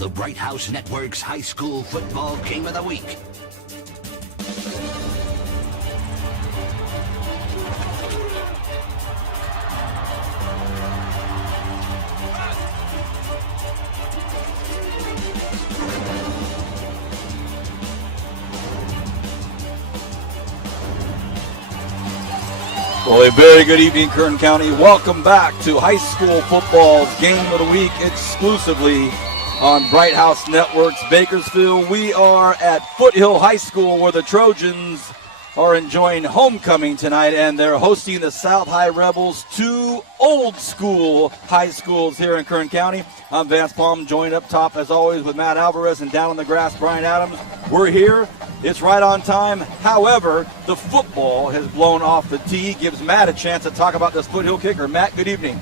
The Bright House Network's high school football game of the week. Well, a very good evening, Kern County. Welcome back to high school football's game of the week exclusively on Bright House Network's Bakersfield. We are at Foothill High School where the Trojans are enjoying homecoming tonight, and they're hosting the South High Rebels, two old school high schools here in Kern County. I'm Vance Palm, joined up top as always with Matt Alvarez, and down on the grass, Brian Adams. We're here. It's right on time. However, the football has blown off the tee. Gives Matt a chance to talk about this Foothill kicker. Matt, good evening.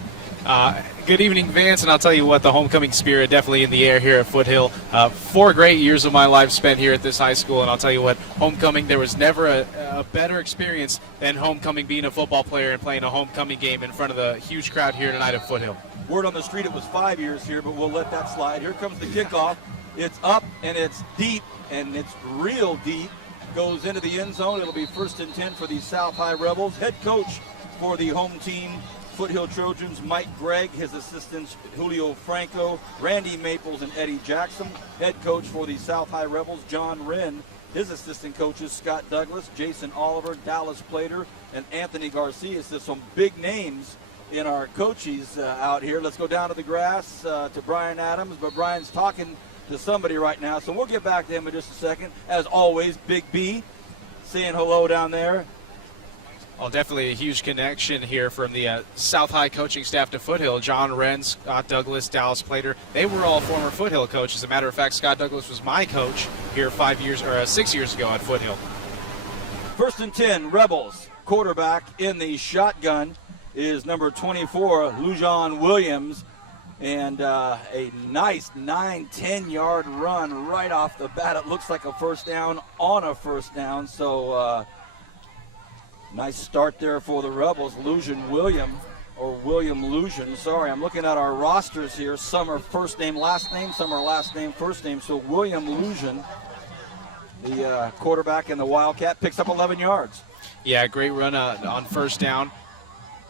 Good evening, Vance, and I'll tell you what, the homecoming spirit definitely in the air here at Foothill. 4 great years of my life spent here at this high school, and I'll tell you what, homecoming, there was never a better experience than homecoming, being a football player and playing a homecoming game in front of the huge crowd here tonight at Foothill. Word on the street, it was 5 years here, but we'll let that slide. Here comes the kickoff. It's up, and it's deep, and it's real deep. Goes into the end zone. It'll be 1st and 10 for the South High Rebels. Head coach for the home team, Foothill Trojans, Mike Gregg, his assistants Julio Franco, Randy Maples, and Eddie Jackson. Head coach for the South High Rebels, John Wren. His assistant coaches, Scott Douglas, Jason Oliver, Dallas Plater, and Anthony Garcia. So some big names in our coaches out here. Let's go down to the grass to Brian Adams, but Brian's talking to somebody right now, so we'll get back to him in just a second. As always, Big B saying hello down there. Oh, definitely a huge connection here from the South High coaching staff to Foothill. John Wren, Scott Douglas, Dallas Plater, they were all former Foothill coaches. As a matter of fact, Scott Douglas was my coach here 6 years ago at Foothill. 1st and 10, Rebels. Quarterback in the shotgun is number 24, Lujan Williams. And a nice 9-10 yard run right off the bat. It looks like a first down on a first down. So nice start there for the Rebels. Lujan William, or William Lujan. Sorry, I'm looking at our rosters here. Some are first name, last name. Some are last name, first name. So William Lujan, the quarterback in the Wildcat, picks up 11 yards. Yeah, great run on first down.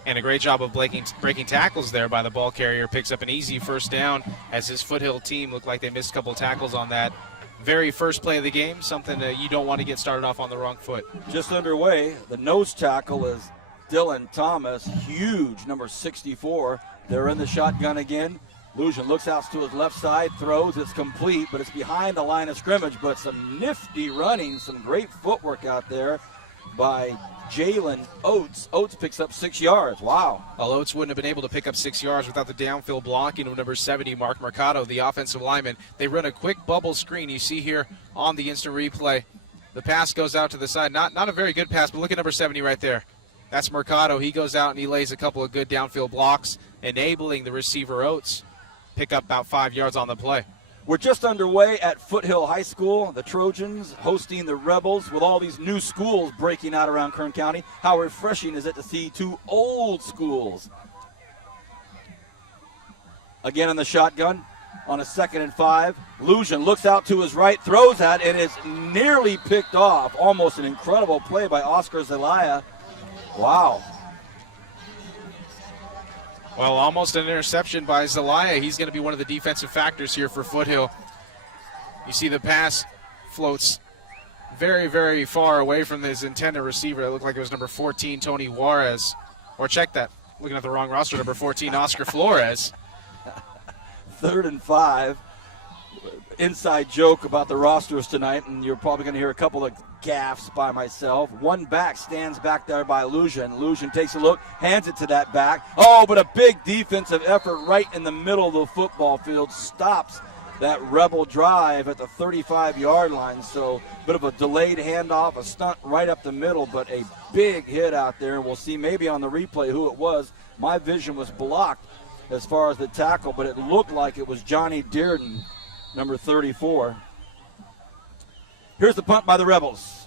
And a great job of breaking tackles there by the ball carrier. Picks up an easy first down as his Foothill team looked like they missed a couple of tackles on that very first play of the game, something that you don't want to get started off on the wrong foot. Just underway, the nose tackle is Dylan Thomas, huge, number 64. They're in the shotgun again. Lujan looks out to his left side, throws, it's complete, but it's behind the line of scrimmage. But some nifty running, some great footwork out there by Jalen Oates. Oates picks up 6 yards. Wow. Well, Oates wouldn't have been able to pick up 6 yards without the downfield blocking of number 70, Mark Mercado, the offensive lineman. They run a quick bubble screen. You see here on the instant replay. The pass goes out to the side. Not a very good pass, but look at number 70 right there. That's Mercado. He goes out and he lays a couple of good downfield blocks, enabling the receiver Oates pick up about 5 yards on the play. We're just underway at Foothill High School. The Trojans hosting the Rebels with all these new schools breaking out around Kern County. How refreshing is it to see two old schools? Again in the shotgun on a 2nd and 5. Lujan looks out to his right, throws that, and it's nearly picked off. Almost an incredible play by Oscar Zelaya. Wow. Well, almost an interception by Zelaya. He's going to be one of the defensive factors here for Foothill. You see the pass floats very, very far away from his intended receiver. It looked like it was number 14, Tony Juarez. Or check that. Looking at the wrong roster, number 14, Oscar Flores. 3rd and 5. Inside joke about the rosters tonight, and you're probably going to hear a couple of gaffes by myself. One back stands back there by Lujan. Lujan takes a look, hands it to that back. Oh, but a big defensive effort right in the middle of the football field stops that Rebel drive at the 35-yard line. So a bit of a delayed handoff, a stunt right up the middle, but a big hit out there. And we'll see maybe on the replay who it was. My vision was blocked as far as the tackle, but it looked like it was Johnny Dearden, number 34. Here's the punt by the Rebels.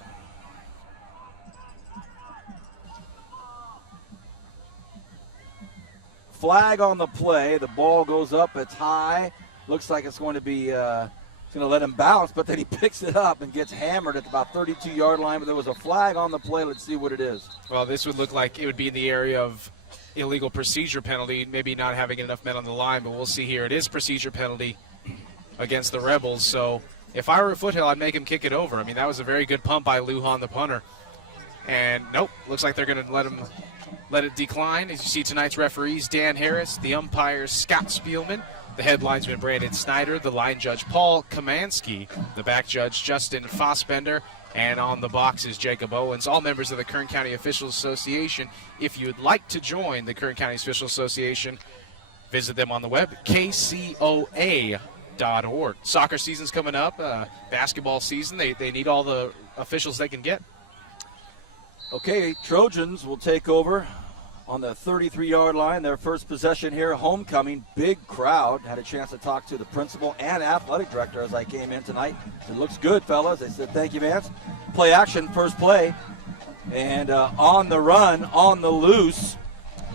Flag on the play. The ball goes up. It's high. Looks like it's going to be going to let him bounce, but then he picks it up and gets hammered at about 32-yard line. But there was a flag on the play. Let's see what it is. Well, this would look like it would be in the area of illegal procedure penalty, maybe not having enough men on the line, but we'll see here. It is procedure penalty against the Rebels. So if I were at Foothill, I'd make him kick it over. I mean, that was a very good pump by Lujan, the punter. And nope, looks like they're going to let it decline. As you see tonight's referees, Dan Harris, the umpires, Scott Spielman, the head linesman, Brandon Snyder, the line judge, Paul Kamansky, the back judge, Justin Fossbender, and on the box is Jacob Owens, all members of the Kern County Officials Association. If you'd like to join the Kern County Officials Association, visit them on the web, kcoa.org. Soccer season's coming up, basketball season. They need all the officials they can get. Okay, Trojans will take over on the 33-yard line. Their first possession here, homecoming, big crowd. Had a chance to talk to the principal and athletic director as I came in tonight. It looks good, fellas. They said, thank you, Vance. Play action, first play. And on the run, on the loose.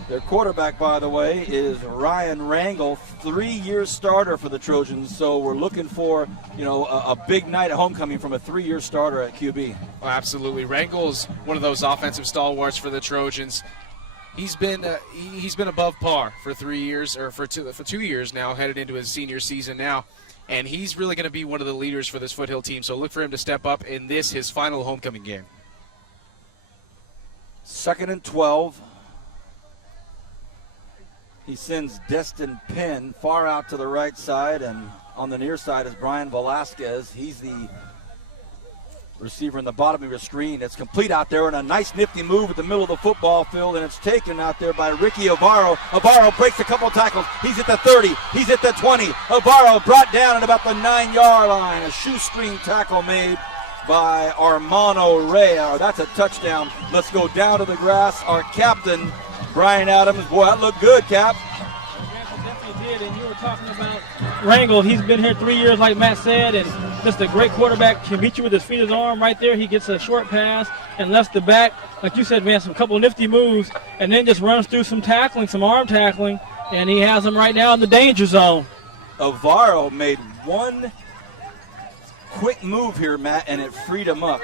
Their quarterback, by the way, is Ryan Rangel, 3-year starter for the Trojans. So we're looking for, a big night at homecoming from a 3-year starter at QB. Oh, absolutely. Rangel is one of those offensive stalwarts for the Trojans. He's been above par for 3 years, or for 2 years now, headed into his senior season now. And he's really going to be one of the leaders for this Foothill team. So look for him to step up in this, his final homecoming game. 2nd and 12. He sends Destin Penn far out to the right side, and on the near side is Brian Velasquez. He's the receiver in the bottom of your screen. It's complete out there, and a nice nifty move at the middle of the football field, and it's taken out there by Ricky Avaro. Avaro breaks a couple tackles. He's at the 30. He's at the 20. Avaro brought down at about the 9-yard line. A shoestring tackle made by Armando Rea. That's a touchdown. Let's go down to the grass. Our captain, Brian Adams. Boy, that looked good, Cap. Definitely did, and you were talking about Rangel. He's been here 3 years, like Matt said, and just a great quarterback. Can beat you with his feet, his arm right there. He gets a short pass and left the back. Like you said, man, some couple nifty moves, and then just runs through some tackling, some arm tackling, and he has him right now in the danger zone. Avaro made one quick move here, Matt, and it freed him up.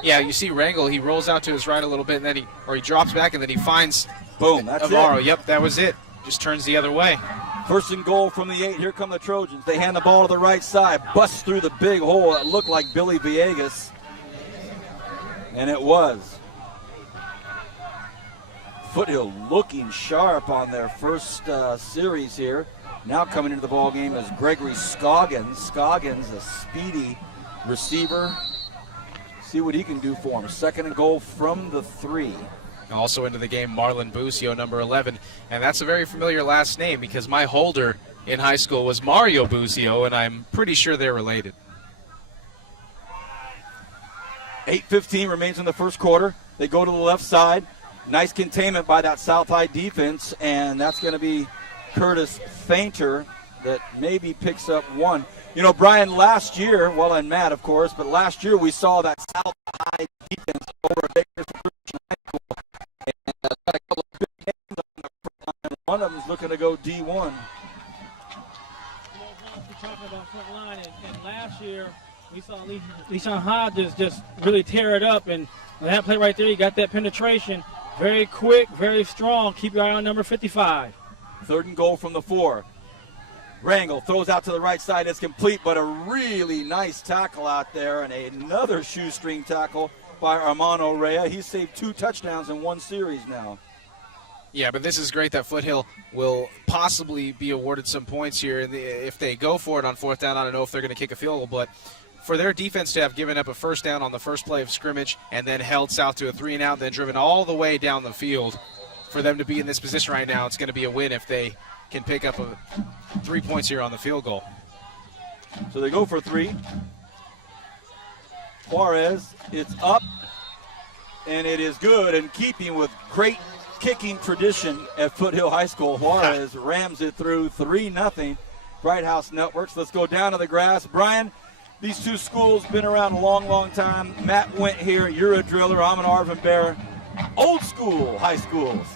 Yeah, you see Rangel, he rolls out to his right a little bit, and then he drops back, and then he finds boom, that's Avaro. It. Yep, that was it. Just turns the other way. 1st and goal from the 8. Here come the Trojans. They hand the ball to the right side, busts through the big hole. It looked like Billy Villegas, and it was. Foothill looking sharp on their first series here. Now coming into the ball game is Gregory Scoggins. Scoggins, a speedy receiver. See what he can do for him. 2nd and goal from the 3. Also into the game, Marlon Busio, number 11. And that's a very familiar last name because my holder in high school was Mario Busio, and I'm pretty sure they're related. 8:15 remains in the first quarter. They go to the left side. Nice containment by that South High defense, and that's going to be Curtis Fainter that maybe picks up one. Brian, last year, well, and Matt, of course, but last year we saw that South High defense over at Bakersfield High School. And got a couple of big games on the front line. One of them is looking to go D1. We're talking about front line, and last year we saw Leishan Hodges just really tear it up, and that play right there, you got that penetration. Very quick, very strong. Keep your eye on number 55. 3rd and goal from the 4. Rangel throws out to the right side. It's complete, but a really nice tackle out there, and another shoestring tackle by Armando Rea. He's saved 2 touchdowns in 1 series now. Yeah, but this is great that Foothill will possibly be awarded some points here. If they go for it on 4th down, I don't know if they're going to kick a field goal, but for their defense to have given up a 1st down on the first play of scrimmage and then held South to a 3-and-out, then driven all the way down the field, for them to be in this position right now, it's going to be a win if they can pick up 3 points here on the field goal. So they go for 3. Juarez, it's up, and it is good, in keeping with great kicking tradition at Foothill High School. Juarez rams it through 3-0. Bright House Networks. Let's go down to the grass. Brian, these two schools been around a long, long time. Matt went here. You're a driller. I'm an Arvin Bear. Old school high schools.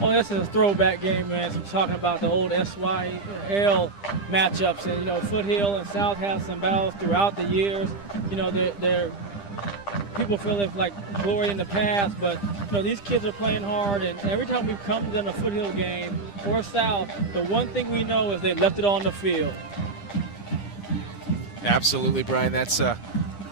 Oh, this is a throwback game, man. So I'm talking about the old SYL matchups. And, you know, Foothill and South have some battles throughout the years. You know, they're people feel it's like glory in the past, but, you know, these kids are playing hard. And every time we've come to a Foothill game or South, the one thing we know is they left it on the field. Absolutely, Brian. That's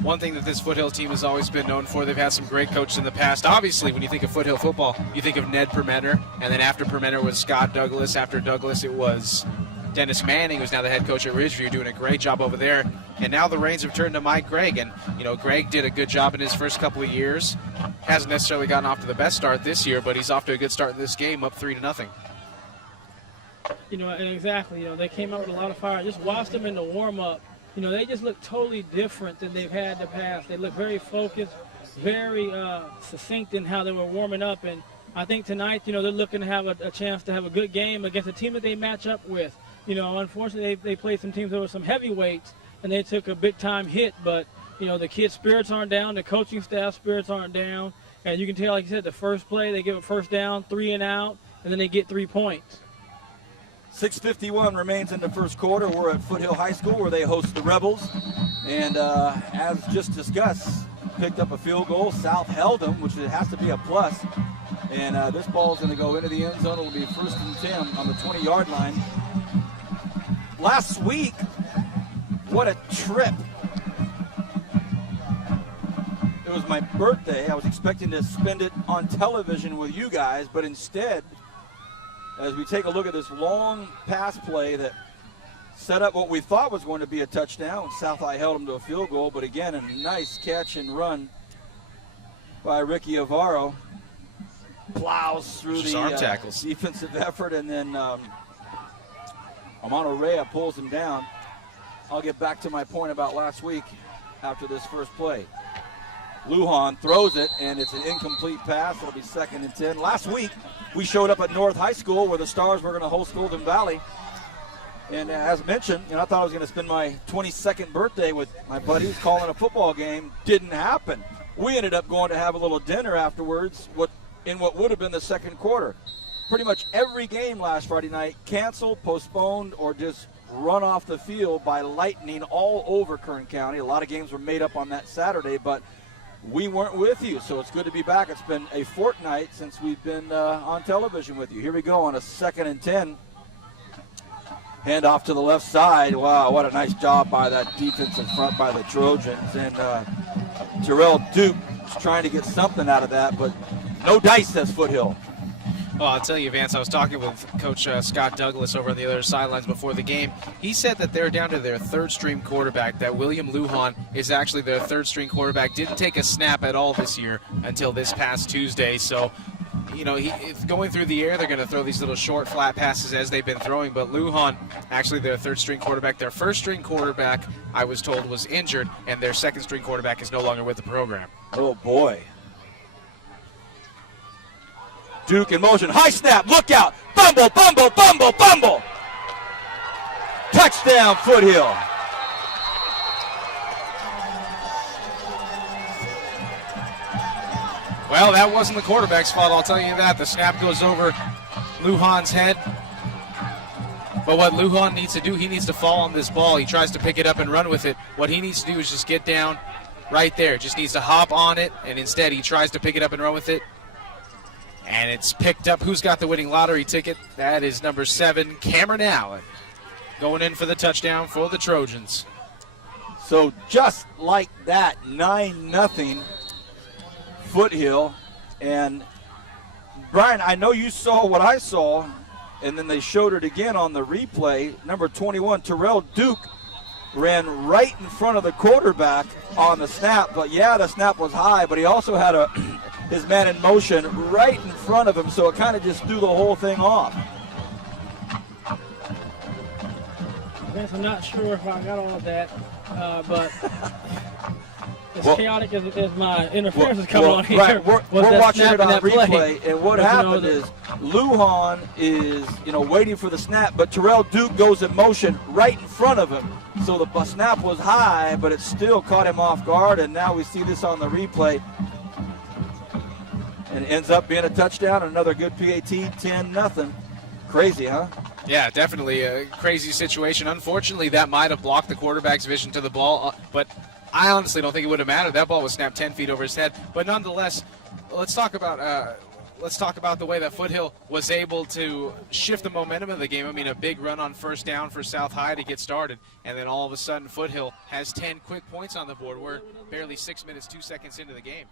one thing that this Foothill team has always been known for. They've had some great coaches in the past. Obviously, when you think of Foothill football, you think of Ned Permenter, and then after Permenter was Scott Douglas. After Douglas, it was Dennis Manning, who's now the head coach at Ridgeview, doing a great job over there. And now the reins have turned to Mike Gregg, and you know, Gregg did a good job in his first couple of years. Hasn't necessarily gotten off to the best start this year, but he's off to a good start in this game, up 3-0. You know, and exactly, you know, they came out with a lot of fire. Just watch them in the warm-up. You know, they just look totally different than they've had in the past. They look very focused, very succinct in how they were warming up. And I think tonight, you know, they're looking to have a chance to have a good game against a team that they match up with. You know, unfortunately, they played some teams that were some heavyweights, and they took a big-time hit. But, you know, the kids' spirits aren't down. The coaching staff spirits aren't down. And you can tell, like you said, the first play, they give a first down, 3 and out, and then they get 3 points. 6:51 remains in the first quarter. We're at Foothill High School where they host the Rebels. And as just discussed, picked up a field goal. South held them, which it has to be a plus. And this ball is going to go into the end zone. It will be 1st and 10 on the 20-yard line. Last week, what a trip. It was my birthday. I was expecting to spend it on television with you guys, but instead, as we take a look at this long pass play that set up what we thought was going to be a touchdown, South High held them to a field goal, but again, a nice catch and run by Ricky Avaro. Plows through the arm tackles. Defensive effort, and then Amano Rea pulls him down. I'll get back to my point about last week after this first play. Lujan throws it, and it's an incomplete pass. It'll be 2nd and 10. Last week, we showed up at North High School where the Stars were going to host Golden Valley. And as mentioned, you know, I thought I was going to spend my 22nd birthday with my buddies calling a football game. Didn't happen. We ended up going to have a little dinner afterwards in what would have been the second quarter. Pretty much every game last Friday night canceled, postponed, or just run off the field by lightning all over Kern County. A lot of games were made up on that Saturday, but we weren't with you, so it's good to be back. It's been a fortnight since we've been on television with you. Here we go on a 2nd and 10. Hand off to the left side. Wow, what a nice job by that defensive front by the Trojans. And Terrell Duke is trying to get something out of that, but no dice, says Foothill. Well, I'll tell you, Vance, I was talking with Coach Scott Douglas over on the other sidelines before the game. He said that they're down to their 3rd-string quarterback, that William Lujan is actually their 3rd-string quarterback. Didn't take a snap at all this year until this past Tuesday. So, you know, if going through the air, they're going to throw these little short, flat passes as they've been throwing. But Lujan, actually their 3rd-string quarterback. Their 1st-string quarterback, I was told, was injured, and their 2nd-string quarterback is no longer with the program. Oh, boy. Duke in motion. High snap. Look out. Fumble, fumble, fumble, fumble. Touchdown, Foothill. Well, that wasn't the quarterback's fault, I'll tell you that. The snap goes over Lujan's head. But what Lujan needs to do, he needs to fall on this ball. He tries to pick it up and run with it. What he needs to do is just get down right there. Just needs to hop on it, and instead he tries to pick it up and run with it. And it's picked up. Who's got the winning lottery ticket? That is number 7, Cameron Allen, going in for the touchdown for the Trojans. So just like that, 9-0 Foothill. And Brian, I know you saw what I saw, and then they showed it again on the replay. Number 21, Terrell Duke, ran right in front of the quarterback on the snap. But yeah, the snap was high, but he also had his man in motion right in front of him, so it kind of just threw the whole thing off. Vince, I'm not sure if I got all of that, but as chaotic as my interference is coming on here. Right, we're watching it on replay, and what happened is Lujan is, waiting for the snap, but Terrell Duke goes in motion right in front of him. So the snap was high, but it still caught him off guard, and now we see this on the replay. and it ends up being a touchdown. Another good PAT, 10-0. Crazy, huh? Yeah, definitely a crazy situation. Unfortunately, that might have blocked the quarterback's vision to the ball, but I honestly don't think it would have mattered. That ball was snapped 10 feet over his head. But nonetheless, let's talk about the way that Foothill was able to shift the momentum of the game. I mean, a big run on first down for South High to get started, and then all of a sudden Foothill has 10 quick points on the board. We're barely 6 minutes, 2 seconds into the game.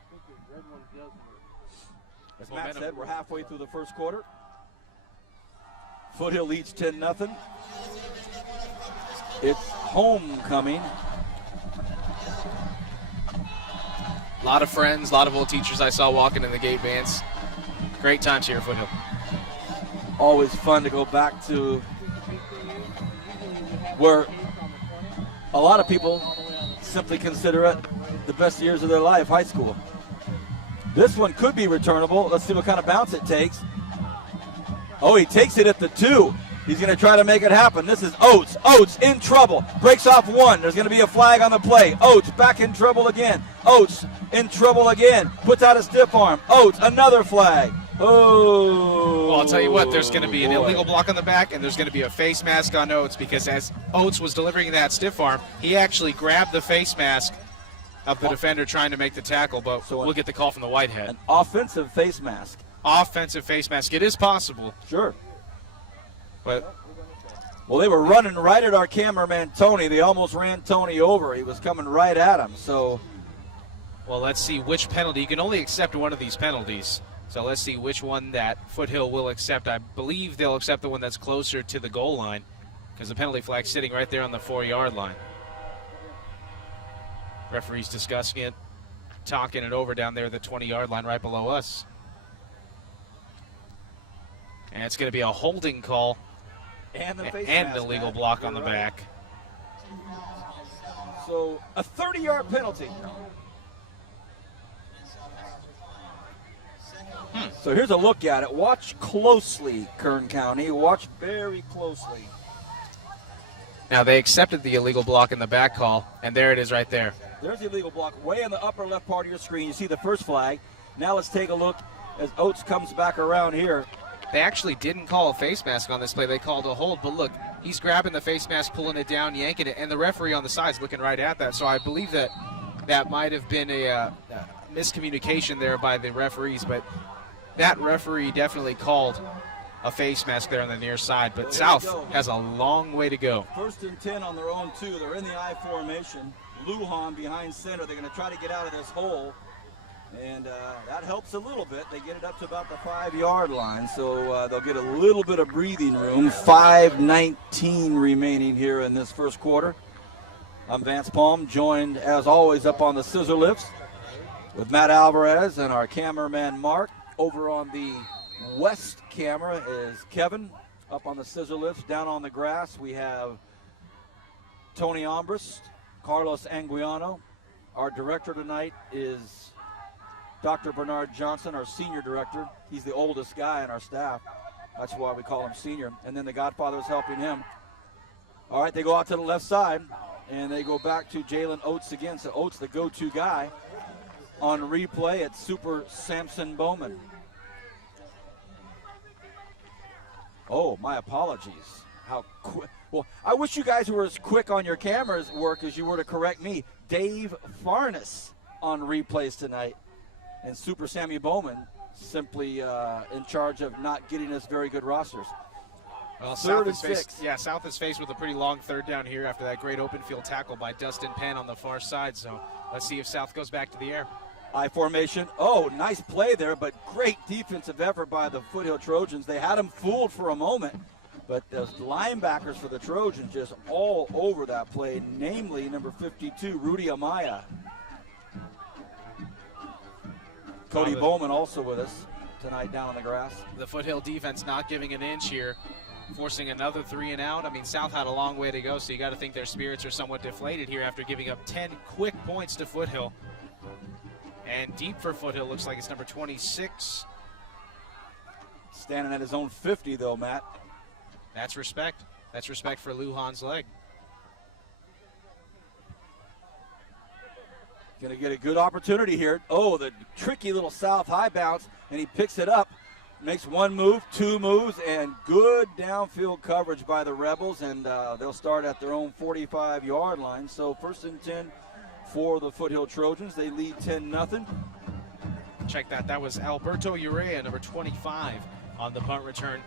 As Matt said, we're halfway through the first quarter. Foothill leads 10-0. It's homecoming. A lot of friends, a lot of old teachers I saw walking in the gate, Vance. Great times here at Foothill. Always fun to go back to where a lot of people simply consider it the best years of their life, high school. This one could be returnable. Let's see what kind of bounce it takes. Oh, he takes it at the 2. He's going to try to make it happen. This is Oates. Oates in trouble. Breaks off 1. There's going to be a flag on the play. Oates back in trouble again. Oates in trouble again. Puts out a stiff arm. Oates, another flag. Oh. Well, I'll tell you what, there's going to be an illegal block on the back, and there's going to be a face mask on Oates, because as Oates was delivering that stiff arm, he actually grabbed the face mask of the defender trying to make the tackle, but we'll get the call from the Whitehead. An offensive face mask. Offensive face mask. It is possible. Sure. But well, they were running right at our cameraman, Tony. They almost ran Tony over. He was coming right at him. So, well, let's see which penalty. You can only accept one of these penalties. So let's see which one that Foothill will accept. I believe they'll accept the one that's closer to the goal line, because the penalty flag's sitting right there on the 4-yard line. Referee's discussing it, talking it over down there at the 20-yard line right below us. And it's going to be a holding call and an illegal block on the back. So a 30-yard penalty. So here's a look at it. Watch closely, Kern County. Watch very closely. Now, they accepted the illegal block in the back call, and there it is right there. There's the illegal block way in the upper left part of your screen. You see the first flag. Now let's take a look as Oates comes back around here. They actually didn't call a face mask on this play. They called a hold, but look, he's grabbing the face mask, pulling it down, yanking it, and the referee on the side's looking right at that. So I believe that that might have been a miscommunication there by the referees, but that referee definitely called a face mask there on the near side. But South has a long way to go. 1st and 10 on their own 2. They're in the I formation. Lujan behind center. They're going to try to get out of this hole. And that helps a little bit. They get it up to about the 5-yard line, so they'll get a little bit of breathing room. 5:19 remaining here in this first quarter. I'm Vance Palm, joined as always up on the scissor lifts with Matt Alvarez and our cameraman Mark. Over on the west camera is Kevin. Up on the scissor lifts, down on the grass, we have Tony Ambrist, Carlos Anguiano. Our director tonight is Dr. Bernard Johnson, our senior director. He's the oldest guy on our staff. That's why we call him senior. And then the Godfather is helping him. All right, they go out to the left side, and they go back to Jalen Oates again. So Oates, the go-to guy. On replay, it's Super Samson Bowman. Oh, my apologies. How quick. Well, I wish you guys were as quick on your cameras work as you were to correct me. Dave Farnes on replays tonight. And Super Sammy Bowman simply in charge of not getting us very good rosters. Well, South is faced with a pretty long third down here after that great open field tackle by Dustin Penn on the far side. So let's see if South goes back to the air. I formation. Oh, nice play there, but great defensive effort by the Foothill Trojans. They had him fooled for a moment, but those linebackers for the Trojans just all over that play, namely number 52, Rudy Amaya. Cody Bowman also with us tonight down on the grass. The Foothill defense not giving an inch here, forcing another 3 and out. I mean, South had a long way to go, so you got to think their spirits are somewhat deflated here after giving up 10 quick points to Foothill. And deep for Foothill looks like it's number 26. Standing at his own 50, though, Matt. That's respect. That's respect for Lujan's leg. Going to get a good opportunity here. Oh, the tricky little south high bounce, and he picks it up. Makes one move, two moves, and good downfield coverage by the Rebels, and they'll start at their own 45-yard line. So 1st and 10 for the Foothill Trojans. They lead 10-0. Check that. That was Alberto Urea, number 25, on the punt return.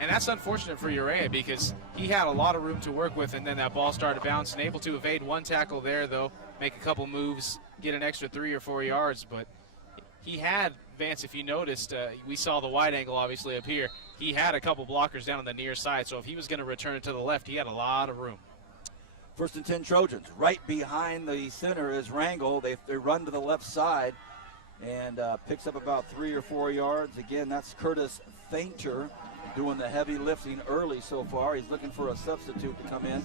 And that's unfortunate for Urea because he had a lot of room to work with, and then that ball started bouncing. Able to evade one tackle there, though, make a couple moves, get an extra 3 or 4 yards. But he had, Vance, if you noticed, we saw the wide angle obviously up here. He had a couple blockers down on the near side, so if he was going to return it to the left, he had a lot of room. 1st and 10 Trojans. Right behind the center is Rangel. They run to the left side and picks up about 3 or 4 yards. Again, that's Curtis Fainter doing the heavy lifting early so far. He's looking for a substitute to come in.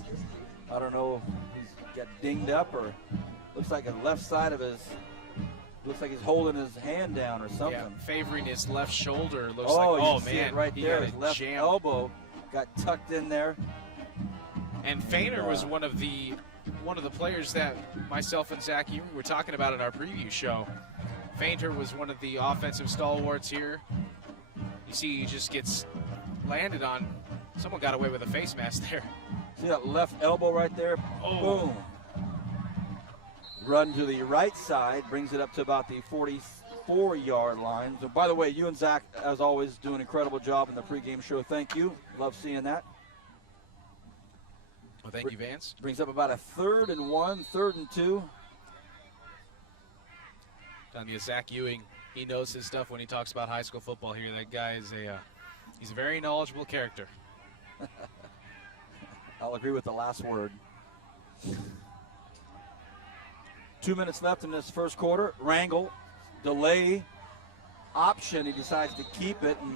I don't know if he's got dinged up or looks like the left side of his, looks like he's holding his hand down or something. Yeah, favoring his left shoulder. Looks oh man, right there. His left jam. elbow got tucked in there. And Fainter was one of the players that myself and Zach you were talking about in our preview show. Fainter was one of the offensive stalwarts here. You see, he just gets landed on. Someone got away with a face mask there. See that left elbow right there? Oh. Boom. Run to the right side, brings it up to about the 44-yard line. So, by the way, you and Zach, as always, do an incredible job in the pregame show. Thank you. Love seeing that. Well, thank you, Vance. Brings up about a 3rd and 1, 3rd and 2. Telling you, Zach Ewing, he knows his stuff when he talks about high school football here. That guy is he's a very knowledgeable character. I'll agree with the last word. 2 minutes left in this first quarter. Rangel, delay option. He decides to keep it, and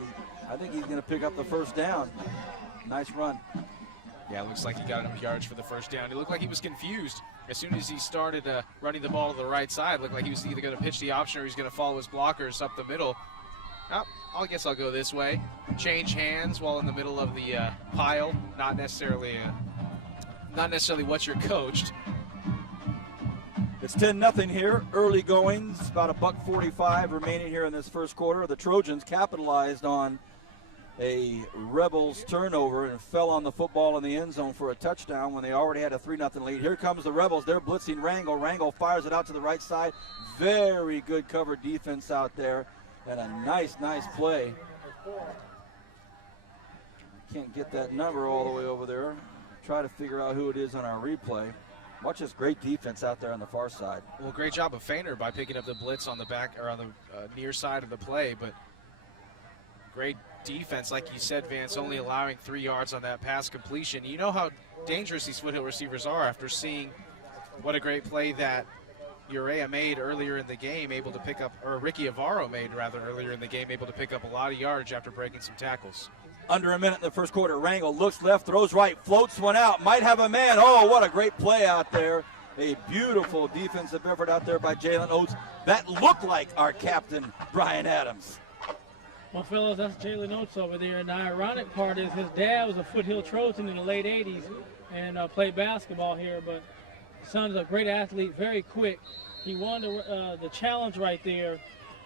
I think he's going to pick up the first down. Nice run. Yeah, it looks like he got enough yards for the first down. He looked like he was confused. As soon as he started running the ball to the right side, looked like he was either going to pitch the option or he's going to follow his blockers up the middle. Oh, I guess I'll go this way. Change hands while in the middle of the pile. Not necessarily what you're coached. It's 10-0 here. Early goings, about $1:45 remaining here in this first quarter. The Trojans capitalized on a Rebels turnover and fell on the football in the end zone for a touchdown when they already had a 3-0 lead. Here comes the Rebels. They're blitzing Rangel. Rangel fires it out to the right side. Very good cover defense out there and a nice play. Can't get that number all the way over there. Try to figure out who it is on our replay. Watch this great defense out there on the far side. Well, great job of Fainter by picking up the blitz on the back or on the near side of the play, but great defense, like you said, Vance, only allowing 3 yards on that pass completion. You know how dangerous these Foothill receivers are after seeing what a great play that Urea made earlier in the game, able to pick up, or Ricky Avaro made rather earlier in the game, able to pick up a lot of yardage after breaking some tackles. Under a minute in the first quarter. Rangel looks left, throws right, floats one out, might have a man. Oh, what a great play out there. A beautiful defensive effort out there by Jalen Oates. That looked like our captain, Brian Adams. Well, fellas, that's Jalen Oates over there. And the ironic part is his dad was a Foothill Trojan in the late 80s and played basketball here. But his son's a great athlete, very quick. He won the challenge right there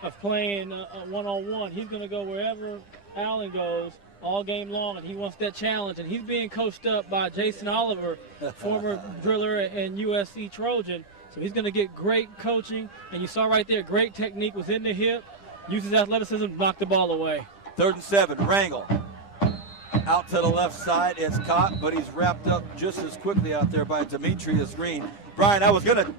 of playing one-on-one. He's going to go wherever Allen goes all game long, and he wants that challenge. And he's being coached up by Jason Oliver, former driller and USC Trojan. So he's going to get great coaching. And you saw right there, great technique, was in the hip. Uses athleticism, knocked the ball away. 3rd and 7, Rangel. Out to the left side, it's caught, but he's wrapped up just as quickly out there by Demetrius Green. Brian, I was going to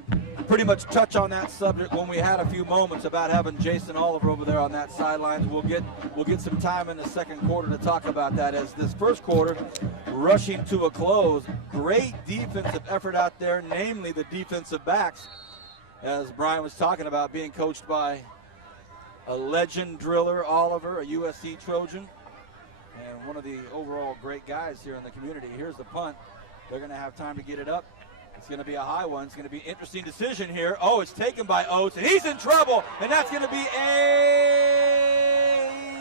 pretty much touch on that subject when we had a few moments about having Jason Oliver over there on that sideline. We'll get some time in the second quarter to talk about that as this first quarter rushing to a close. Great defensive effort out there, namely the defensive backs, as Brian was talking about, being coached by a legend driller, Oliver, a USC Trojan, and one of the overall great guys here in the community. Here's the punt. They're going to have time to get it up. It's going to be a high one. It's going to be an interesting decision here. Oh, it's taken by Oates, and he's in trouble, and that's going to be a...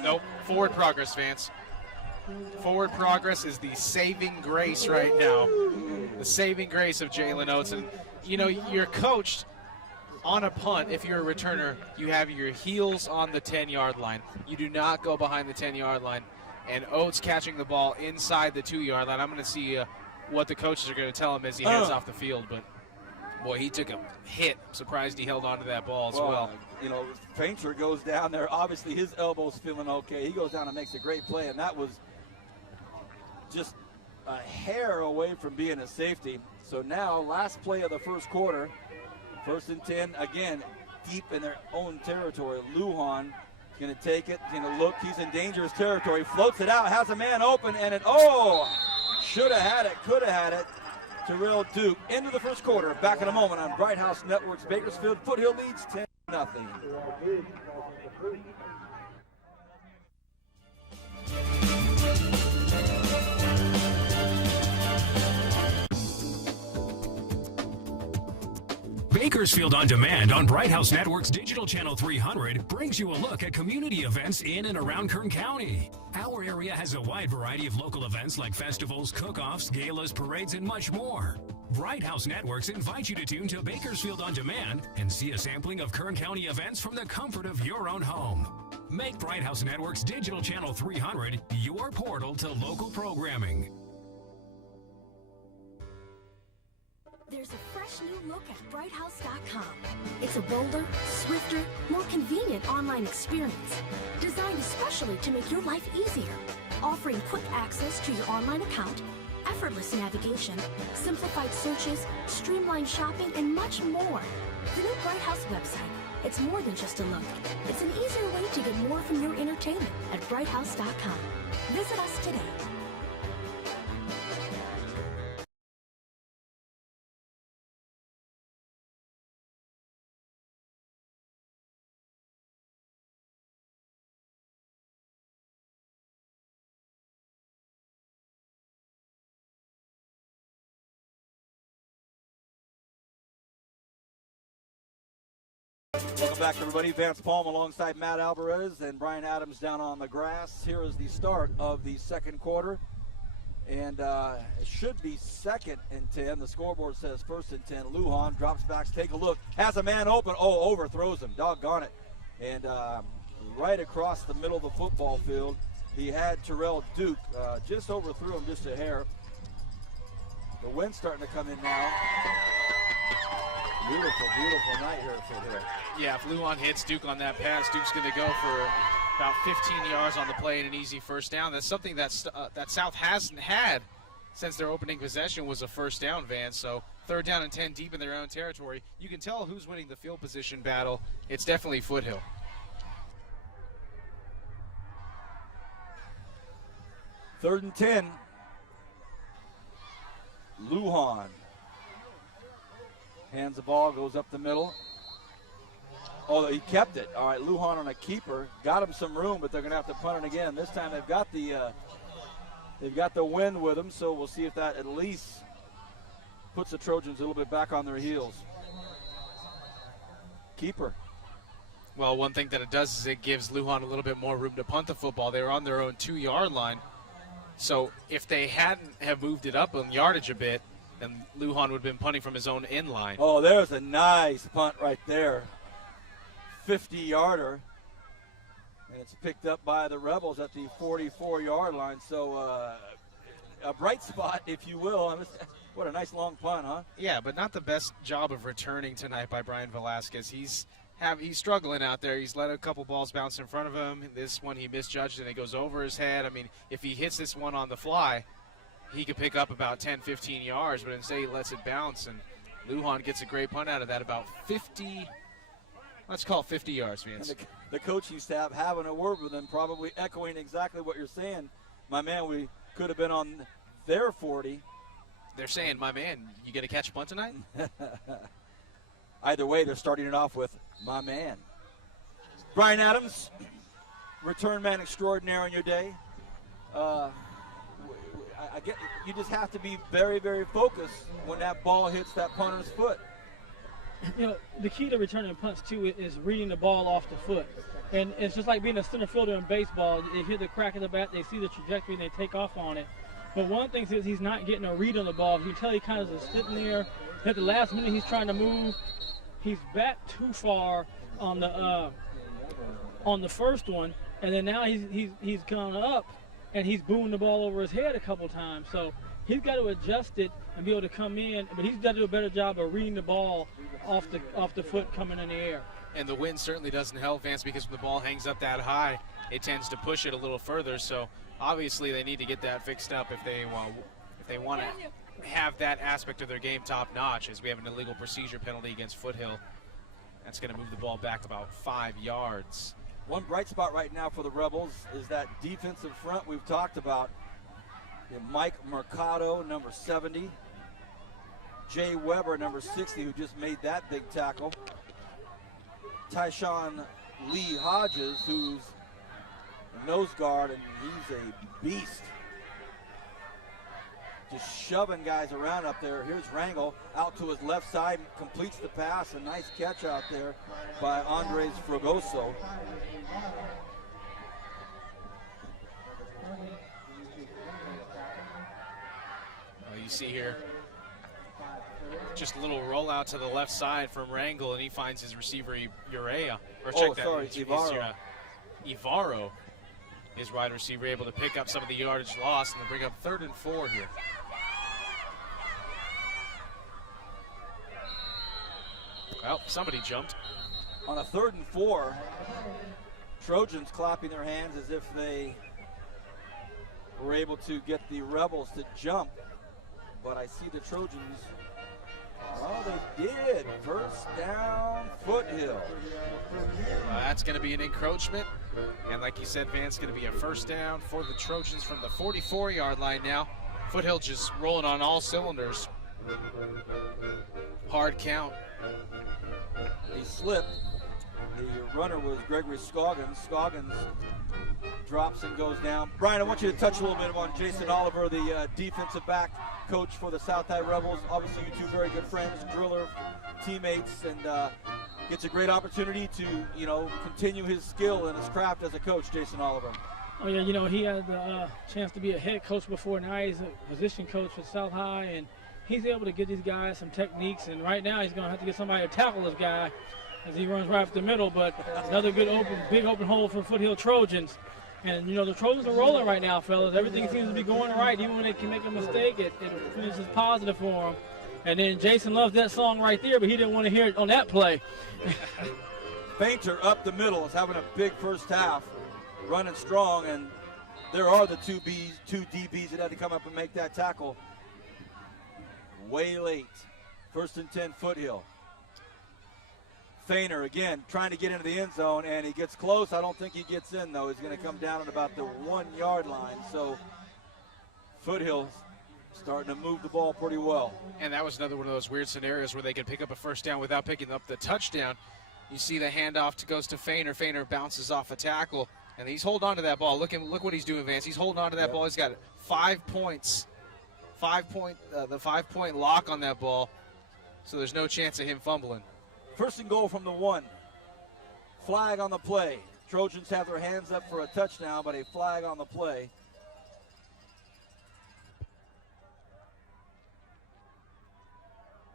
Nope, forward progress, Vance. Forward progress is the saving grace right now. the saving grace of Jalen Oates. And, you know, you're coached on a punt. If you're a returner, you have your heels on the 10-yard line. You do not go behind the 10-yard line. And Oates catching the ball inside the 2-yard line. I'm going to see what the coaches are going to tell him as he heads off the field. But, boy, he took a hit. I'm surprised he held on to that ball as well. You know, Painter goes down there. Obviously, his elbow's feeling okay. He goes down and makes a great play, and that was just a hair away from being a safety. So now, last play of the first quarter, 1st and 10, again, deep in their own territory. Lujan is going to take it, going to look. He's in dangerous territory, floats it out, has a man open, and it, should have had it, could have had it. Terrell Duke into the first quarter. Back in a moment on Bright House Network's Bakersfield. Foothill leads 10-0. Bakersfield On Demand on Bright House Network's Digital Channel 300 brings you a look at community events in and around Kern County. Our area has a wide variety of local events like festivals, cook-offs, galas, parades, and much more. Bright House Networks invite you to tune to Bakersfield On Demand and see a sampling of Kern County events from the comfort of your own home. Make Bright House Network's Digital Channel 300 your portal to local programming. There's a fresh new look at BrightHouse.com. It's a bolder, swifter, more convenient online experience designed especially to make your life easier, offering quick access to your online account, effortless navigation, simplified searches, streamlined shopping, and much more. The new Bright House website, it's more than just a look. It's an easier way to get more from your entertainment at BrightHouse.com. Visit us today. Welcome back, everybody. Vance Palm alongside Matt Alvarez and Brian Adams down on the grass. Here is the start of the second quarter. And it should be 2nd and 10. The scoreboard says 1st and 10. Lujan drops back, take a look. Has a man open. Overthrows him. Doggone it. And right across the middle of the football field, he had Terrell Duke. Just overthrew him just a hair. The wind's starting to come in now. Beautiful, beautiful night here at Foothill. Yeah, if Lujan hits Duke on that pass, Duke's going to go for about 15 yards on the play and an easy first down. That's something that South hasn't had since their opening possession was a first down, Van. So 3rd down and 10 deep in their own territory. You can tell who's winning the field position battle. It's definitely Foothill. Third and 10. Lujan hands the ball, goes up the middle. He kept it. All right, Lujan on a keeper. Got him some room, but they're going to have to punt it again. This time they've got the wind with them, so we'll see if that at least puts the Trojans a little bit back on their heels. Keeper. Well, one thing that it does is it gives Lujan a little bit more room to punt the football. They were on their own 2-yard line. So if they hadn't have moved it up on yardage a bit, then Lujan would have been punting from his own end line. Oh, there's a nice punt right there. 50-yarder. And it's picked up by the Rebels at the 44-yard line. So a bright spot, if you will. What a nice long punt, huh? Yeah, but not the best job of returning tonight by Brian Velasquez. He's struggling out there. He's let a couple balls bounce in front of him. This one he misjudged and it goes over his head. I mean, if he hits this one on the fly, he could pick up about 10, 15 yards, but instead he lets it bounce, and Lujan gets a great punt out of that, about 50, let's call it 50 yards, Vance. And the coaching staff having a word with him, probably echoing exactly what you're saying. My man, we could have been on their 40. They're saying, my man, you going to catch a punt tonight? Either way, they're starting it off with my man. Brian Adams, return man extraordinaire on your day. I get you just have to be very, very focused when that ball hits that punter's foot. You know, the key to returning punts, too, is reading the ball off the foot. And it's just like being a center fielder in baseball. They hear the crack of the bat, they see the trajectory, and they take off on it. But one thing is he's not getting a read on the ball. You can tell he kind of is sitting there. At the last minute, he's trying to move. He's back too far on the first one, and then now he's gone up, and he's booing the ball over his head a couple times. So he's got to adjust it and be able to come in, but he's got to do a better job of reading the ball off the foot coming in the air. And the wind certainly doesn't help, Vance, because when the ball hangs up that high, it tends to push it a little further. So obviously they need to get that fixed up if they want to have that aspect of their game top notch, as we have an illegal procedure penalty against Foothill. That's going to move the ball back about 5 yards. One bright spot right now for the Rebels is that defensive front we've talked about. Mike Mercado, number 70. Jay Weber, number 60, who just made that big tackle. Tyshawn Lee Hodges, who's a nose guard, and he's a beast. Just shoving guys around up there. Here's Rangel out to his left side, completes the pass. A nice catch out there by Andres Fragoso. You see here just a little rollout to the left side from Rangel, and he finds his receiver Urea. Ivaro, his wide receiver, able to pick up some of the yardage lost, and to bring up 3rd and 4 here. Well, somebody jumped. On a 3rd and 4, Trojans clapping their hands as if they were able to get the Rebels to jump. But I see the Trojans, oh, they did. First down, Foothill. That's going to be an encroachment. And like you said, Vance, going to be a first down for the Trojans from the 44-yard line now. Foothill just rolling on all cylinders. Hard count. He slipped. The runner was Gregory Scoggins. Scoggins drops and goes down. Brian, I want you to touch a little bit on Jason Oliver, the defensive back coach for the South High Rebels. Obviously, you two very good friends, driller, teammates, and gets a great opportunity to, continue his skill and his craft as a coach, Jason Oliver. Oh, yeah, he had the chance to be a head coach before. Now he's a position coach for South High, and he's able to get these guys some techniques. And right now he's going to have to get somebody to tackle this guy as he runs right up the middle. But another good big open hole for Foothill Trojans. And, the Trojans are rolling right now, fellas. Everything seems to be going right. Even when they can make a mistake, it finishes positive for them. And then Jason loves that song right there, but he didn't want to hear it on that play. Fainter up the middle is having a big first half, running strong, and there are the two DBs that had to come up and make that tackle. Way late. 1st and 10, Foothill. Fainter again trying to get into the end zone, and he gets close. I don't think he gets in, though. He's going to come down at about the 1-yard line. So Foothill starting to move the ball pretty well. And that was another one of those weird scenarios where they could pick up a first down without picking up the touchdown. You see the handoff goes to Fainter. Fainter bounces off a tackle, and he's holding on to that ball. Look what he's doing, Vance. He's holding on to that ball. He's got 5 points. The 5-point lock on that ball, so there's no chance of him fumbling. 1st and goal from the 1. Flag on the play. Trojans have their hands up for a touchdown, but a flag on the play.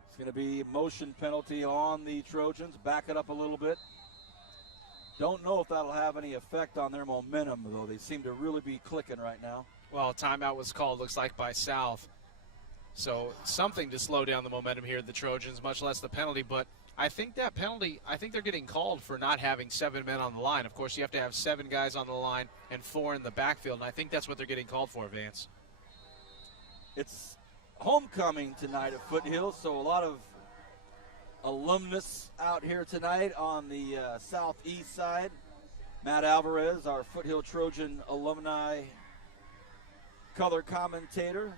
It's going to be a motion penalty on the Trojans. Back it up a little bit. Don't know if that'll have any effect on their momentum, though. They seem to really be clicking right now. Well, timeout was called, looks like, by South. So something to slow down the momentum here, the Trojans, much less the penalty. But I think that penalty, I think they're getting called for not having 7 men on the line. Of course, you have to have 7 guys on the line and 4 in the backfield, and I think that's what they're getting called for, Vance. It's homecoming tonight at Foothill, so a lot of alumnus out here tonight on the southeast side. Matt Alvarez, our Foothill Trojan alumni color commentator,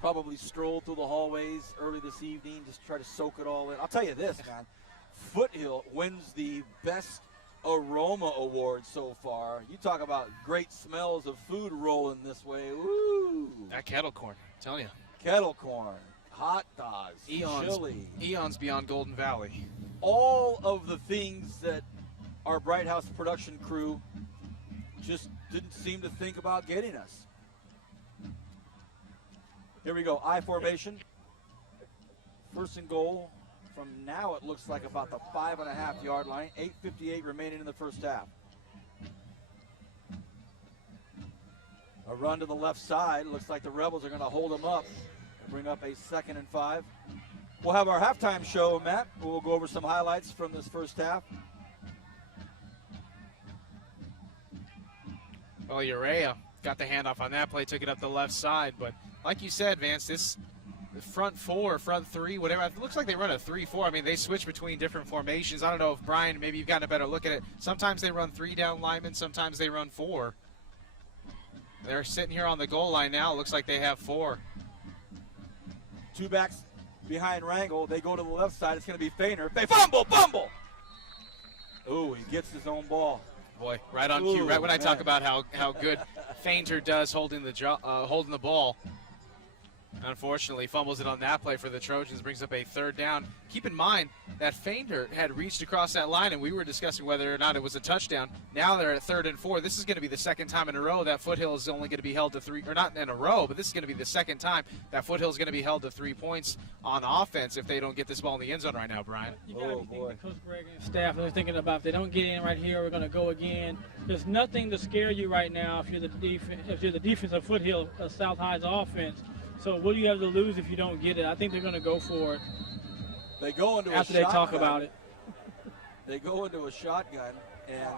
probably strolled through the hallways early this evening, just try to soak it all in. I'll tell you this, man. Foothill wins the Best Aroma Award so far. You talk about great smells of food rolling this way. Woo! That kettle corn, I'm telling you. Kettle corn, hot dogs, chili. Eons beyond Golden Valley. All of the things that our Bright House production crew just didn't seem to think about getting us. Here we go, I formation. First and goal from now, it looks like about the 5.5-yard line. 8:58 remaining in the first half. A run to the left side. Looks like the Rebels are going to hold them up and bring up a 2nd and 5. We'll have our halftime show, Matt. We'll go over some highlights from this first half. Well, Urea got the handoff on that play, took it up the left side. But like you said, Vance, this front four, front three, whatever, it looks like they run a 3-4. I mean, they switch between different formations. I don't know if, Brian, maybe you've gotten a better look at it. Sometimes they run 3 down linemen, sometimes they run 4. They're sitting here on the goal line now. It looks like they have 4. 2 backs behind Rangel. They go to the left side. It's going to be Feiner. Fumble! Ooh, he gets his own ball. Boy, right on cue. Right when I talk about how good Feinter does holding the ball. Unfortunately, fumbles it on that play for the Trojans, brings up a 3rd down. Keep in mind that Feinter had reached across that line, and we were discussing whether or not it was a touchdown. Now they're at 3rd and 4. This is going to be the second time in a row that Foothill is only going to be held to 3, or not in a row, but this is going to be the second time that Foothill is going to be held to 3 points on offense if they don't get this ball in the end zone right now, Brian. You got to be thinking, Coach Greg and his staff, they're thinking about if they don't get in right here, we're going to go again. There's nothing to scare you right now if you're the defense of Foothill, South High's offense. So what do you have to lose if you don't get it? I think they're going to go for it. They go into after a they talk about it. They go into a shotgun, and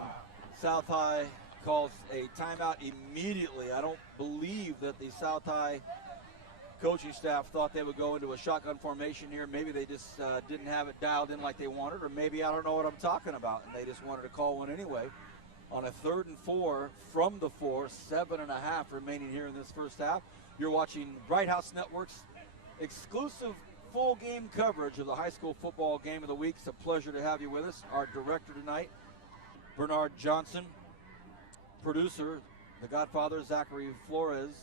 South High calls a timeout immediately. I don't believe that the South High coaching staff thought they would go into a shotgun formation here. Maybe they just didn't have it dialed in like they wanted, or maybe I don't know what I'm talking about, and they just wanted to call one anyway. On a 3rd and 4 from the 4, 7.5 remaining here in this first half. You're watching Bright House Network's exclusive full game coverage of the high school football game of the week. It's a pleasure to have you with us. Our director tonight, Bernard Johnson. Producer, the Godfather, Zachary Flores.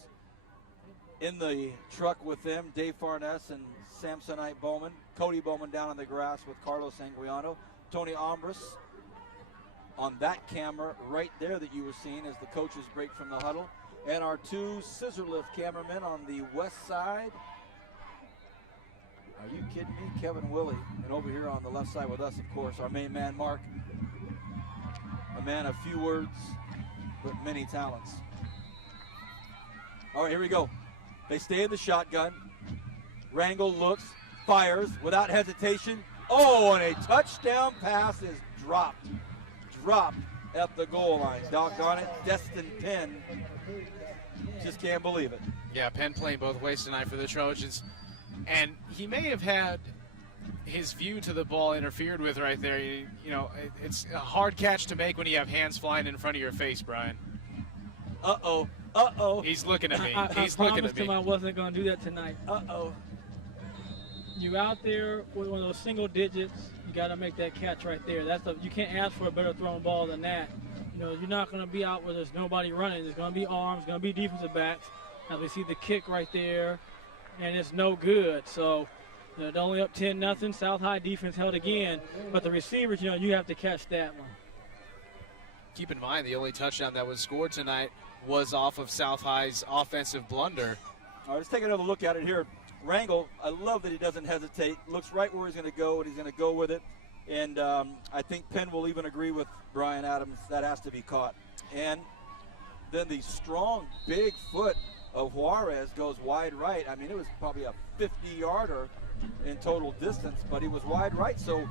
In the truck with them, Dave Farness and Samsonite Bowman. Cody Bowman down on the grass with Carlos Anguiano. Tony Ombras on that camera right there that you were seeing as the coaches break from the huddle. And our 2 scissor lift cameramen on the west side. Are you kidding me? Kevin Willie. And over here on the left side with us, of course, our main man, Mark. A man of few words, but many talents. All right, here we go. They stay in the shotgun. Rangel looks, fires without hesitation. Oh, and a touchdown pass is dropped. Dropped at the goal line. Doggone it, Destin Penn. Just can't believe it. Yeah, Penn playing both ways tonight for the Trojans. And he may have had his view to the ball interfered with right there. You know, it's a hard catch to make when you have hands flying in front of your face, Brian. Uh-oh. He's looking at me. I promised him I wasn't going to do that tonight. You out there with one of those single digits, you got to make that catch right there. You can't ask for a better thrown ball than that. You know, you're not going to be out where there's nobody running. There's going to be arms, going to be defensive backs. Now we see the kick right there, and it's no good. So they're only up 10-0. South High defense held again, but the receivers, you know, you have to catch that one. Keep in mind the only touchdown that was scored tonight was off of South High's offensive blunder. All right, let's take another look at it here. Rangel, I love that he doesn't hesitate. Looks right where he's going to go, and he's going to go with it. And I think Penn will even agree with Brian Adams. That has to be caught. And then the strong, big foot of Juarez goes wide right. I mean, it was probably a 50-yarder in total distance, but he was wide right. So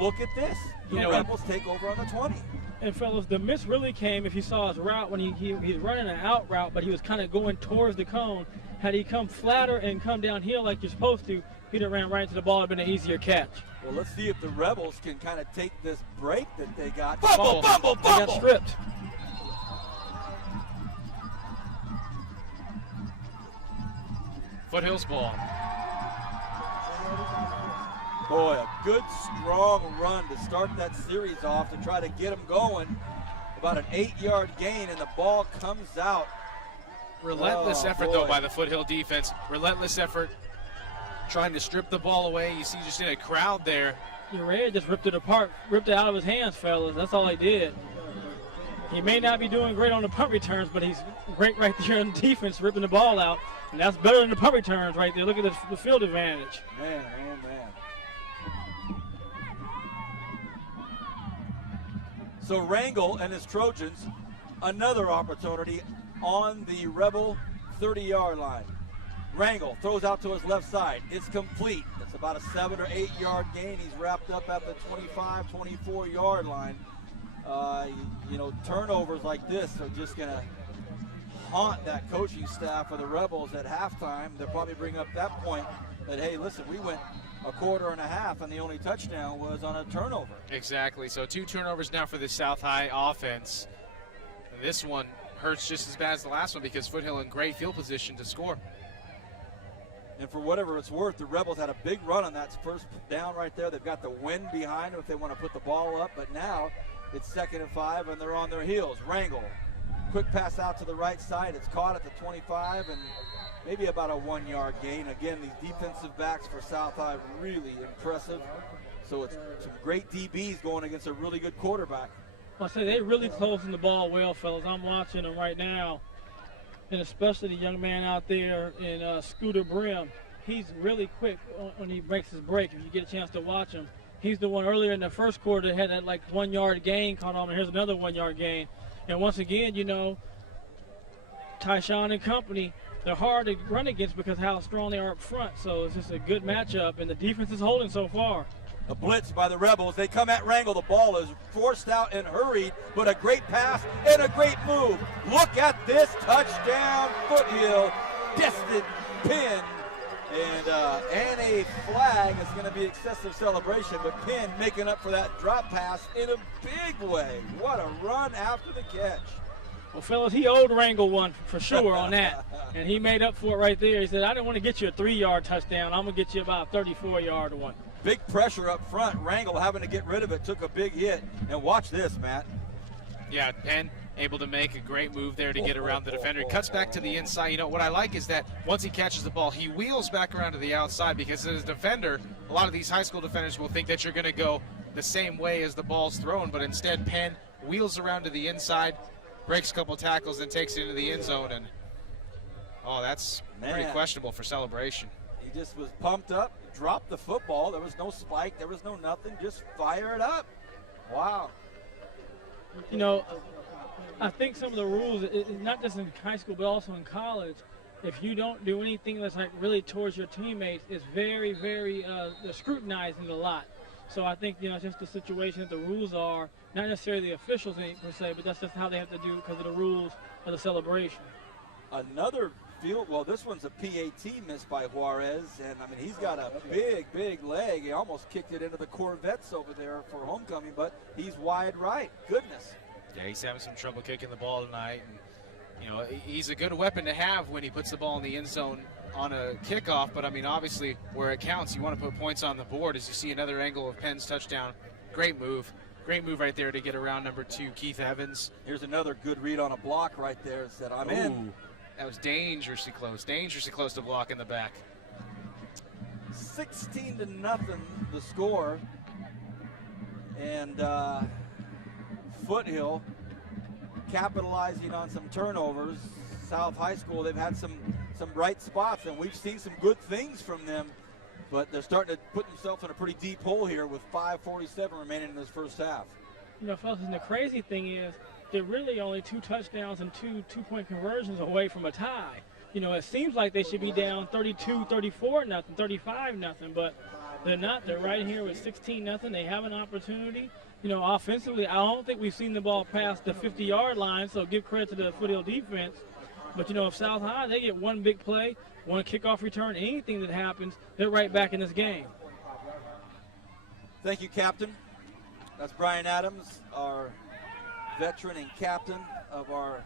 look at this. The Rebels take over on the 20. And, fellas, the miss really came if you saw his route when he's running an out route, but he was kind of going towards the cone. Had he come flatter and come downhill like you're supposed to, he'd have ran right into the ball. It would have been an easier catch. Well, let's see if the Rebels can kind of take this break that they got. Fumble! They got stripped. Foothill's ball. Boy, a good, strong run to start that series off to try to get them going. About an 8-yard gain, and the ball comes out. Relentless effort, though, by the Foothill defense. Relentless effort trying to strip the ball away. You see just in a crowd there. Urea just ripped it apart, ripped it out of his hands, fellas. That's all he did. He may not be doing great on the punt returns, but he's great right there in the defense, ripping the ball out. And that's better than the punt returns right there. Look at the field advantage. Man, oh man. So Wrangell and his Trojans, another opportunity on the Rebel 30-yard line. Wrangell throws out to his left side. It's complete. It's about a 7 or 8 yard gain. He's wrapped up at the 25, 24-yard line. You know, turnovers like this are just going to haunt that coaching staff of the Rebels at halftime. They'll probably bring up that point that, hey, listen, we went a quarter and a half, and the only touchdown was on a turnover. Exactly. So 2 turnovers now for the South High offense. This one hurts just as bad as the last one because Foothill in great field position to score. And for whatever it's worth, the Rebels had a big run on that first down right there. They've got the wind behind them if they want to put the ball up. But now it's 2nd and 5, and they're on their heels. Wrangell, quick pass out to the right side. It's caught at the 25, and maybe about a 1 yard gain. Again, these defensive backs for South High really impressive. So it's some great DBs going against a really good quarterback. I say they really closing the ball well, fellas. I'm watching them right now. And especially the young man out there in Scooter Brim. He's really quick when he breaks his break, if you get a chance to watch him. He's the one earlier in the first quarter that had that like 1 yard gain caught on, and here's another 1 yard gain. And once again, you know, Tyshawn and company, they're hard to run against because how strong they are up front. So it's just a good matchup, and the defense is holding so far. A blitz by the Rebels. They come at Wrangell. The ball is forced out and hurried, but a great pass and a great move. Look at this touchdown, Foothill, destined pin. And a flag is going to be excessive celebration, but Penn making up for that drop pass in a big way. What a run after the catch. Well, fellas, he owed Wrangell one for sure on that, and he made up for it right there. He said, I didn't want to get you a 3 yard touchdown. I'm going to get you about a 34-yard one. Big pressure up front. Wrangell having to get rid of it, took a big hit. And watch this, Matt. Yeah, Penn able to make a great move there to get around the defender. He cuts back to the inside. You know, what I like is that once he catches the ball, he wheels back around to the outside because as a defender, a lot of these high school defenders will think that you're going to go the same way as the ball's thrown, but instead Penn wheels around to the inside, breaks a couple tackles, and takes it into the end zone. And, oh, that's pretty questionable for celebration. He just was pumped up, dropped the football. There was no spike. There was no nothing. Just fire it up. Wow. You know, I think some of the rules, not just in high school but also in college, if you don't do anything that's like really towards your teammates, it's very, very they're scrutinizing it a lot. So I think, you know, just the situation that the rules are, not necessarily the officials per se, but that's just how they have to do because of the rules of the celebration. Another field, well, this one's a PAT miss by Juarez, and I mean, he's got a big, big leg. He almost kicked it into the Corvettes over there for homecoming, but he's wide right. Goodness. Yeah, he's having some trouble kicking the ball tonight. And, you know, he's a good weapon to have when he puts the ball in the end zone on a kickoff, but I mean, obviously, where it counts, you want to put points on the board. As you see another angle of Penn's touchdown. Great move right there to get around number 2, Keith Evans. Here's another good read on a block right there. Said, I'm in. That was dangerously close to block in the back. 16-0 the score, and Foothill capitalizing on some turnovers. South High School, they've had some bright spots, and we've seen some good things from them, but they're starting to put themselves in a pretty deep hole here with 5:47 remaining in this first half. You know, fellas, and the crazy thing is they're really only 2 touchdowns and 2 two-point conversions away from a tie. You know, it seems like they should be down 32, 34 nothing, 35 nothing, but they're not. They're right here with 16 nothing. They have an opportunity. You know, offensively, I don't think we've seen the ball past the 50-yard line, so give credit to the Foothill defense. But, you know, if South High, they get one big play, one kickoff return, anything that happens, they're right back in this game. Thank you, Captain. That's Brian Adams, our veteran and captain of our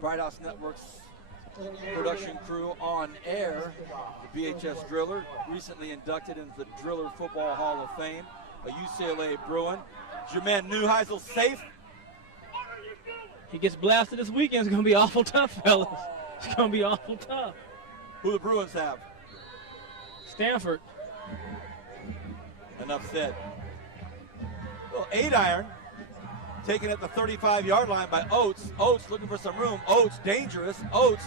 Bright House Network's production crew on air, the BHS Driller, recently inducted into the Driller Football Hall of Fame, a UCLA Bruin. Jermaine Neuheisel safe. He gets blasted this weekend. It's going to be awful tough, fellas. It's going to be awful tough. Who the Bruins have? Stanford. Enough said. Well, 8 iron. taken at the 35-yard line by Oates. Oates looking for some room. Oates dangerous. Oates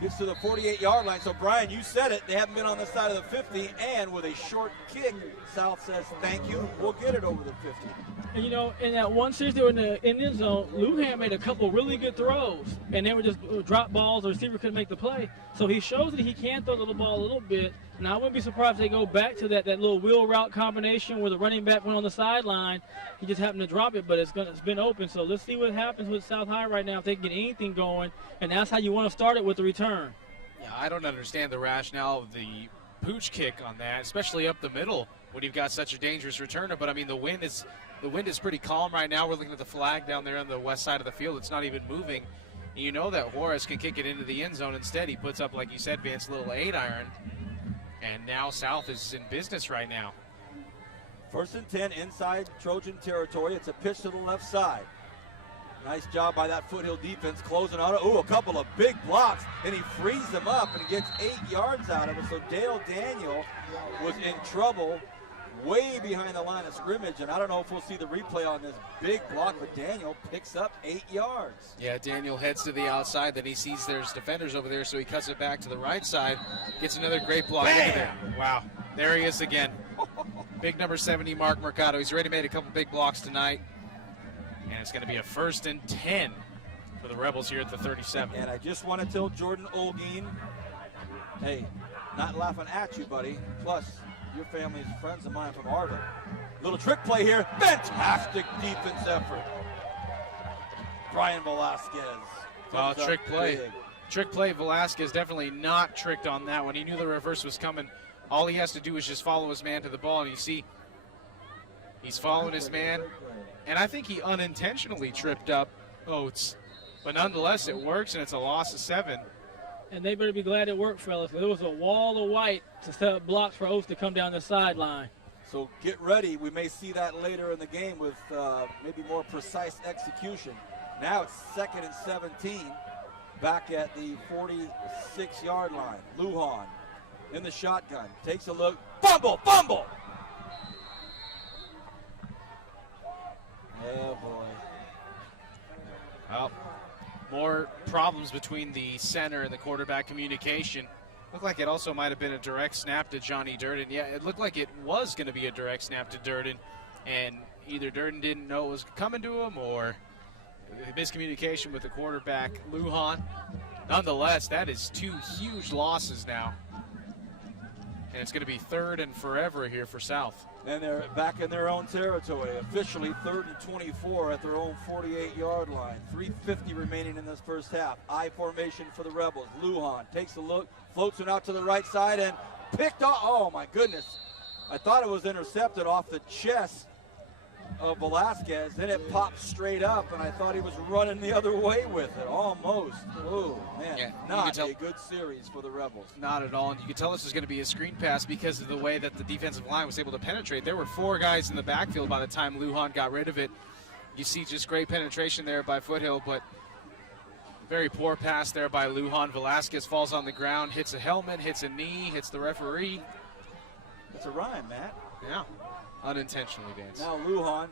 gets to the 48-yard line. So, Brian, you said it. They haven't been on the side of the 50, and with a short kick, South says, thank you, we'll get it over the 50. And, you know, in that one series they were in the end zone, Lujan made a couple really good throws, and they were just drop balls. The receiver couldn't make the play. So he shows that he can throw the ball a little bit. And I wouldn't be surprised if they go back to that little wheel route combination where the running back went on the sideline. He just happened to drop it, but it's been open. So let's see what happens with South High right now if they can get anything going. And that's how you want to start it with the return. Yeah, I don't understand the rationale of the pooch kick on that, especially up the middle when you've got such a dangerous returner. But I mean, the wind is pretty calm right now. We're looking at the flag down there on the west side of the field. It's not even moving. And you know that Juarez can kick it into the end zone. Instead, he puts up, like you said, Vince, a little 8-iron. And now South is in business right now. 1st and 10 inside Trojan territory. It's a pitch to the left side. Nice job by that Foothill defense closing on it. Ooh, a couple of big blocks, and he frees them up and gets 8 yards out of it. So Dale Daniel was in trouble way behind the line of scrimmage, and I don't know if we'll see the replay on this big block, but Daniel picks up 8 yards. Yeah, Daniel heads to the outside, then he sees there's defenders over there, so he cuts it back to the right side, gets another great block. Look at that. Wow, there he is again. Big number 70, Mark Mercado. He's already made a couple big blocks tonight, and it's going to be a 1st and 10 for the Rebels here at the 37. And I just want to tell Jordan Olguin, hey, not laughing at you, buddy. Plus, your family's friends of mine from Arvin. Little trick play here. Fantastic defense effort. Brian Velasquez. Trick play. Big. Trick play. Velasquez definitely not tricked on that one. He knew the reverse was coming. All he has to do is just follow his man to the ball, and you see he's following his man. And I think he unintentionally tripped up Oates. But nonetheless, it works, and it's a loss of 7. And they better be glad it worked, fellas. There was a wall of white to set up blocks for Oates to come down the sideline. So get ready. We may see that later in the game with maybe more precise execution. Now it's 2nd and 17, back at the 46-yard line. Lujan in the shotgun, takes a look, fumble! Oh, boy. Well, more problems between the center and the quarterback communication. Looked like it also might have been a direct snap to Johnny Durden. Yeah, it looked like it was going to be a direct snap to Durden, and either Durden didn't know it was coming to him or miscommunication with the quarterback, Lujan. Nonetheless, that is 2 huge losses now. And it's going to be 3rd and forever here for South. And they're back in their own territory. Officially 3rd and 24 at their own 48-yard line. 3:50 remaining in this first half. I formation for the Rebels. Lujan takes a look, floats it out to the right side, and picked off. Oh, my goodness. I thought it was intercepted off the chest of Velasquez. Then it popped straight up, and I thought he was running the other way with it. Almost. Oh, man. Yeah, not a good series for the Rebels. Not at all. And you could tell this was going to be a screen pass because of the way that the defensive line was able to penetrate. There were 4 guys in the backfield by the time Lujan got rid of it. You see just great penetration there by Foothill, but very poor pass there by Lujan. Velasquez falls on the ground, hits a helmet, hits a knee, hits the referee. It's a rhyme, Matt. Yeah, unintentionally, Vance. Now Lujan,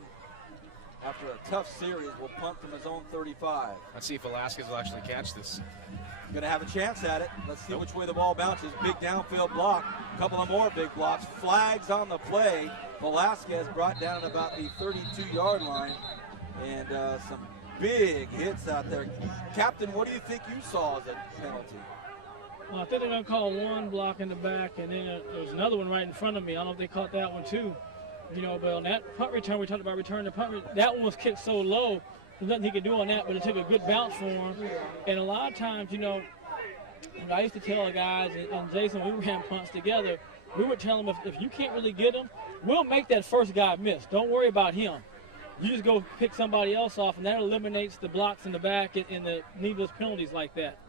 after a tough series, will punt from his own 35. Let's see if Velasquez will actually catch this. Going to have a chance at it. Let's see which way the ball bounces. Big downfield block. A couple of more big blocks. Flags on the play. Velasquez brought down at about the 32-yard line. And some big hits out there. Captain, what do you think you saw as a penalty? Well, I think they're going to call one block in the back, and then there's another one right in front of me. I don't know if they caught that one too. You know, but on that punt return, we talked about return to punt. That one was kicked so low, there's nothing he could do on that, but it took a good bounce for him. And a lot of times, you know, I used to tell the guys, and Jason, we ran punts together, we would tell them if you can't really get him, we'll make that first guy miss. Don't worry about him. You just go pick somebody else off, and that eliminates the blocks in the back and the needless penalties like that.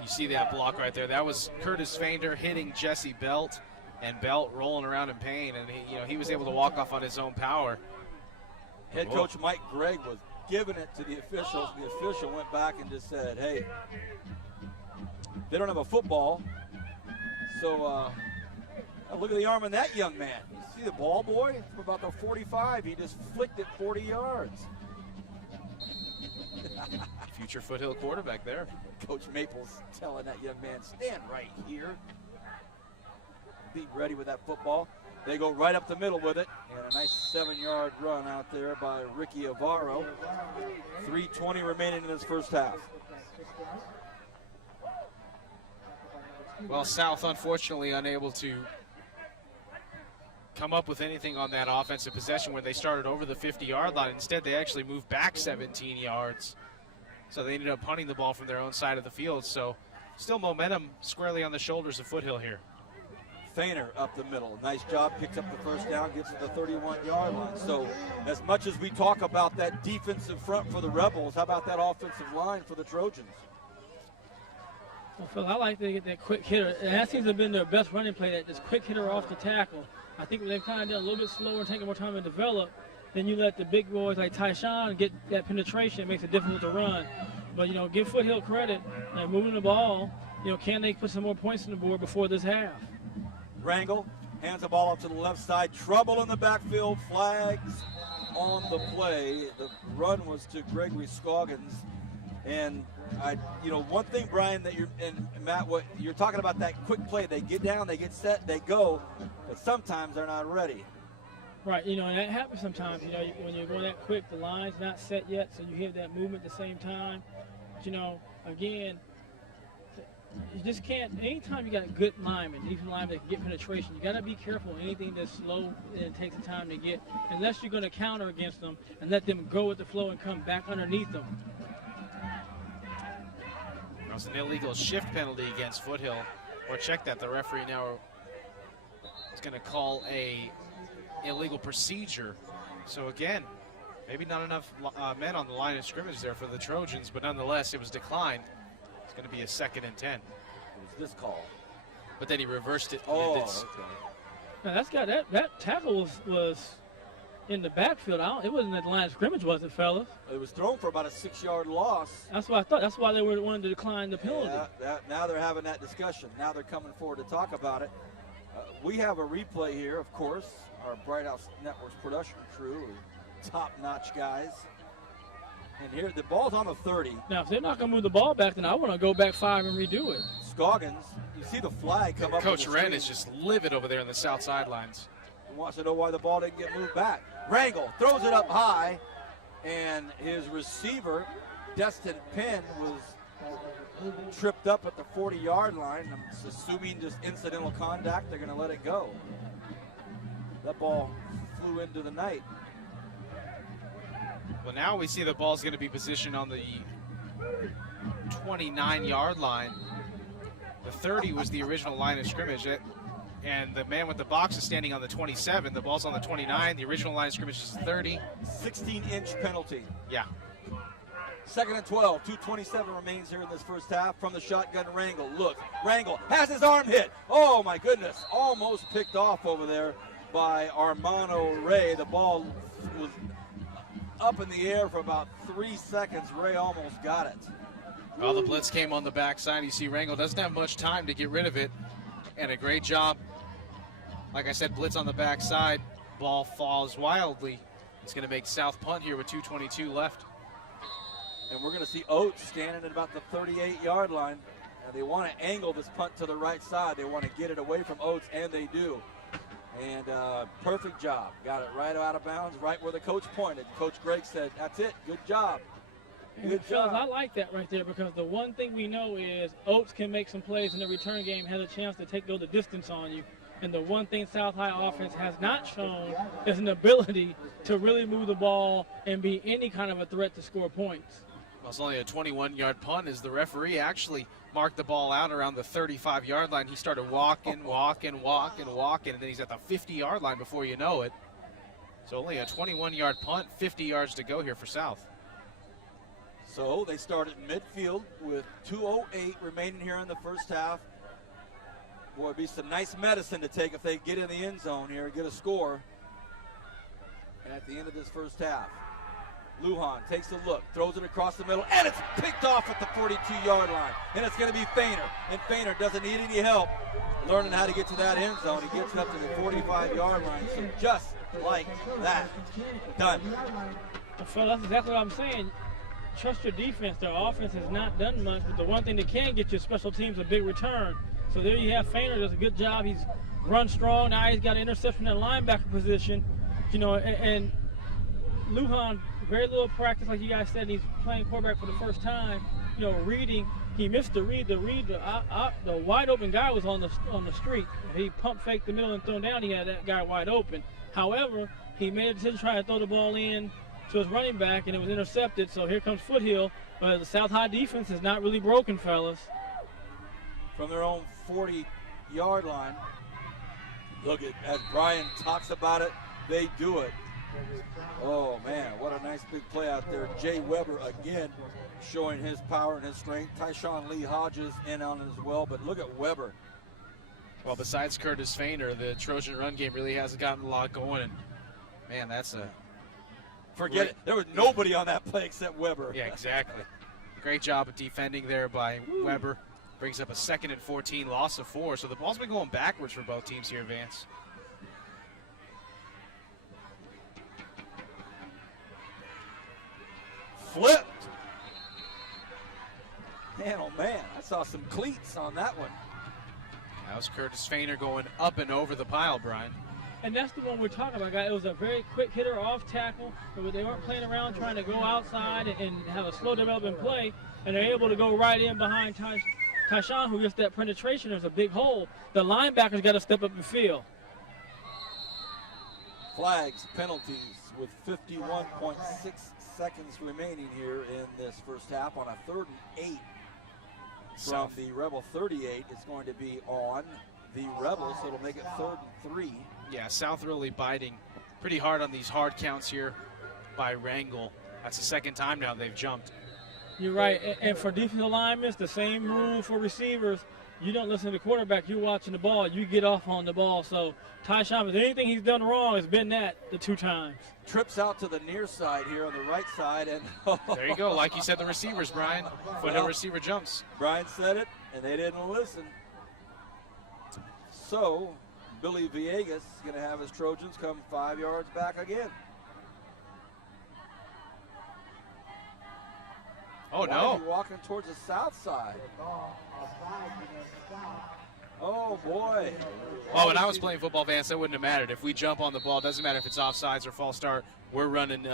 You see that block right there. That was Curtis Faender hitting Jesse Belt, and Belt rolling around in pain, and he was able to walk off on his own power. Head coach Mike Gregg was giving it to the officials. The official went back and just said, hey, they don't have a football, so look at the arm on that young man. You see the ball boy from about the 45. He just flicked it 40 yards. Future Foothill quarterback there. Coach Maples telling that young man, stand right here. Be ready with that football. They go right up the middle with it. And a nice 7-yard run out there by Ricky Avaro. 3:20 remaining in this first half. Well, South unfortunately unable to come up with anything on that offensive possession where they started over the 50-yard line. Instead, they actually moved back 17 yards. So they ended up punting the ball from their own side of the field. So still momentum squarely on the shoulders of Foothill here. Feiner up the middle. Nice job, picks up the first down, gets to the 31-yard line. So as much as we talk about that defensive front for the Rebels, how about that offensive line for the Trojans? Well, Phil, I like to get that quick hitter. And that seems to have been their best running play, that this quick hitter off the tackle. I think they've kind of done a little bit slower and taking more time to develop. Then you let the big boys like Tyshawn get that penetration. It makes it difficult to run. But, you know, give Foothill credit. They're moving the ball. You know, can they put some more points on the board before this half? Rangel hands the ball up to the left side. Trouble in the backfield. Flags on the play. The run was to Gregory Scoggins. And, one thing, Brian, that and Matt, what you're talking about, that quick play. They get down, they get set, they go. But sometimes they're not ready. Right, and that happens sometimes. When you're going that quick, the line's not set yet, so you have that movement at the same time. But, again, you just can't. Anytime you got good linemen, decent linemen that can get penetration, you got to be careful. Anything that's slow and takes the time to get, unless you're going to counter against them and let them go with the flow and come back underneath them. That was an illegal shift penalty against Foothill. Or check that. The referee now is going to call a illegal procedure. So again, maybe not enough men on the line of scrimmage there for the Trojans, but nonetheless, it was declined. It's going to be a 2nd and 10. It was this call. But then he reversed it. Oh, okay. Now that tackle was in the backfield. It wasn't at the line of scrimmage, was it, fellas? It was thrown for about a 6-yard loss. That's what I thought. That's why they were wanting to decline the penalty. Yeah, now they're having that discussion. Now they're coming forward to talk about it. We have a replay here, of course. Our Bright House Networks production crew, top-notch guys. And here, the ball's on the 30. Now, if they're not going to move the ball back, then I want to go back 5 and redo it. Scoggins, you see the flag come up. Coach Wren is just livid over there on the south sidelines. He wants to know why the ball didn't get moved back. Rangel throws it up high, and his receiver, Destin Penn, was tripped up at the 40-yard line. I'm assuming just incidental contact. They're going to let it go. That ball flew into the night. Well, now we see the ball's going to be positioned on the 29-yard line. The 30 was the original line of scrimmage, and the man with the box is standing on the 27. The ball's on the 29. The original line of scrimmage is 30. 16-inch penalty. Yeah. 2nd and 12. 2:27 remains here in this first half. From the shotgun, Rangel. Look, Rangel has his arm hit. Oh, my goodness. Almost picked off over there by Armando Ray. The ball was up in the air for about 3 seconds. Ray almost got it. Well, the blitz came on the backside. You see Rangel doesn't have much time to get rid of it. And a great job. Like I said, blitz on the backside. Ball falls wildly. It's going to make South punt here with 2:22 left. And we're going to see Oates standing at about the 38-yard line. And they want to angle this punt to the right side. They want to get it away from Oates, and they do. And perfect job. Got it right out of bounds, right where the coach pointed. Coach Greg said, that's it. Good job. Good job. I like that right there, because the one thing we know is Oates can make some plays in the return game, has a chance to go the distance on you. And the one thing South High offense has not shown is an ability to really move the ball and be any kind of a threat to score points. Well, it's only a 21-yard punt as the referee actually marked the ball out around the 35-yard line. He started walking, and then he's at the 50-yard line before you know it. So only a 21-yard punt, 50 yards to go here for South. So they start at midfield with 2:08 remaining here in the first half. Boy, it'd be some nice medicine to take if they get in the end zone here and get a score at the end of this first half. Lujan takes a look, throws it across the middle, and it's picked off at the 42-yard line. And it's going to be Feiner. And Feiner doesn't need any help learning how to get to that end zone. He gets up to the 45-yard line. So just like that, done. Well, that's exactly what I'm saying. trust your defense. Their offense has not done much, but the one thing that can get you special teams a big return. So there you have Fainer does a good job. He's run strong. Now he's got an interception at linebacker position. You know, and Lujan, very little practice, like you guys said. He's playing quarterback for the first time. You know, reading. He missed the read. The wide open guy was on the street. He pump faked the middle and thrown down. He had that guy wide open. However, he made a decision to try to throw the ball in to his running back, and it was intercepted. So here comes Foothill. But the South High defense is not really broken, fellas. From their own 40-yard line. Look at, as Brian talks about it, they do it. Oh, man, what a nice big play out there. Jay Weber again showing his power and his strength. Tyshawn Lee Hodges in on it as well, but look at Weber. Well, besides Curtis Fainer, the Trojan run game really hasn't gotten a lot going. And, man, that's a... Forget it. There was nobody on that play except Weber. Yeah, exactly. Great job of defending there by Weber. Brings up a 2nd and 14, loss of 4. So the ball's been going backwards for both teams here, Vance. Flipped. Man, oh man, I saw some cleats on that one. That was Curtis Fainer going up and over the pile, Brian. And that's the one we're talking about, guys. It was a very quick hitter off tackle. They weren't playing around trying to go outside and have a slow developing play, and they're able to go right in behind Tyshawn, who gets that penetration. There's a big hole. The linebackers got to step up and field. Flags, penalties with 51.6 seconds remaining here in this first half on a 3rd and 8 from the Rebel 38. It's going to be on the Rebels, so it'll make it 3rd and 3. Yeah, South really biting pretty hard on these hard counts here by Wrangell. That's the 2nd time now they've jumped. You're right, and for defensive linemen, the same rule for receivers. You don't listen to the quarterback, you're watching the ball, you get off on the ball. So Tyshawn, if anything he's done wrong, has been that the 2 times. Trips out to the near side here on the right side. And there you go, like you said, the receivers, Brian. Foothill receiver jumps. Brian said it, and they didn't listen. So Billy Villegas is going to have his Trojans come 5 yards back again. Oh, Why no. is he walking towards the south side? Oh, boy. Oh, when I was playing football, Vance, that wouldn't have mattered. If we jump on the ball, doesn't matter if it's offsides or false start. We're running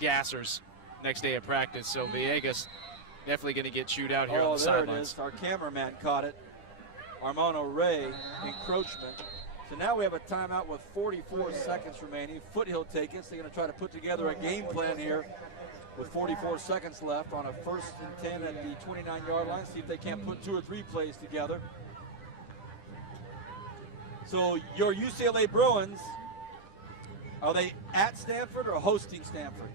gassers next day at practice. So Villegas definitely going to get chewed out here on the sidelines. There it is. Our cameraman caught it. Armando Ray, encroachment. So now we have a timeout with 44 seconds remaining. Foothill take it. So they're going to try to put together a game plan here with 44 seconds left on a 1st and 10 at the 29-yard line. See if they can't put 2 or 3 plays together. So your UCLA Bruins, are they at Stanford or hosting Stanford?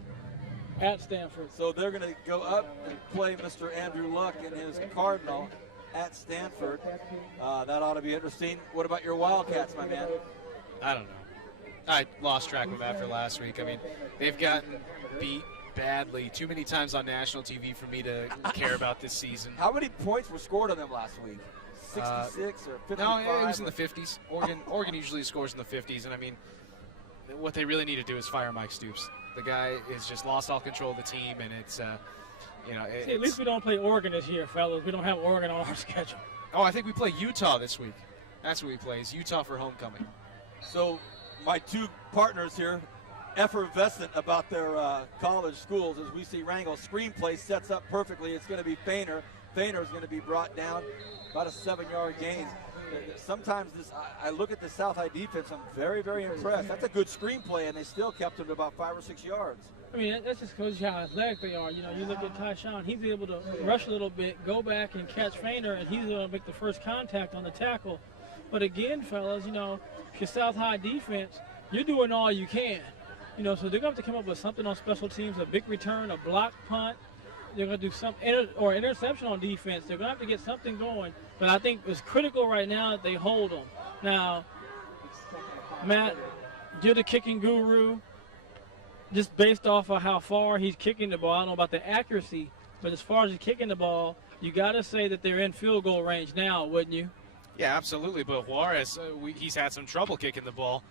At Stanford. So they're going to go up and play Mr. Andrew Luck and his Cardinal at Stanford. That ought to be interesting. What about your Wildcats, my man? I don't know. I lost track of them after last week. I mean, they've gotten beat badly too many times on national TV for me to care about this season. How many points were scored on them last week? 66 or 55? No, it was in the 50s. Oregon usually scores in the 50s, and I mean, what they really need to do is fire Mike Stoops. The guy has just lost all control of the team, and it's, See, at least we don't play Oregon this year, fellas. We don't have Oregon on our schedule. Oh, I think we play Utah this week. That's what we play, is Utah for homecoming. So my 2 partners here, effervescent about their college schools, as we see Wrangell's screenplay sets up perfectly. It's going to be Fainer. Fainer is going to be brought down, about a 7-yard gain. Sometimes I look at the South High defense, I'm very, very impressed. That's a good screenplay, and they still kept him to about 5 or 6 yards. I mean, that just shows you how athletic they are. You know, you look at Tyshawn, he's able to rush a little bit, go back and catch Fainer, and he's able to make the first contact on the tackle. But again, fellas, you know, if you're South High defense, you're doing all you can. You know, so they're going to have to come up with something on special teams, a big return, a block punt. They're going to do something, or interception on defense. They're going to have to get something going. But I think it's critical right now that they hold them. Now, Matt, you're the kicking guru. Just based off of how far he's kicking the ball, I don't know about the accuracy, but as far as he's kicking the ball, you got to say that they're in field goal range now, wouldn't you? Yeah, absolutely. But Juarez, he's had some trouble kicking the ball.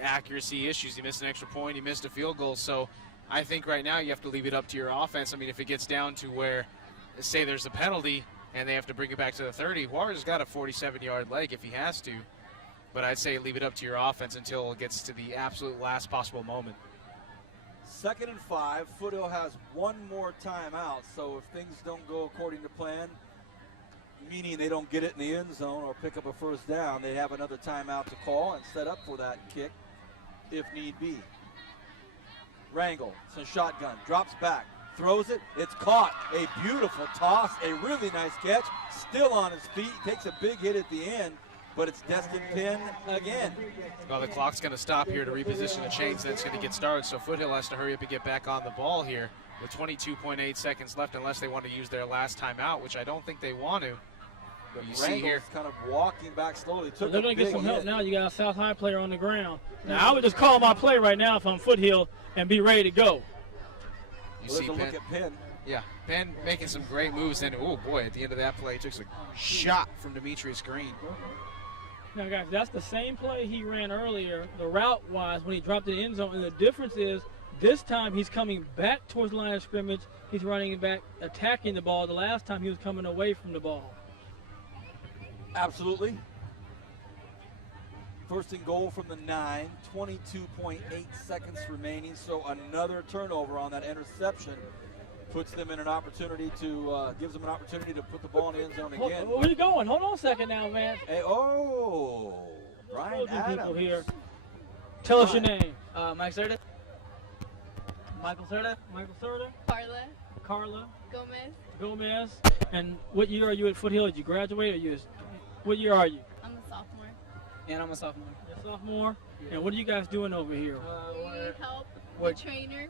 Accuracy issues. He missed an extra point. He missed a field goal. So I think right now you have to leave it up to your offense. I mean, if it gets down to where, say there's a penalty and they have to bring it back to the 30, Juarez got a 47-yard leg if he has to. But I'd say leave it up to your offense until it gets to the absolute last possible moment. 2nd and 5. Foothill has one more timeout, so if things don't go according to plan, meaning they don't get it in the end zone or pick up a first down, they have another timeout to call and set up for that kick if need be. Rangel, it's a shotgun, drops back, throws it, it's caught. A beautiful toss, a really nice catch, still on his feet, takes a big hit at the end, but it's Destin Penn again. Well, the clock's going to stop here to reposition the chains. That's going to get started, so Foothill has to hurry up and get back on the ball here with 22.8 seconds left unless they want to use their last timeout, which I don't think they want to. But you see here, kind of walking back slowly. They're going to get some help now. You got a South High player on the ground. Now, I would just call my play right now if I'm Foothill and be ready to go. You see Penn. Look at Penn. Yeah, Penn making some great moves. And, oh, boy, at the end of that play, he took a shot from Demetrius Green. Now, guys, that's the same play he ran earlier, the route-wise, when he dropped in the end zone. And the difference is this time he's coming back towards the line of scrimmage. He's running back, attacking the ball. The last time he was coming away from the ball. Absolutely. 1st and goal from the 9, 22.8 seconds remaining, so another turnover on that interception puts them in an opportunity to, gives them an opportunity to put the ball in the end zone again. Where are you going? Hold on a second now, man. Hey, Brian Adams. Here. Tell us your name. Mike Serta. Michael Serta. Michael Serta. Carla. Carla. Gomez. And what year are you at Foothill? Did you graduate or what year are you? I'm a sophomore. And I'm a sophomore. You're a sophomore? Yeah. And what are you guys doing over here? We help the trainer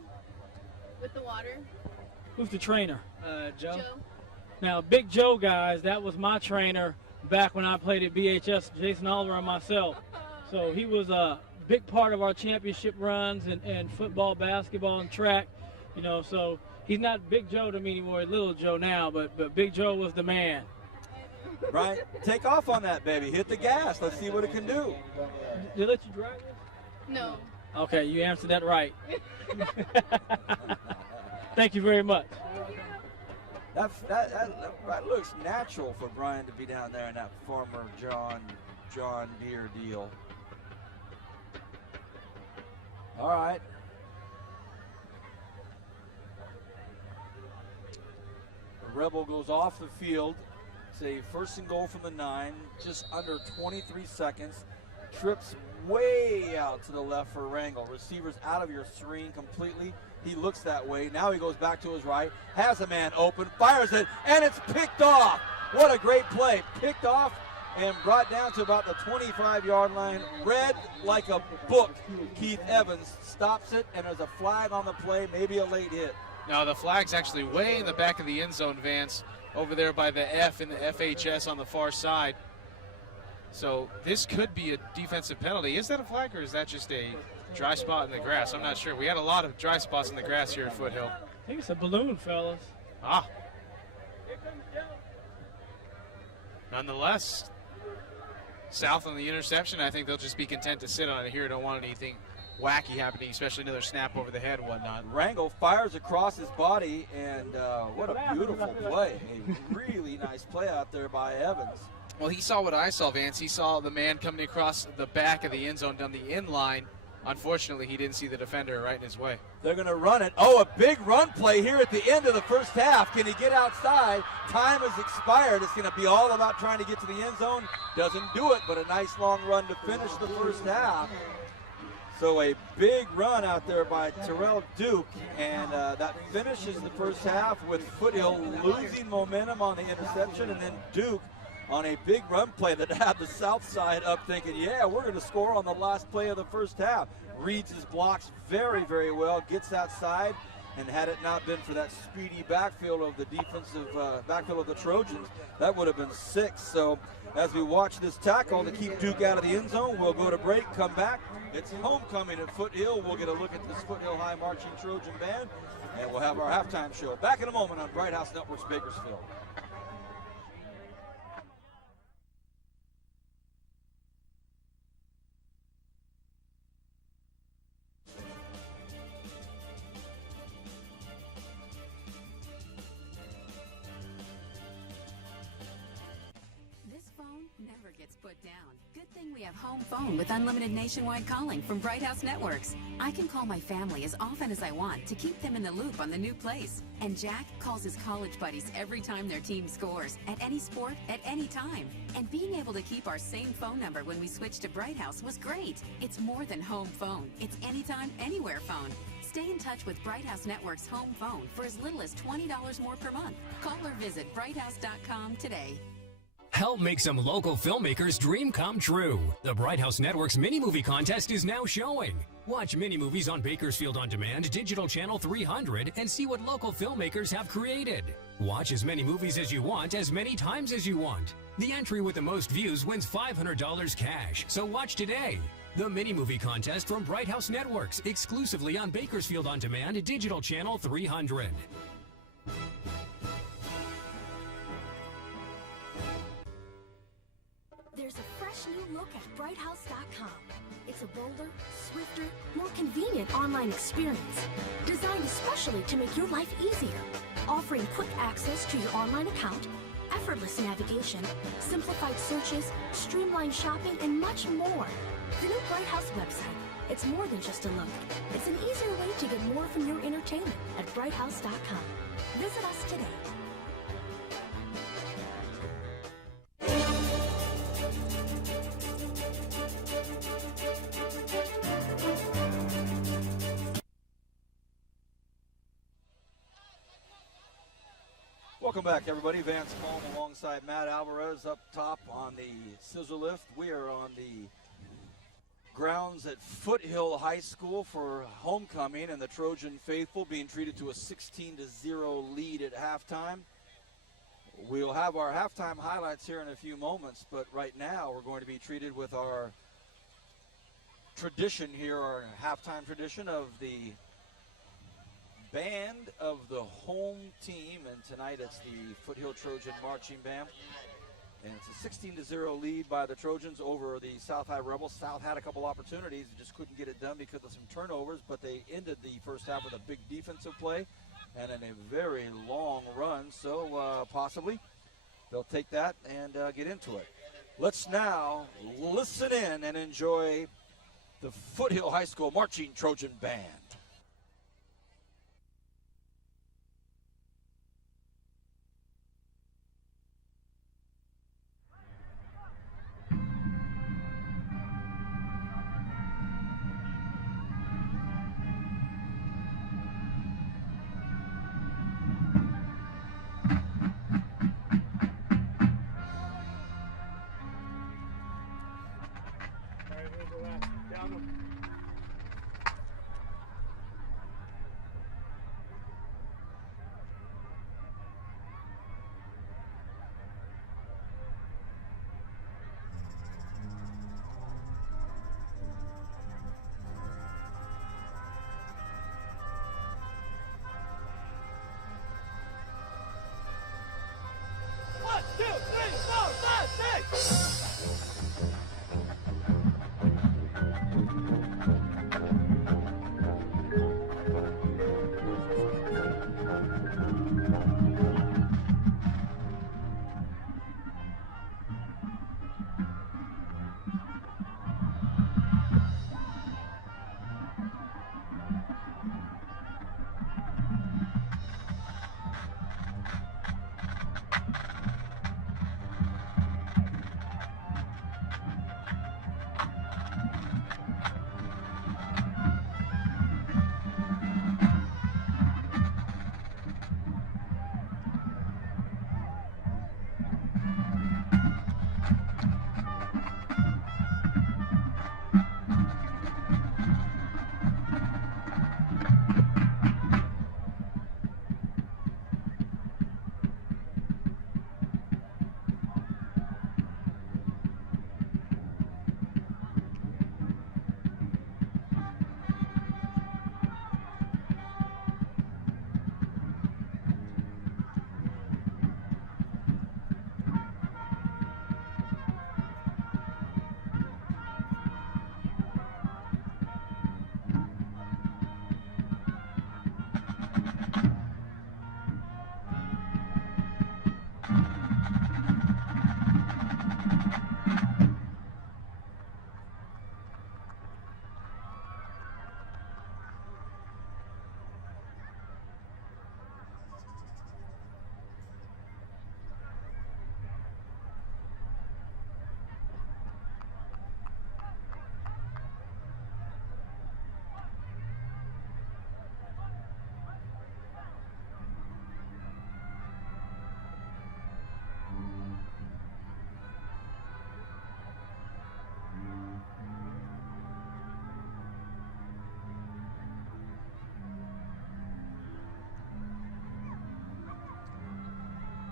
with the water. Who's the trainer? Joe. Now, Big Joe, guys, that was my trainer back when I played at BHS, Jason Oliver and myself. So he was a big part of our championship runs and football, basketball, and track. You know, so he's not Big Joe to me anymore, Little Joe now, but Big Joe was the man. Brian, take off on that, baby. Hit the gas. Let's see what it can do. Did they let you drive this? No. Okay, you answered that right. Thank you very much. That looks natural for Brian to be down there in that former John Deere deal. All right. The Rebel goes off the field. It's a 1st and goal from the 9, just under 23 seconds. Trips way out to the left for Rangel. Receiver's out of your screen completely. He looks that way. Now he goes back to his right, has a man open, fires it, and it's picked off. What a great play. Picked off and brought down to about the 25-yard line. Read like a book. Keith Evans stops it, and there's a flag on the play, maybe a late hit. No, the flag's actually way in the back of the end zone, Vance, over there by the F in the FHS on the far side. So this could be a defensive penalty. Is that a flag or is that just a dry spot in the grass? I'm not sure. We had a lot of dry spots in the grass here at Foothill. I think it's a balloon, fellas. Ah. Nonetheless, South on the interception, I think they'll just be content to sit on it here. Don't want anything wacky happening, especially another snap over the head and whatnot. Rangel fires across his body, and what a beautiful play. A really nice play out there by Evans. Well, he saw what I saw, Vance. He saw the man coming across the back of the end zone down the end line. Unfortunately, he didn't see the defender right in his way. They're going to run it. Oh, a big run play here at the end of the first half. Can he get outside? Time has expired. It's going to be all about trying to get to the end zone. Doesn't do it, but a nice long run to finish the first half. So a big run out there by Terrell Duke, and that finishes the first half with Foothill losing momentum on the interception, and then Duke on a big run play that had the south side up thinking, yeah, we're going to score on the last play of the first half. Reads his blocks very, very well, gets outside, and had it not been for that speedy backfield of the defensive backfield of the Trojans, that would have been 6. So as we watch this tackle to keep Duke out of the end zone, we'll go to break, come back. It's homecoming at Foothill. We'll get a look at this Foothill High Marching Trojan Band, and we'll have our halftime show. Back in a moment on Bright House Networks Bakersfield. foot down. Good thing we have home phone with unlimited nationwide calling from Bright House Networks. I can call my family as often as I want to keep them in the loop on the new place. And Jack calls his college buddies every time their team scores, at any sport, at any time. And being able to keep our same phone number when we switched to Bright House was great. It's more than home phone. It's anytime, anywhere phone. Stay in touch with Bright House Network's home phone for as little as $20 more per month. Call or visit brighthouse.com today. Help make some local filmmakers' dream come true. The Bright House Network's mini-movie contest is now showing. Watch mini-movies on Bakersfield On Demand, Digital Channel 300, and see what local filmmakers have created. Watch as many movies as you want, as many times as you want. The entry with the most views wins $500 cash, so watch today. The mini-movie contest from Bright House Networks, exclusively on Bakersfield On Demand, Digital Channel 300. There's a fresh new look at brighthouse.com. It's a bolder, swifter, more convenient online experience designed especially to make your life easier, offering quick access to your online account, effortless navigation, simplified searches, streamlined shopping, and much more. The new Bright House website, it's more than just a look. It's an easier way to get more from your entertainment at brighthouse.com. Visit us today. Welcome back, everybody. Vance Colm alongside Matt Alvarez up top on the scissor lift. We are on the grounds at Foothill High School for homecoming, and the Trojan faithful being treated to a 16-0 lead at halftime. We'll have our halftime highlights here in a few moments, but right now we're going to be treated with our tradition here, our halftime tradition of the band of the home team, and tonight it's the Foothill Trojan Marching Band. And it's a 16-0 lead by the Trojans over the South High Rebels. South had a couple opportunities, just couldn't get it done because of some turnovers, but they ended the first half with a big defensive play and in a very long run, so possibly they'll take that and get into it. Let's now listen in and enjoy the Foothill High School Marching Trojan Band.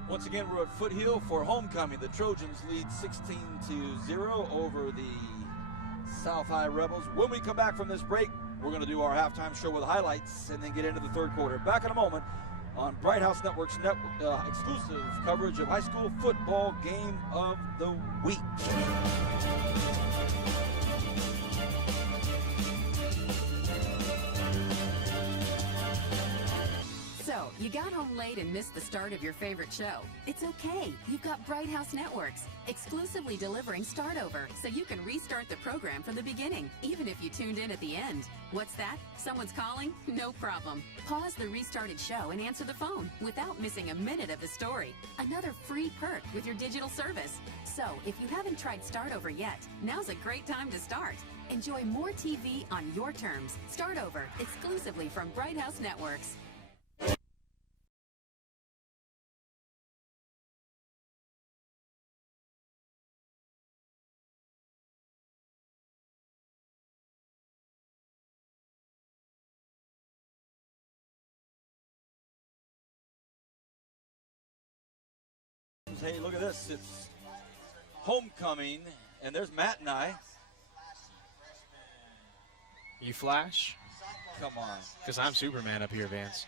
Once again, we're at Foothill for homecoming. The Trojans lead 16-0 over the South High Rebels. When we come back from this break, we're going to do our halftime show with highlights and then get into the third quarter. Back in a moment on Bright House Network's exclusive coverage of high school football game of the week. So, you got home late and missed the start of your favorite show. It's okay. You've got Bright House Networks, exclusively delivering start over, so you can restart the program from the beginning, even if you tuned in at the end. What's that? Someone's calling? No problem. Pause the restarted show and answer the phone without missing a minute of the story. Another free perk with your digital service. So, if you haven't tried start over yet, now's a great time to start. Enjoy more TV on your terms. Start over, exclusively from Bright House Networks. Hey, look at this. It's homecoming, and there's Matt and I. You flash? Come on. Because I'm Superman up here, Vance.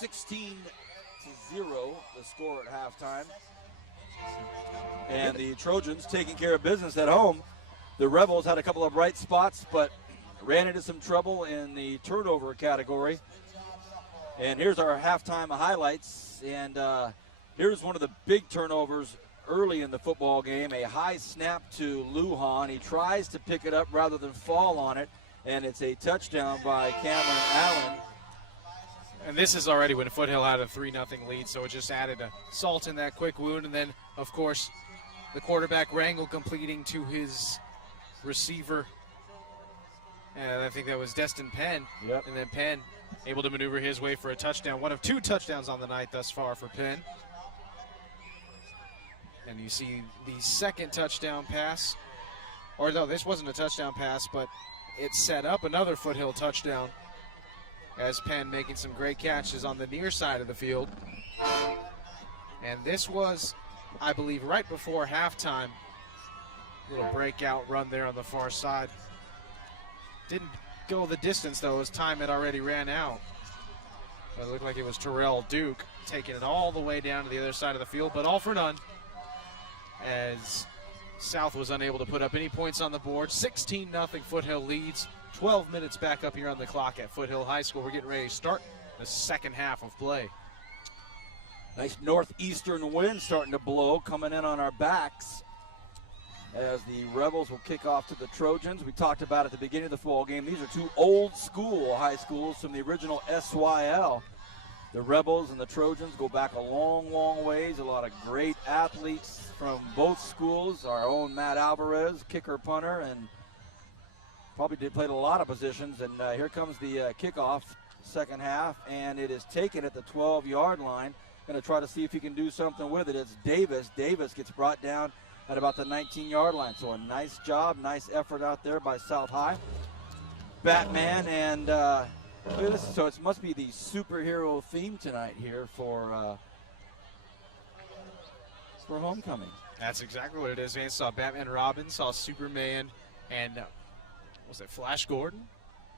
16-0, the score at halftime. And the Trojans taking care of business at home. The Rebels had a couple of bright spots, but ran into some trouble in the turnover category. And here's our halftime highlights. And here's one of the big turnovers early in the football game. A high snap to Lujan. He tries to pick it up rather than fall on it. And it's a touchdown by Cameron Allen. And this is already when Foothill had a 3-0 lead, so it just added a salt in that quick wound. And then, of course, the quarterback Rangel completing to his receiver. And I think that was Destin Penn. Yep. And then Penn able to maneuver his way for a touchdown. One of 2 touchdowns on the night thus far for Penn. And you see the second touchdown pass. Or no, this wasn't a touchdown pass, but it set up another Foothill touchdown as Penn making some great catches on the near side of the field. And this was, I believe, right before halftime. Little breakout run there on the far side. Didn't go the distance, though, as time had already ran out. But it looked like it was Terrell Duke taking it all the way down to the other side of the field, but all for none, as South was unable to put up any points on the board. 16-0 Foothill leads. 12 minutes back up here on the clock at Foothill High School. We're getting ready to start the second half of play. Nice northeastern wind starting to blow, coming in on our backs as the Rebels will kick off to the Trojans. We talked about at the beginning of the football game, these are 2 old school high schools from the original SYL. The Rebels and the Trojans go back a long, long ways. A lot of great athletes from both schools. Our own Matt Alvarez, kicker, punter, and probably played a lot of positions. And here comes the kickoff, second half, and it is taken at the 12-yard line. Going to try to see if he can do something with it. It's Davis. Davis gets brought down at about the 19-yard line. So a nice job, nice effort out there by South High. Batman and look at this. So it must be the superhero theme tonight here for homecoming. That's exactly what it is, man. Saw Batman Robin, saw Superman, and was it Flash Gordon?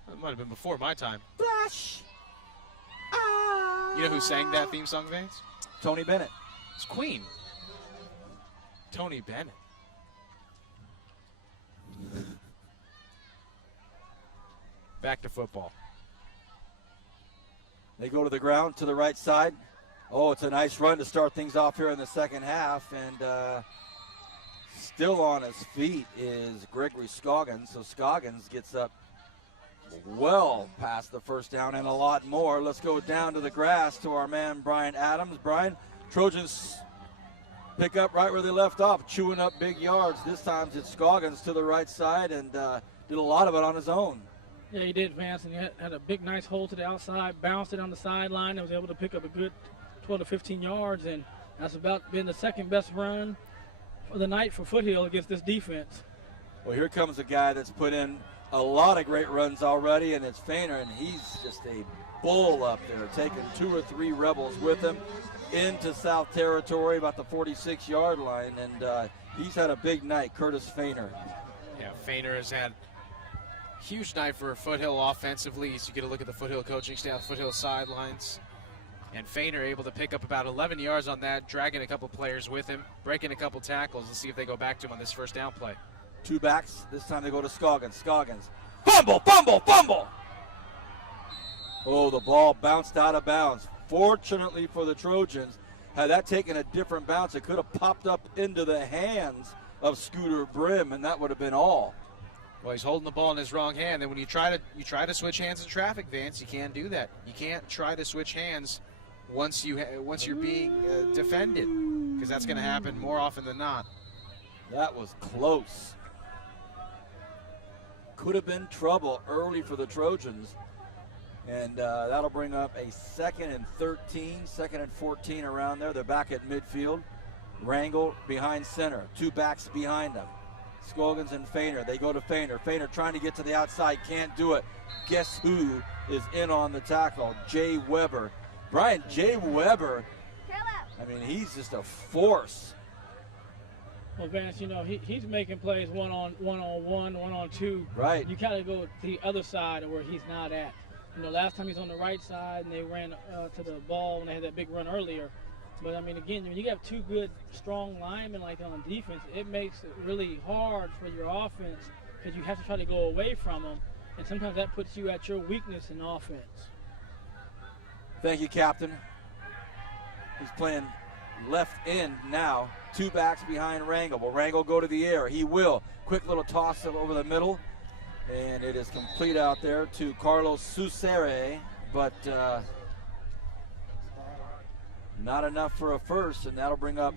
That might have been before my time. Flash! You know who sang that theme song, Vance? Tony Bennett. It's Queen. Tony Bennett. Back to football. They go to the ground to the right side. Oh, it's a nice run to start things off here in the second half. And still on his feet is Gregory Scoggins. So Scoggins gets up well past the first down and a lot more. Let's go down to the grass to our man Brian Adams. Brian, Trojans pick up right where they left off, chewing up big yards. This time it's Scoggins to the right side and did a lot of it on his own. Yeah, he did, Vance, and he had a big, nice hole to the outside, bounced it on the sideline, and was able to pick up a good 12 to 15 yards, and that's about been the second best run for the night for Foothill against this defense. Well, here comes a guy that's put in a lot of great runs already, and it's Fainer, and he's just a bull up there, taking 2 or 3 Rebels with him into South Territory, about the 46-yard line, and he's had a big night, Curtis Fainer. Yeah, Fainer has had a huge night for Foothill offensively. As you get a look at the Foothill coaching staff, Foothill sidelines. And Fainer able to pick up about 11 yards on that, dragging a couple players with him, breaking a couple tackles. Let's see if they go back to him on this first down play. 2 backs. This time they go to Scoggins. Scoggins. Fumble, fumble, fumble! Oh, the ball bounced out of bounds. Fortunately for the Trojans, had that taken a different bounce, it could have popped up into the hands of Scooter Brim, and that would have been all. Well, he's holding the ball in his wrong hand. And when you try to switch hands in traffic, Vance, you can't do that. You can't try to switch hands once you're being defended, because that's going to happen more often than not. That was close. Could have been trouble early for the Trojans. And that'll bring up a 2nd and 13, 2nd and 14 around there. They're back at midfield. Rangel behind center. 2 backs behind them. Scoggins and Fainer. They go to Fainer. Fainer trying to get to the outside. Can't do it. Guess who is in on the tackle? Jay Weber. Brian, Jay Weber, I mean, he's just a force. Well, Vance, you know, he's making plays one-on-one, one-on-two. Right. You kind of go to the other side of where he's not at. You know, last time he's on the right side and they ran to the ball when they had that big run earlier. But, I mean, again, when you have 2 good, strong linemen like that on defense, it makes it really hard for your offense because you have to try to go away from them. And sometimes that puts you at your weakness in offense. Thank you, Captain. He's playing left end now. 2 backs behind Rangel. Will Rangel go to the air? He will. Quick little toss over the middle. And it is complete out there to Carlos Susere. But not enough for a first. And that'll bring up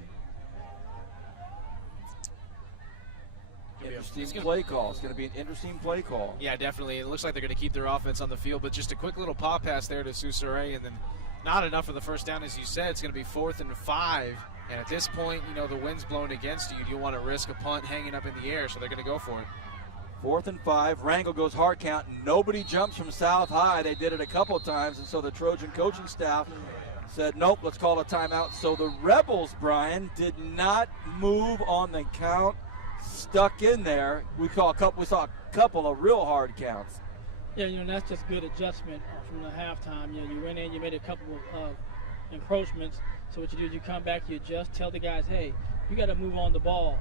interesting play call. It's going to be an interesting play call. Yeah, definitely. It looks like they're going to keep their offense on the field, but just a quick little pop pass there to Susere, and then not enough for the first down. As you said, it's going to be 4th and 5, and at this point, you know, the wind's blowing against you. You don't want to risk a punt hanging up in the air, so they're going to go for it. 4th and 5. Rangel goes hard count. Nobody jumps from South High. They did it a couple of times, and so the Trojan coaching staff said, nope, let's call a timeout. So the Rebels, Brian, did not move on the count. Stuck in there. We saw a couple of real hard counts. Yeah, you know, that's just good adjustment from the halftime. You know, you went in, you made a couple of encroachments. So what you do is you come back, you adjust, tell the guys, hey, you got to move on the ball.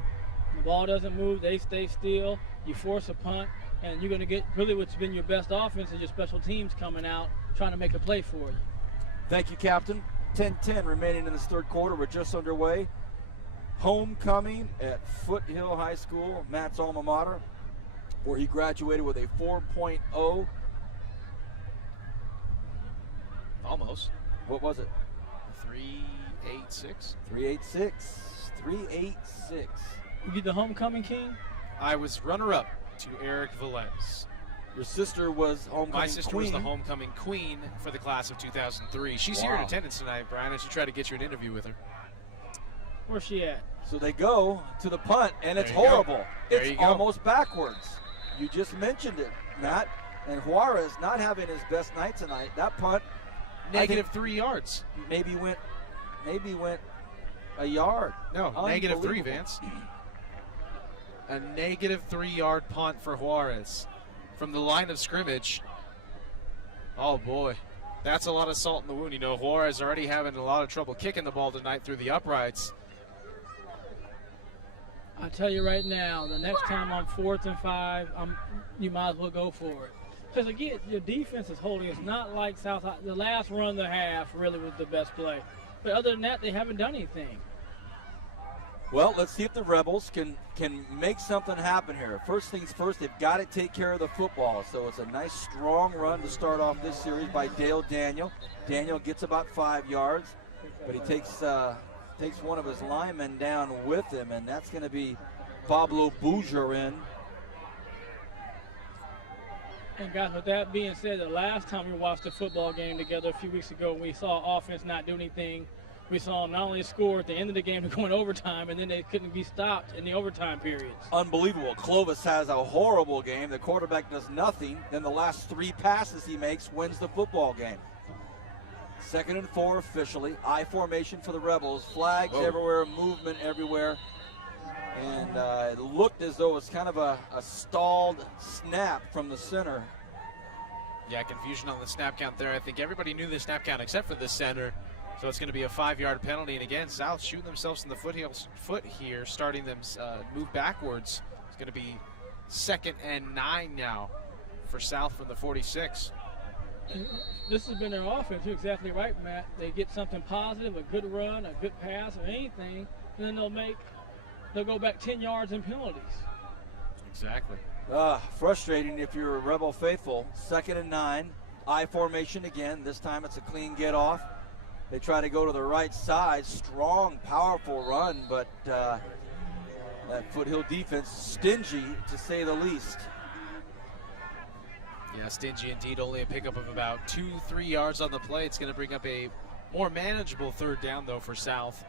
When the ball doesn't move, they stay still. You force a punt, and you're going to get really what's been your best offense is your special teams coming out trying to make a play for you. Thank you, Captain. 10-10 remaining in this 3rd quarter. We're just underway. Homecoming at Foothill High School, Matt's alma mater, where he graduated with a 4.0. Almost. What was it? 386. 386. 386. You get the homecoming king? I was runner-up to Eric Velez. Your sister was homecoming My sister queen. was the homecoming queen for the class of 2003. She's here in attendance tonight, Brian. I should try to get you an interview with her. Where's she at? So they go to the punt, and it's There you go. horrible. There It's you go. almost backwards. You just mentioned it, Matt. And Juarez not having his best night tonight. That punt, Negative 3 yards. maybe went a yard. No, negative 3, Unbelievable. Vance. A negative 3-yard punt for Juarez from the line of scrimmage. Oh boy, that's a lot of salt in the wound. You know, Juarez already having a lot of trouble kicking the ball tonight through the uprights. I tell you right now, the next time I'm 4th and 5, you might as well go for it. Because again, your defense is holding. It's not like South High. The last run of the half really was the best play. But other than that, they haven't done anything. Well, let's see if the Rebels can make something happen here. First things first, they've got to take care of the football. So it's a nice, strong run to start off this series by Dale Daniel. Daniel gets about 5 yards, but he takes one of his linemen down with him, and that's going to be Pablo Bujarin. And guys, with that being said, the last time we watched a football game together a few weeks ago, we saw offense not do anything. We saw them not only score at the end of the game to go in overtime, and then they couldn't be stopped in the overtime periods. Unbelievable. Clovis has a horrible game. The quarterback does nothing. Then the last 3 passes he makes wins the football game. 2nd and 4 officially. I formation for the Rebels. Flags everywhere, movement everywhere. And it looked as though it was kind of a stalled snap from the center. Yeah, confusion on the snap count there. I think everybody knew the snap count except for the center. So it's going to be a 5-yard penalty. And again, South shooting themselves in the foot here, starting them move backwards. It's going to be 2nd and 9 now for South from the 46. This has been their offense. You're exactly right, Matt. They get something positive, a good run, a good pass, or anything, and then they'll go back 10 yards in penalties. Exactly. Frustrating if you're a Rebel faithful. 2nd and 9. I formation again. This time it's a clean get off. They try to go to the right side. Strong, powerful run, but that Foothill defense stingy to say the least. Yeah, stingy indeed. Only a pickup of about 2-3 yards on the play. It's going to bring up a more manageable 3rd down, though, for South.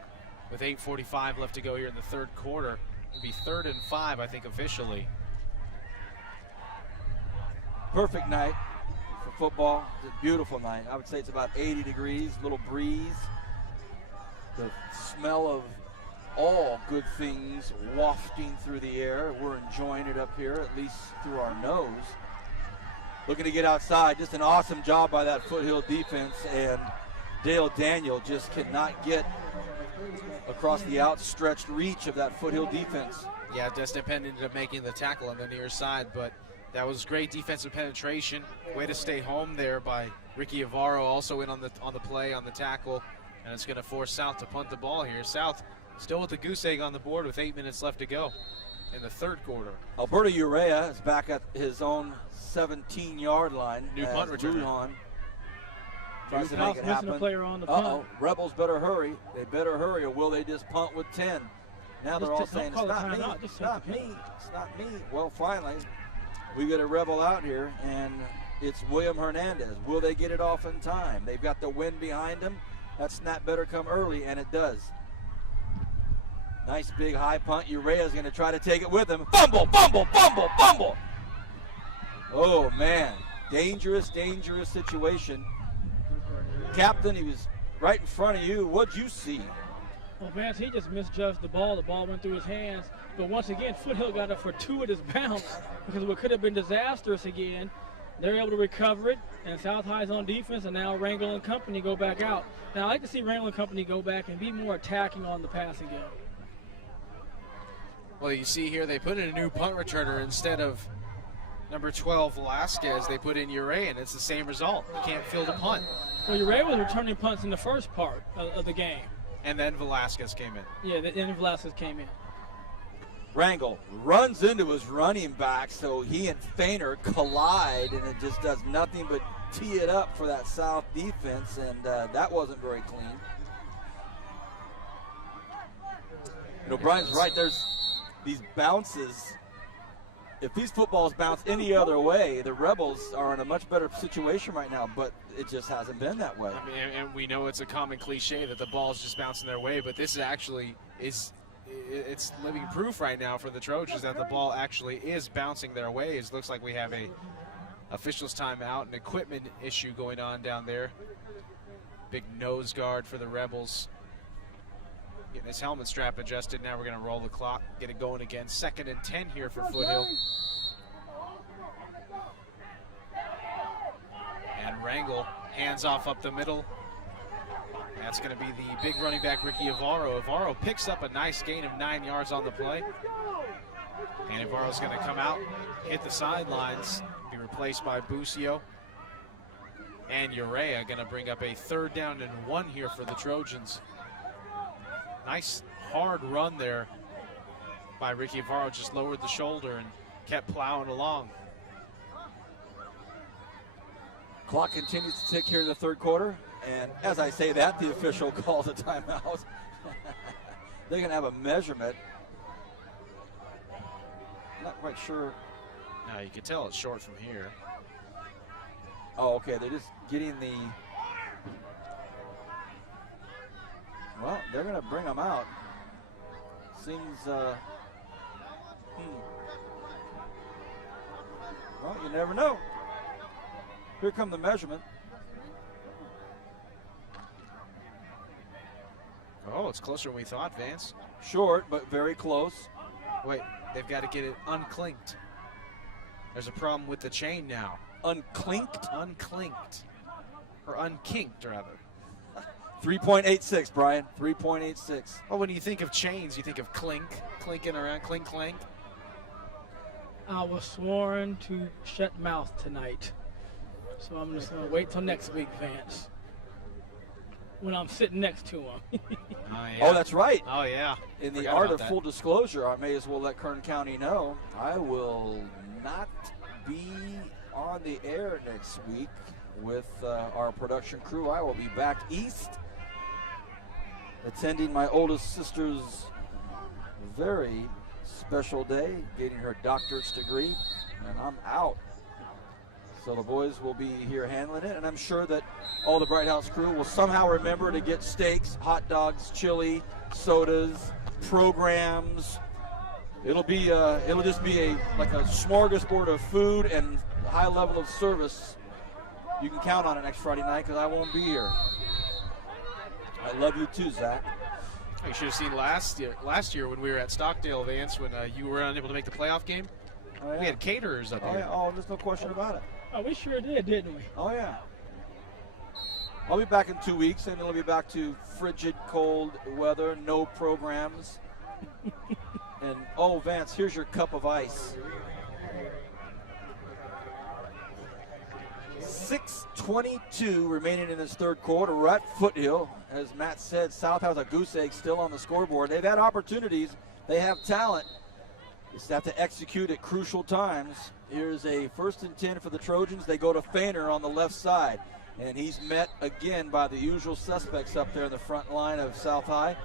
With 8:45 left to go here in the 3rd quarter. It'll be 3rd and 5, I think, officially. Perfect night for football. It's a beautiful night. I would say it's about 80 degrees, little breeze. The smell of all good things wafting through the air. We're enjoying it up here, at least through our nose. Looking to get outside. Just an awesome job by that Foothill defense, and Dale Daniel just cannot get across the outstretched reach of that Foothill defense. Yeah, Destin Penn ended up making the tackle on the near side, but that was great defensive penetration. Way to stay home there by Ricky Avaro, also in on the play, on the tackle, and it's going to force South to punt the ball here. South still with the goose egg on the board with 8 minutes left to go in the 3rd quarter. Alberto Urea is back at his own 17-yard line. New punt returner. Tries to make it happen. A player on the punt. Rebels better hurry. They better hurry, or will they just punt with 10? Now they're all saying, it's not me, it's not me, it's not me. Well, finally, we get a Rebel out here, and it's William Hernandez. Will they get it off in time? They've got the wind behind them. That snap better come early, and it does. Nice big high punt. Urea's going to try to take it with him. Fumble, fumble, fumble, fumble. Oh, man. Dangerous, dangerous situation. Captain, he was right in front of you. What'd you see? Well, Vance, he just misjudged the ball. The ball went through his hands. But once again, Foothill got a fortuitous bounce because what could have been disastrous again. They're able to recover it, and South High's on defense, and now Rangel and company go back out. Now, I like to see Rangel and company go back and be more attacking on the passing game. Well, you see here they put in a new punt returner instead of number 12 Velasquez. They put in Uray, and it's the same result. You can't field a punt. Well, Uray was returning punts in the first part of the game. And then Velasquez came in. Yeah, then Velasquez came in. Rangel runs into his running back, so he and Feiner collide, and it just does nothing but tee it up for that South defense, and that wasn't very clean. You know, Brian's right. There's these bounces. If these footballs bounce any other way, the Rebels are in a much better situation right now, but it just hasn't been that way. I mean, and we know it's a common cliche that the ball's just bouncing their way, but this actually is it's living proof right now for the Trojans that the ball actually is bouncing their way. It looks like we have a officials timeout, an equipment issue going on down there. Big nose guard for the Rebels. Getting his helmet strap adjusted. Now we're going to roll the clock, get it going again. 2nd and 10 here for Foothill. And Rangel hands off up the middle. That's going to be the big running back, Ricky Avaro. Avaro picks up a nice gain of 9 yards on the play. And Avaro's going to come out, hit the sidelines, be replaced by Busio. And Urea going to bring up a 3rd down and 1 here for the Trojans. Nice hard run there by Ricky Avaro. Just lowered the shoulder and kept plowing along. Clock continues to tick here in the 3rd quarter. And as I say that, the official calls a timeout. They're going to have a measurement. Not quite sure. No, you can tell it's short from here. Oh, okay. They're just getting the... Well, they're going to bring them out. Seems... Well, you never know. Here come the measurement. Oh, it's closer than we thought, Vance. Short, but very close. Wait, they've got to get it unclinked. There's a problem with the chain now. Unclinked? Unclinked. Or unkinked, rather. 3.86, Brian. 3.86. Well, when you think of chains, you think of clink, clinking around, clink, clank. I was sworn to shut mouth tonight. So I'm just going to wait till next week, Vance. When I'm sitting next to him. Oh, that's right. Oh, yeah. In the Forgot art about of that. full disclosure, I may as well let Kern County know I will not be on the air next week with our production crew. I will be back east attending my oldest sister's very special day, getting her doctorate's degree, and I'm out. So the boys will be here handling it, and I'm sure that all the Bright House crew will somehow remember to get steaks, hot dogs, chili, sodas, programs. It'll just be like a smorgasbord of food and high level of service. You can count on it next Friday night because I won't be here. I love you too, Zach. You should have seen last year when we were at Stockdale, Vance, when you were unable to make the playoff game. Oh, yeah. We had caterers up here. Yeah. Oh, there's no question about it. Oh, we sure did, didn't we? Oh, yeah. I'll be back in 2 weeks, and it'll be back to frigid, cold weather, no programs. And, oh, Vance, here's your cup of ice. 6:22 remaining in this third quarter. We're at Foothill. As Matt said, South has a goose egg still on the scoreboard. They've had opportunities. They have talent. Just have to execute at crucial times. Here's a 1st and 10 for the Trojans. They go to Feiner on the left side. And he's met again by the usual suspects up there in the front line of South High.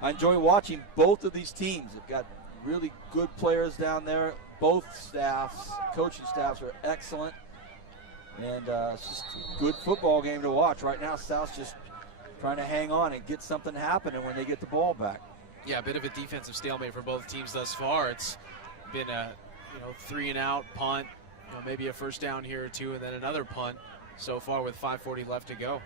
I enjoy watching both of these teams. They've got really good players down there. Both staffs, coaching staffs are excellent. And it's just a good football game to watch. Right now, South's just trying to hang on and get something happening when they get the ball back. Yeah, a bit of a defensive stalemate for both teams thus far. It's been a 3-and-out punt, maybe a first down here or two, and then another punt so far with 5:40 left to go.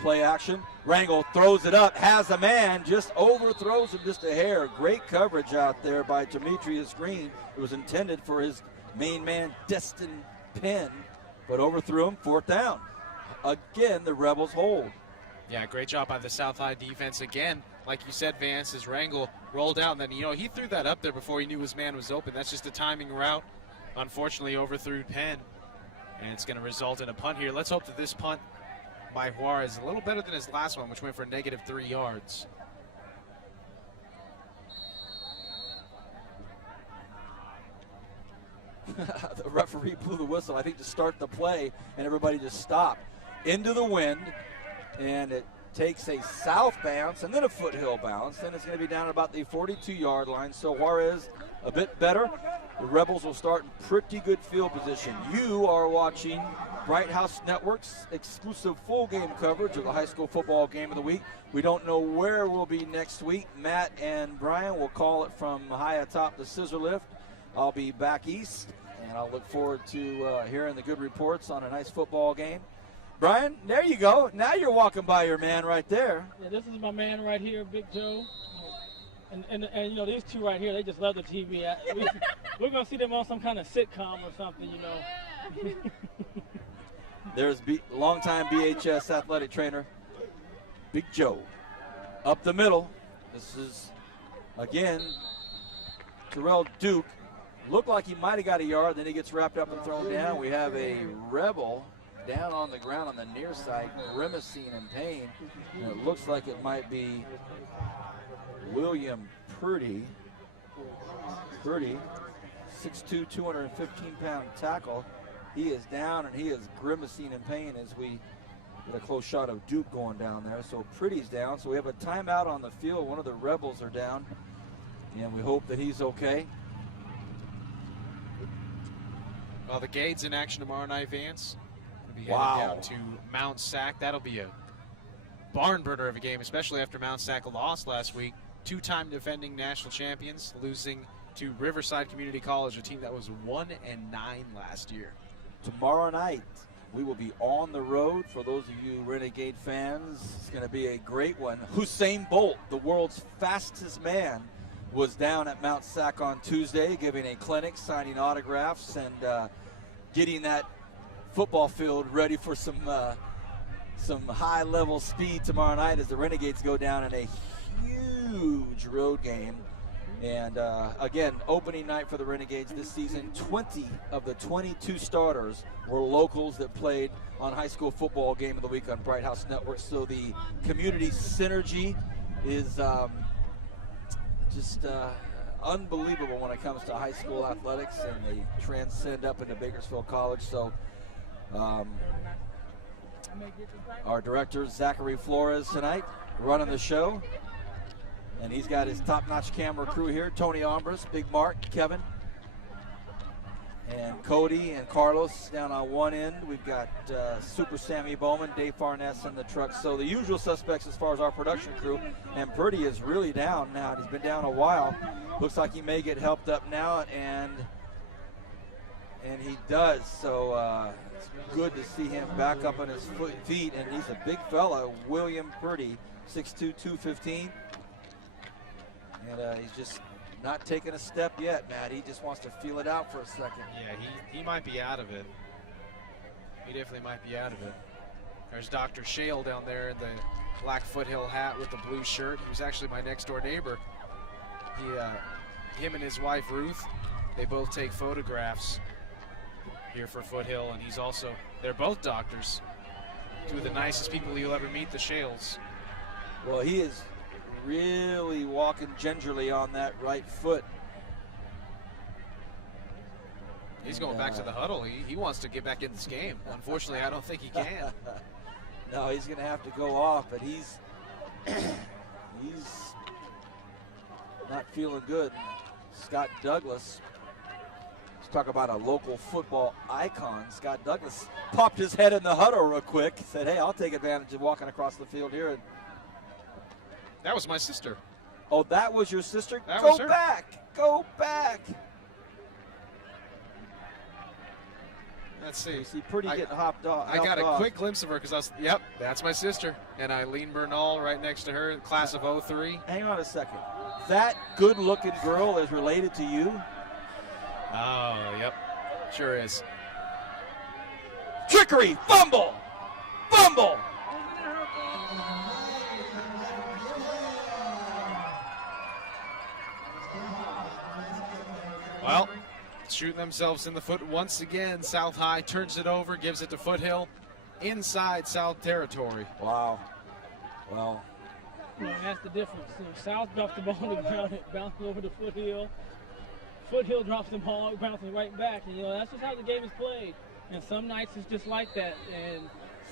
Play action. Rangel throws it up, has a man, just overthrows him just a hair. Great coverage out there by Demetrius Green. It was intended for his main man, Destin Penn, but overthrew him. 4th down. Again, the Rebels hold. Yeah, great job by the South High defense again. Like you said, Vance, as Rangel rolled out, and then, he threw that up there before he knew his man was open. That's just a timing route. Unfortunately, overthrew Penn, and it's going to result in a punt here. Let's hope that this punt by Juarez is a little better than his last one, which went for -3 yards. The referee blew the whistle, I think, to start the play, and everybody just stopped. Into the wind, and it takes a south bounce and then a foothill bounce, and it's going to be down at about the 42-yard line. So Juarez a bit better. The Rebels will start in pretty good field position. You are watching Bright House Network's exclusive full game coverage of the high school football game of the week. We don't know where we'll be next week. Matt and Brian will call it from high atop the scissor lift. I'll be back east, and I'll look forward to hearing the good reports on a nice football game. Brian, there you go. Now you're walking by your man right there. Yeah, this is my man right here, Big Joe. And these two right here, they just love the TV. We're going to see them on some kind of sitcom or something, There's longtime BHS athletic trainer, Big Joe. Up the middle. This is, again, Terrell Duke. Looked like he might have got a yard, then he gets wrapped up and thrown down. We have a Rebel down on the ground on the near side, grimacing in pain. And it looks like it might be William Purdy. Purdy, 6'2", 215-pound tackle. He is down and he is grimacing in pain as we get a close shot of Duke going down there. So Purdy's down. So we have a timeout on the field. One of the Rebels are down, and we hope that he's okay. Well, the Gade's in action tomorrow night, Vance. We'll be Wow. headed down to Mount Sac. That'll be a barn burner of a game, especially after Mount Sac lost last week. Two-time defending national champions, losing to Riverside Community College, a team that was 1-9 last year. Tomorrow night, we will be on the road. For those of you Renegade fans, it's going to be a great one. Usain Bolt, the world's fastest man, was down at Mount Sac on Tuesday giving a clinic, signing autographs, and getting that football field ready for some high-level speed tomorrow night as the Renegades go down in a huge road game. And again, opening night for the Renegades this season, 20 of the 22 starters were locals that played on High School Football Game of the Week on Bright House Network. So the community synergy is just unbelievable when it comes to high school athletics, and they transcend up into Bakersfield College. So our director, Zachary Flores, tonight running the show. And he's got his top-notch camera crew here. Tony Ombras, Big Mark, Kevin, and Cody and Carlos down on one end. We've got Super Sammy Bowman, Dave Farness in the truck. So the usual suspects as far as our production crew. And Purdy is really down now. He's been down a while. Looks like he may get helped up now, and he does. So it's good to see him back up on his feet. And he's a big fella, William Purdy, 6'2", 215. And he's just not taking a step yet, Matt. He just wants to feel it out for a second. Yeah, he might be out of it. He definitely might be out of it. There's Dr. Shale down there in the black Foothill hat with the blue shirt. He was actually my next-door neighbor. Him and his wife, Ruth, they both take photographs here for Foothill, and they're both doctors. Two of the nicest people you'll ever meet, the Shales. Well, he is really walking gingerly on that right foot. He's going back to the huddle. He wants to get back in this game. Unfortunately, I don't think he can. No, he's going to have to go off, but he's not feeling good. Scott Douglas, let's talk about a local football icon. Scott Douglas popped his head in the huddle real quick, said, hey, I'll take advantage of walking across the field here. And that was my sister. Oh, that was your sister? Go back. Go back. Let's see. You see Purdy getting hopped off. I got a quick glimpse of her because yep, that's my sister. And Eileen Bernal right next to her, class of 03. Hang on a second. That good-looking girl is related to you? Oh, yep. Sure is. Trickery! Fumble! Fumble! Well, shooting themselves in the foot once again. South High turns it over, gives it to Foothill inside South territory. Wow. Well, that's the difference. South drops the ball on the ground, it bounces over to Foothill. Foothill drops the ball, it bounces right back. And, that's just how the game is played. And some nights it's just like that. And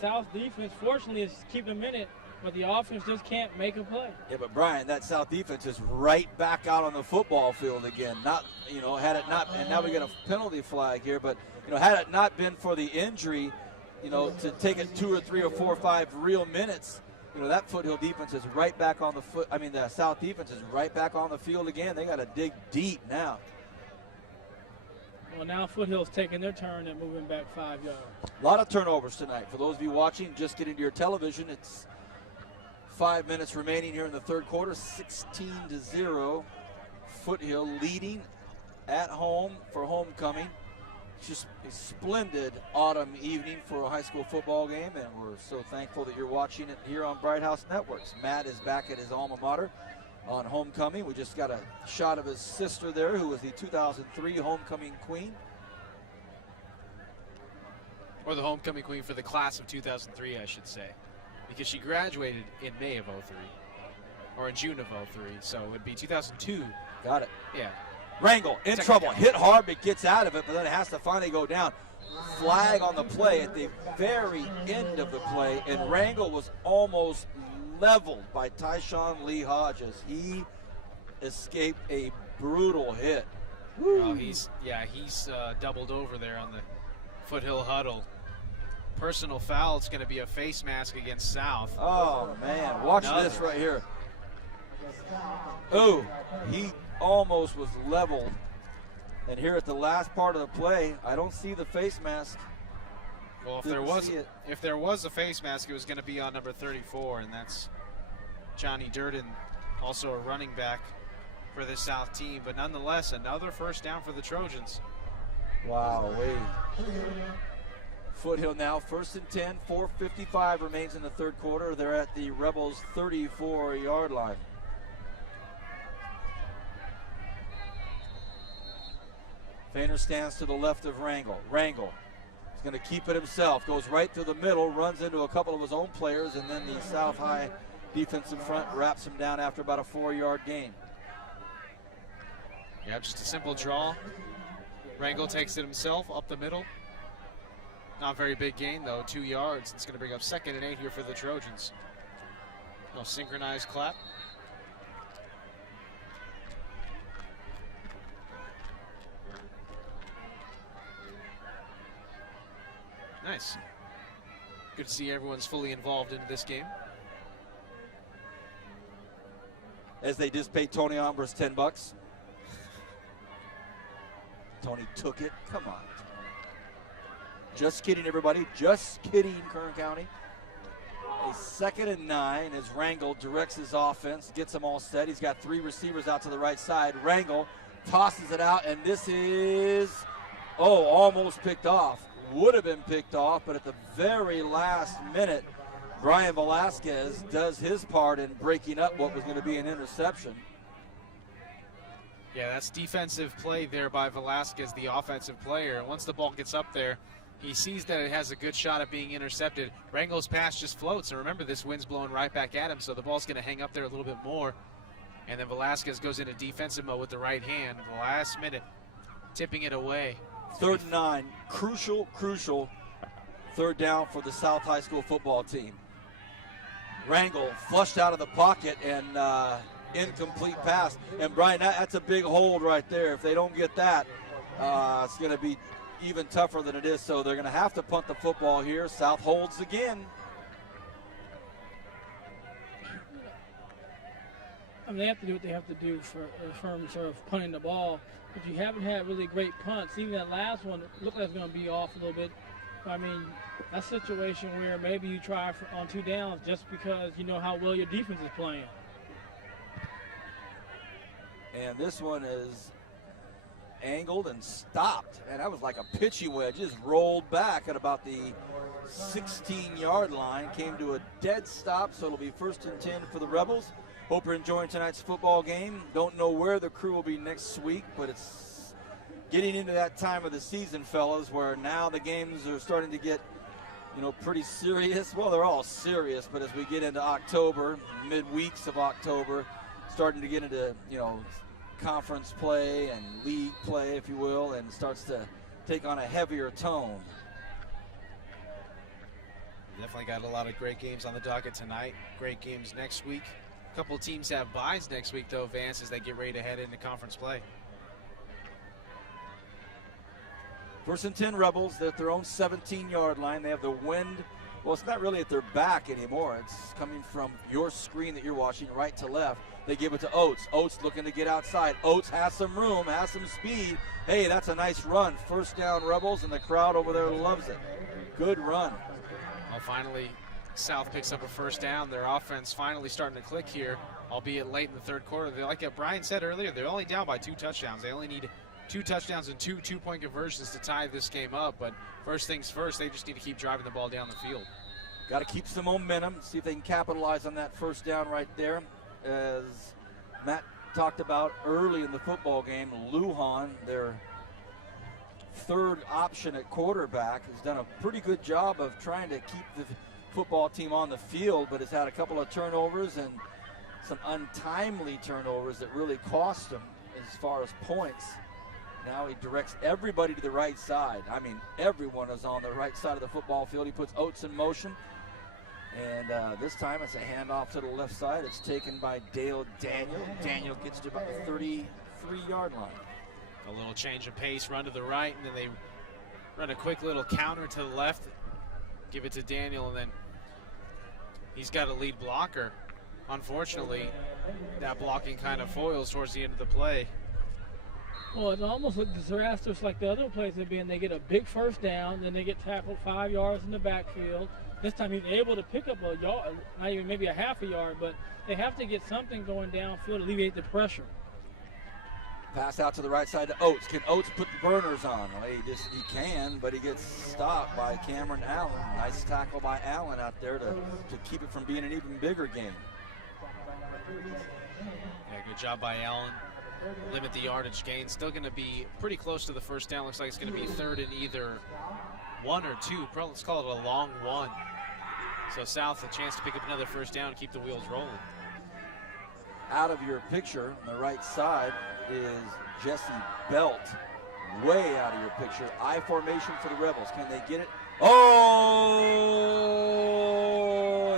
South defense, fortunately, is keeping them in it, but the offense just can't make a play. Yeah, but Brian, that South defense is right back out on the football field again. Not, had it not, and now we get a penalty flag here, but, had it not been for the injury, to take it 2 or 3 or 4 or 5 real minutes, that Foothill defense is right back on the South defense is right back on the field again. They got to dig deep now. Well, now Foothill's taking their turn and moving back 5 yards. A lot of turnovers tonight. For those of you watching, just get into your television. It's 5 minutes remaining here in the third quarter, 16-0. Foothill leading at home for homecoming. It's just a splendid autumn evening for a high school football game, and we're so thankful that you're watching it here on Bright House Networks. Matt is back at his alma mater on homecoming. We just got a shot of his sister there, who was the 2003 homecoming queen. Or the homecoming queen for the class of 2003, I should say. Because she graduated in May of 03. Or in June of 03. So it would be 2002. Got it. Yeah. Rangel in trouble. Hit hard, but gets out of it, but then it has to finally go down. Flag on the play at the very end of the play, and Rangel was almost leveled by Tyshawn Lee Hodges. He escaped a brutal hit. Well, he's doubled over there on the Foothill huddle. Personal foul. It's going to be a face mask against South. Oh, man. Watch this right here. Oh, he almost was leveled. And here at the last part of the play, I don't see the face mask. Well, if there was a face mask, it was going to be on number 34, and that's Johnny Durden, also a running back for the South team. But nonetheless, another first down for the Trojans. Wow, Foothill now 1st and 10, 4:55 remains in the third quarter. They're at the Rebels' 34-yard line. Feiner stands to the left of Rangel. Rangel is going to keep it himself, goes right through the middle, runs into a couple of his own players, and then the South High defensive front wraps him down after about a 4-yard gain. Yeah, just a simple draw. Rangel takes it himself up the middle. Not very big gain, though, 2 yards. It's going to bring up 2nd and 8 here for the Trojans. No synchronized clap. Nice. Good to see everyone's fully involved in this game. As they just paid Tony Ombras $10. Tony took it. Come on. Just kidding, everybody. Just kidding, Kern County. A 2nd and 9 as Rangel directs his offense, gets them all set. He's got 3 receivers out to the right side. Rangel tosses it out, and this is, almost picked off. Would have been picked off, but at the very last minute, Brian Velasquez does his part in breaking up what was going to be an interception. Yeah, that's defensive play there by Velasquez, the offensive player. And once the ball gets up there, he sees that it has a good shot at being intercepted. Rangel's pass just floats, and remember, this wind's blowing right back at him, so the ball's going to hang up there a little bit more. And then Velasquez goes into defensive mode with the right hand. The last minute, tipping it away. 3rd and 9, crucial 3rd down for the South High School football team. Rangel flushed out of the pocket and incomplete pass. And Brian, that's a big hold right there. If they don't get that, it's going to be even tougher than it is. So they're going to have to punt the football here. South holds again. I mean, they have to do what they have to do for in terms of punting the ball. But you haven't had really great punts. Even that last one looked like it's going to be off a little bit. I mean, that's a situation where maybe you try on 2 downs just because you know how well your defense is playing. And this one is angled and stopped. And that was like a pitchy wedge. Just rolled back at about the 16-yard line. Came to a dead stop, so it'll be 1st and 10 for the Rebels. Hope you're enjoying tonight's football game. Don't know where the crew will be next week, but it's getting into that time of the season, fellas, where now the games are starting to get, pretty serious. Well, they're all serious, but as we get into October, midweeks of October, starting to get into, conference play and league play, if you will, and starts to take on a heavier tone. Definitely got a lot of great games on the docket tonight. Great games next week. A couple of teams have byes next week, though, Vance, as they get ready to head into conference play. 1st and 10 Rebels. They're at their own 17-yard line. They have the wind. Well, it's not really at their back anymore. It's coming from your screen that you're watching right to left. They give it to Oates. Oates looking to get outside. Oates has some room, has some speed. Hey, that's a nice run. 1st down Rebels, and the crowd over there loves it. Good run. Well, finally, South picks up a 1st down. Their offense finally starting to click here, albeit late in the 3rd quarter. They, like Brian said earlier, they're only down by 2 touchdowns. They only need 2 touchdowns and 2 two-point conversions to tie this game up. But first things first, they just need to keep driving the ball down the field. Got to keep some momentum, see if they can capitalize on that 1st down right there. As Matt talked about early in the football game, Lujan, their 3rd option at quarterback, has done a pretty good job of trying to keep the football team on the field, but has had a couple of turnovers and some untimely turnovers that really cost him as far as points. Now he directs everybody to the right side. I mean, everyone is on the right side of the football field. He puts Oates in motion. And this time it's a handoff to the left side. It's taken by Dale Daniel. Daniel gets to about the 33-yard line. A little change of pace, run to the right, and then they run a quick little counter to the left. Give it to Daniel, and then he's got a lead blocker. Unfortunately, that blocking kind of foils towards the end of the play. Well, it almost looked disastrous like the other plays have been. They get a big first down, then they get tackled 5 yards in the backfield. This time he's able to pick up a yard, not even maybe a half a yard, but they have to get something going downfield to alleviate the pressure. Pass out to the right side to Oates. Can Oates put the burners on? Well, he can, but he gets stopped by Cameron Allen. Nice tackle by Allen out there to keep it from being an even bigger game. Yeah, good job by Allen. Limit the yardage gain. Still going to be pretty close to the first down. Looks like it's going to be third and either 1 or 2. Probably let's call it a long 1. So South a chance to pick up another first down and keep the wheels rolling. Out of your picture on the right side is Jesse Belt. Way out of your picture. I formation for the Rebels. Can they get it? Oh,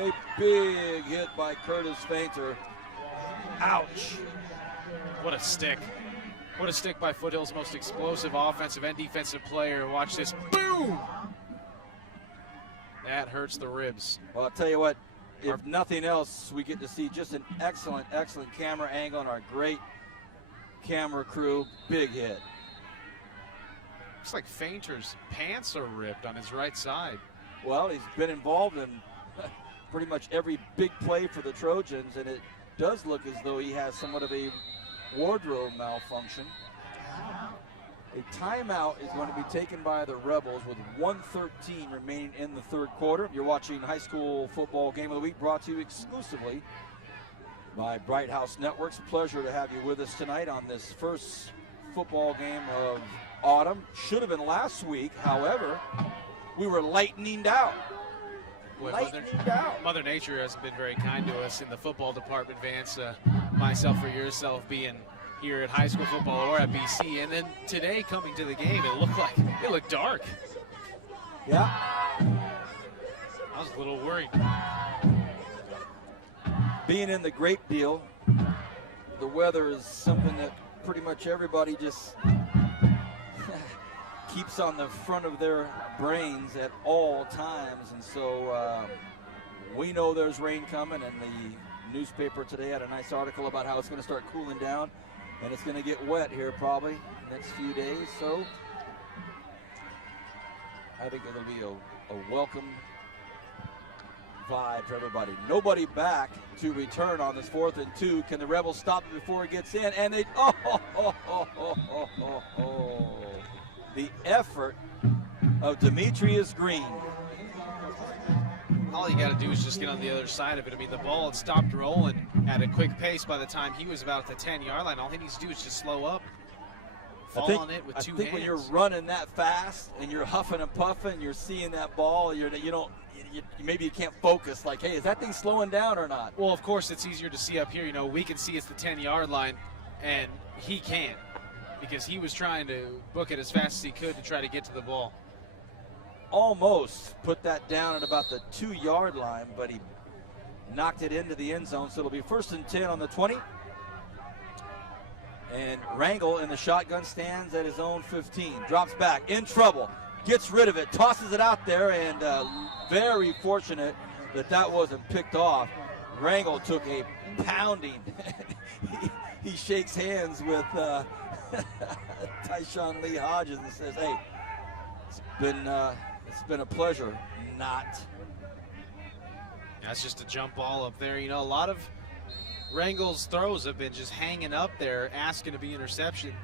a big hit by Curtis Fainter. Ouch. What a stick. What a stick by Foothill's most explosive offensive and defensive player. Watch this. Boom! That hurts the ribs. Well, I'll tell you what, if nothing else, we get to see just an excellent, excellent camera angle on our great camera crew. Big hit. Looks like Fainter's pants are ripped on his right side. Well, he's been involved in pretty much every big play for the Trojans, and it does look as though he has somewhat of a wardrobe malfunction. A timeout is going to be taken by the Rebels with 1:13 remaining in the third quarter. You're watching High School Football Game of the Week, brought to you exclusively by Bright House Networks. Pleasure to have you with us tonight on this first football game of autumn. Should have been last week, however, we were lightninged out. Boy, Mother Nature hasn't been very kind to us in the football department, Vance. Myself or yourself being here at high school football or at BC, and then today coming to the game, it looked dark. Yeah. I was a little worried. Being in the Grape Deal, the weather is something that pretty much everybody just keeps on the front of their brains at all times, and so we know there's rain coming, and the newspaper today had a nice article about how it's going to start cooling down, and it's going to get wet here probably next few days, so I think it'll be a welcome vibe for everybody. Nobody back to return on this 4th and 2. Can the Rebels stop it before it gets in? And they, the effort of Demetrius Green. All you got to do is just get on the other side of it. I mean, the ball had stopped rolling at a quick pace by the time he was about at the 10-yard line. All he needs to do is just slow up, fall on it with two hands. I think when you're running that fast and you're huffing and puffing, you're seeing that ball, maybe you can't focus like, hey, is that thing slowing down or not? Well, of course, it's easier to see up here. We can see it's the 10-yard line, and he can't because he was trying to book it as fast as he could to try to get to the ball. Almost put that down at about the 2-yard line, but he knocked it into the end zone. So it'll be 1st and 10 on the 20. And Rangel in the shotgun stands at his own 15. Drops back, in trouble, gets rid of it, tosses it out there, and very fortunate that wasn't picked off. Rangel took a pounding. he shakes hands with Tyshawn Lee Hodges and says, hey, it's been a pleasure. Not. That's just a jump ball up there. A lot of Rangel's throws have been just hanging up there, asking to be intercepted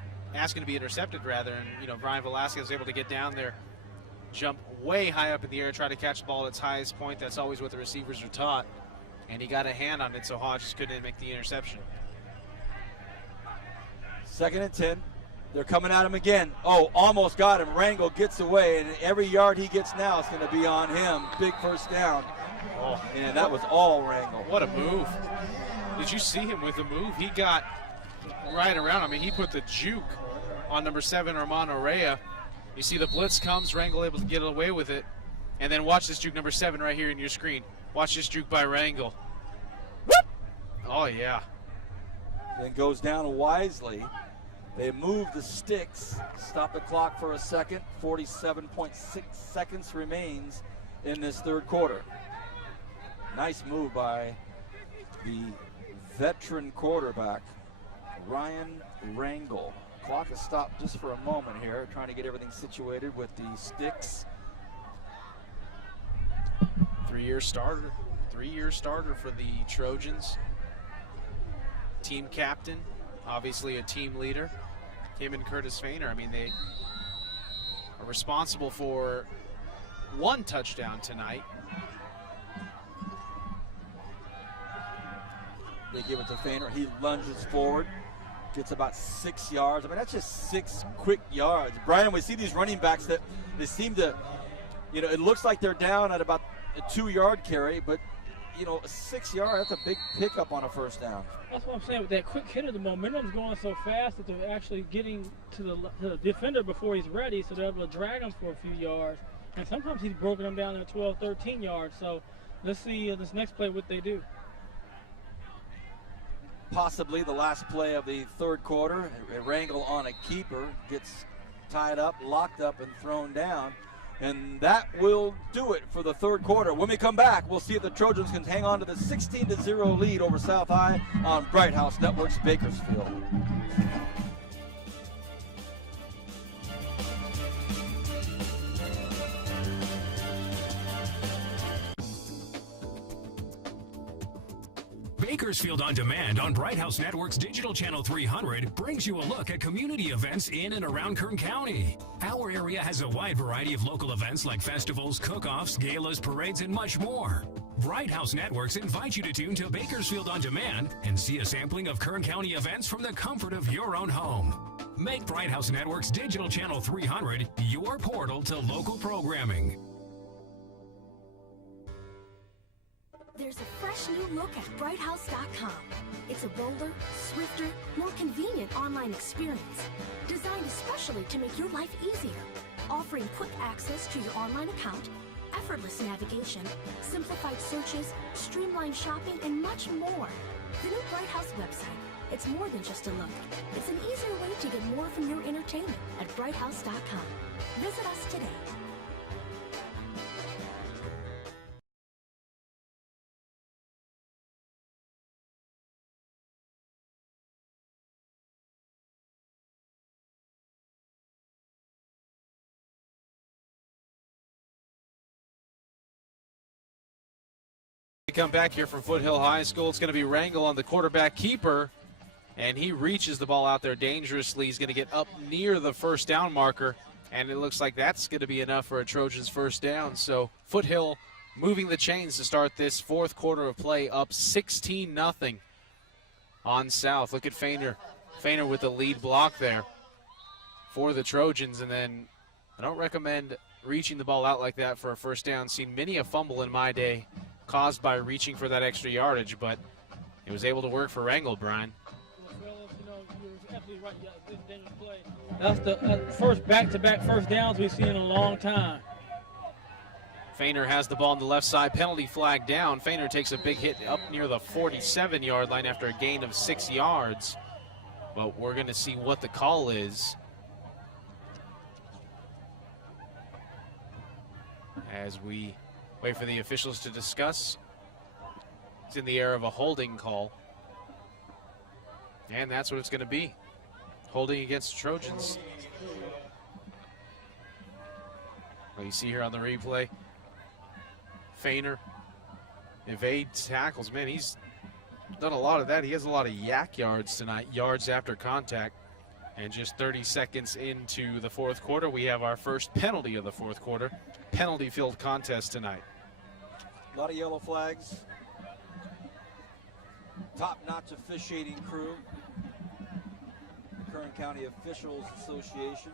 rather. And Brian Velasquez was able to get down there, jump way high up in the air, try to catch the ball at its highest point. That's always what the receivers are taught. And he got a hand on it, so Hodges couldn't make the interception. 2nd and 10. They're coming at him again. Oh, almost got him. Rangel gets away, and every yard he gets now is going to be on him. Big first down. Oh, and that was all Rangel. What a move. Did you see him with the move? He got right around. I mean, he put the juke on number 7, Armando Rea. You see the blitz comes, Rangel able to get away with it. And then watch this juke, number 7 right here in your screen. Watch this juke by Rangel. Whoop! Oh, yeah. Then goes down wisely. They move the sticks, stop the clock for a second. 47.6 seconds remains in this third quarter. Nice move by the veteran quarterback, Ryan Rangel. Clock has stopped just for a moment here, trying to get everything situated with the sticks. Three-year starter for the Trojans. Team captain, obviously a team leader. Him and Curtis Fainer, I mean, they are responsible for one touchdown tonight. They give it to Fainer. He lunges forward, gets about 6 yards. I mean, that's just 6 quick yards. Brian, we see these running backs that they seem to, you know, it looks like they're down at about a 2-yard carry, but, you know, 6 yards, that's a big pickup on a first down. That's what I'm saying. With that quick hitter, the momentum's going so fast that they're actually getting to the defender before he's ready, so they're able to drag him for a few yards. And sometimes he's broken them down to 12, 13 yards. So let's see this next play what they do. Possibly the last play of the third quarter. A wrangle on a keeper, gets tied up, locked up, and thrown down. And that will do it for the third quarter. When we come back, we'll see if the Trojans can hang on to the 16-0 lead over South High on Bright House Network's Bakersfield. Bakersfield On Demand on Bright House Network's Digital Channel 300 brings you a look at community events in and around Kern County. Our area has a wide variety of local events like festivals, cook-offs, galas, parades, and much more. Bright House Networks invite you to tune to Bakersfield On Demand and see a sampling of Kern County events from the comfort of your own home. Make Bright House Network's Digital Channel 300 your portal to local programming. There's a fresh new look at brighthouse.com. It's a bolder, swifter, more convenient online experience designed especially to make your life easier, offering quick access to your online account, effortless navigation, simplified searches, streamlined shopping, and much more. The new Bright House website, it's more than just a look. It's an easier way to get more from your entertainment at brighthouse.com. Visit us today. Come back here from Foothill High School. It's going to be Rangel on the quarterback keeper, and he reaches the ball out there dangerously. He's going to get up near the first down marker, and it looks like that's going to be enough for a Trojans first down. So Foothill moving the chains to start this fourth quarter of play, up 16-0 on South. Look at Fainer with the lead block there for the Trojans, and then I don't recommend reaching the ball out like that for a first down. Seen many a fumble in my day caused by reaching for that extra yardage, but it was able to work for Rangel, Brian. Well, you know, you're absolutely right. Yeah, this dangerous play. That's the first back-to-back first downs we've seen in a long time. Fainer has the ball on the left side, penalty flag down. Fainer takes a big hit up near the 47-yard line after a gain of 6 yards. But we're going to see what the call is as we wait for the officials to discuss. It's in the air of a holding call. And that's what it's going to be. Holding against the Trojans. Well, you see here on the replay, Fainer evades tackles. Man, he's done a lot of that. He has a lot of yak yards tonight, yards after contact. And just 30 seconds into the fourth quarter, we have our first penalty of the fourth quarter. Penalty-filled contest tonight. A lot of yellow flags. Top-notch officiating crew. Kern County Officials Association.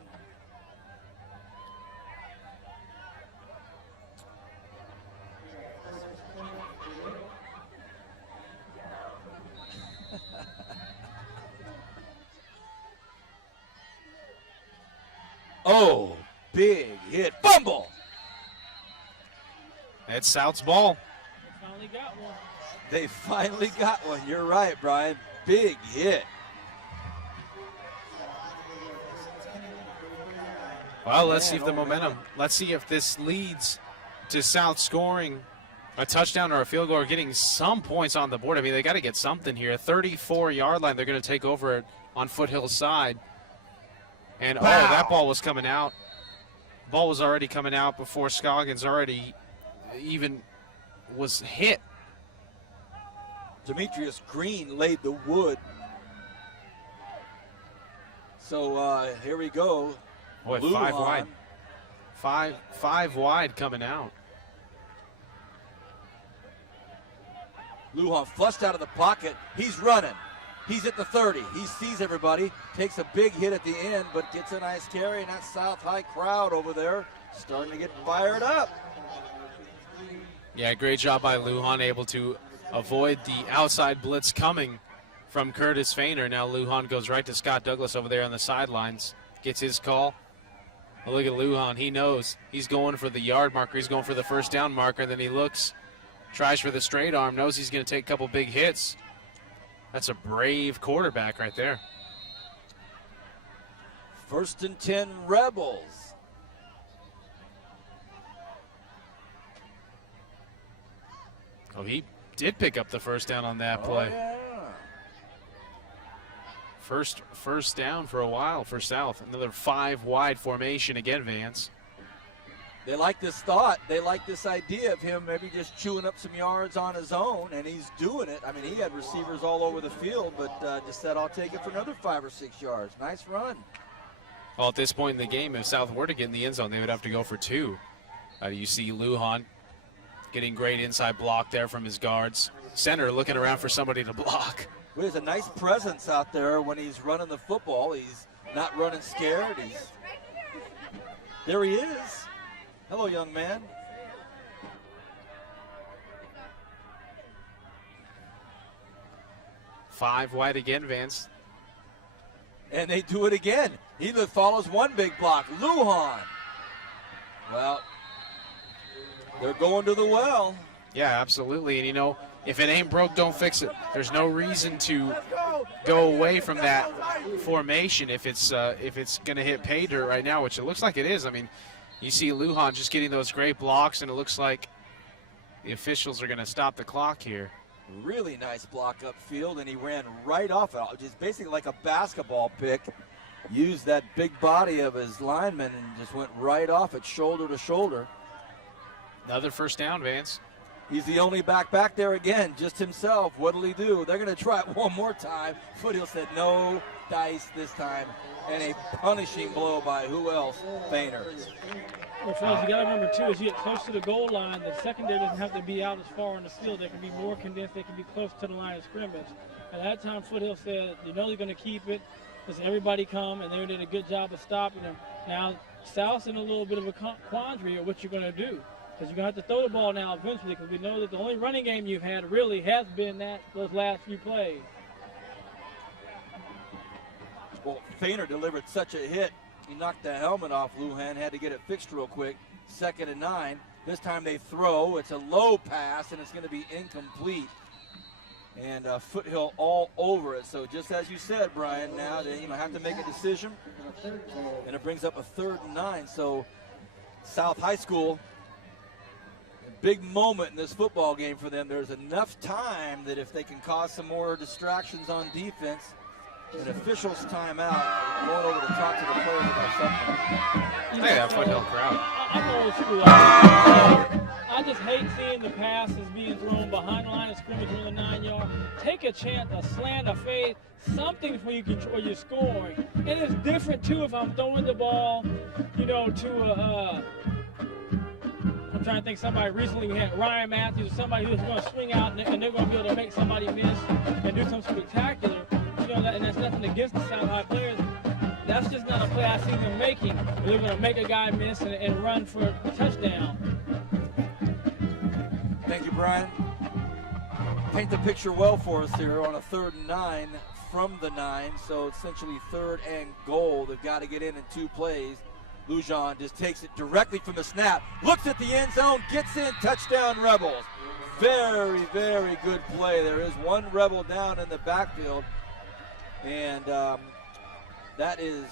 Oh, big hit. Fumble! That's South's ball. They finally got one. They finally got one. You're right, Brian. Big hit. Well, let's see if the momentum, let's see if this leads to South scoring a touchdown or a field goal or getting some points on the board. I mean, they got to get something here. 34-yard line, they're going to take over on Foothill's side. And, Wow. oh, that ball was coming out. Ball was already coming out before Scoggins already even was hit. Demetrius Green laid the wood. So here we go. Boy, Lujan. 5 wide. Five wide coming out. Lujan flushed out of the pocket. He's running. He's at the 30. He sees everybody, takes a big hit at the end, but gets a nice carry, and that South High crowd over there starting to get fired up. Yeah, great job by Lujan, able to avoid the outside blitz coming from Curtis Fainer. Now Lujan goes right to Scott Douglas over there on the sidelines, gets his call. Well, look at Lujan. He knows he's going for the yard marker. He's going for the first down marker. Then he looks, tries for the straight arm, knows he's going to take a couple big hits. That's a brave quarterback right there. 1st and 10 Rebels. Oh, he did pick up the first down on that play. Oh, yeah. First down for a while for South. Another 5 wide formation again, Vance. They like this thought. They like this idea of him maybe just chewing up some yards on his own, and he's doing it. I mean, he had receivers all over the field, but just said, I'll take it for another 5 or 6 yards. Nice run. Well, at this point in the game, if South were to get in the end zone, they would have to go for 2. You see Lujan getting great inside block there from his guards. Center looking around for somebody to block. Well, he has a nice presence out there when he's running the football. He's not running scared. There he is. Hello, young man. Five wide again, Vance. And they do it again. He follows one big block. Lujan. Well, they're going to the well. Yeah, absolutely. And, you know, if it ain't broke, don't fix it. There's no reason to go away from that formation if it's going to hit pay dirt right now, which it looks like it is. I mean, you see Lujan just getting those great blocks, and it looks like the officials are going to stop the clock here. Really nice block upfield, and he ran right off it, just basically like a basketball pick. Used that big body of his lineman and just went right off it, shoulder to shoulder. Another first down, Vance. He's the only back there again, just himself. What'll he do? They're going to try it one more time. Foothill said no dice this time, and a punishing blow by who else? Fainer. Well, fellas, you got to remember, too, as you get close to the goal line, the secondary doesn't have to be out as far in the field. They can be more condensed. They can be close to the line of scrimmage. At that time, Foothill said, you know they're going to keep it because everybody come, and they did a good job of stopping them. Now, South's in a little bit of a quandary of what you're going to do, because you're going to have to throw the ball now eventually, because we know that the only running game you've had really has been those last few plays. Well, Fainer delivered such a hit. He knocked the helmet off Lujan, had to get it fixed real quick. 2nd and 9. This time they throw. It's a low pass, and it's going to be incomplete. And Foothill all over it. So just as you said, Brian, now they have to make a decision. And it brings up a 3rd and 9. So South High School, a big moment in this football game for them. There's enough time that if they can cause some more distractions on defense, an official's timeout, going over to talk to the players about something. Hey, that Foothill crowd. I'm old school. I just hate seeing the passes being thrown behind the line of scrimmage on the 9-yard. Take a chance, a slant, a fade, something before you control your scoring. And it's different, too, if I'm throwing the ball, to I'm trying to think somebody recently, we had Ryan Matthews, or somebody who's going to swing out and they're going to be able to make somebody miss and do something spectacular. And that's nothing against the South High players. That's just not a play I see them making. They're going to make a guy miss and run for a touchdown. Thank you, Brian. Paint the picture well for us here on a 3rd and 9 from the 9. So essentially 3rd and goal. They've got to get in 2 plays. Lujan just takes it directly from the snap. Looks at the end zone, gets in, touchdown Rebels. Very, very good play. There is one Rebel down in the backfield. And that is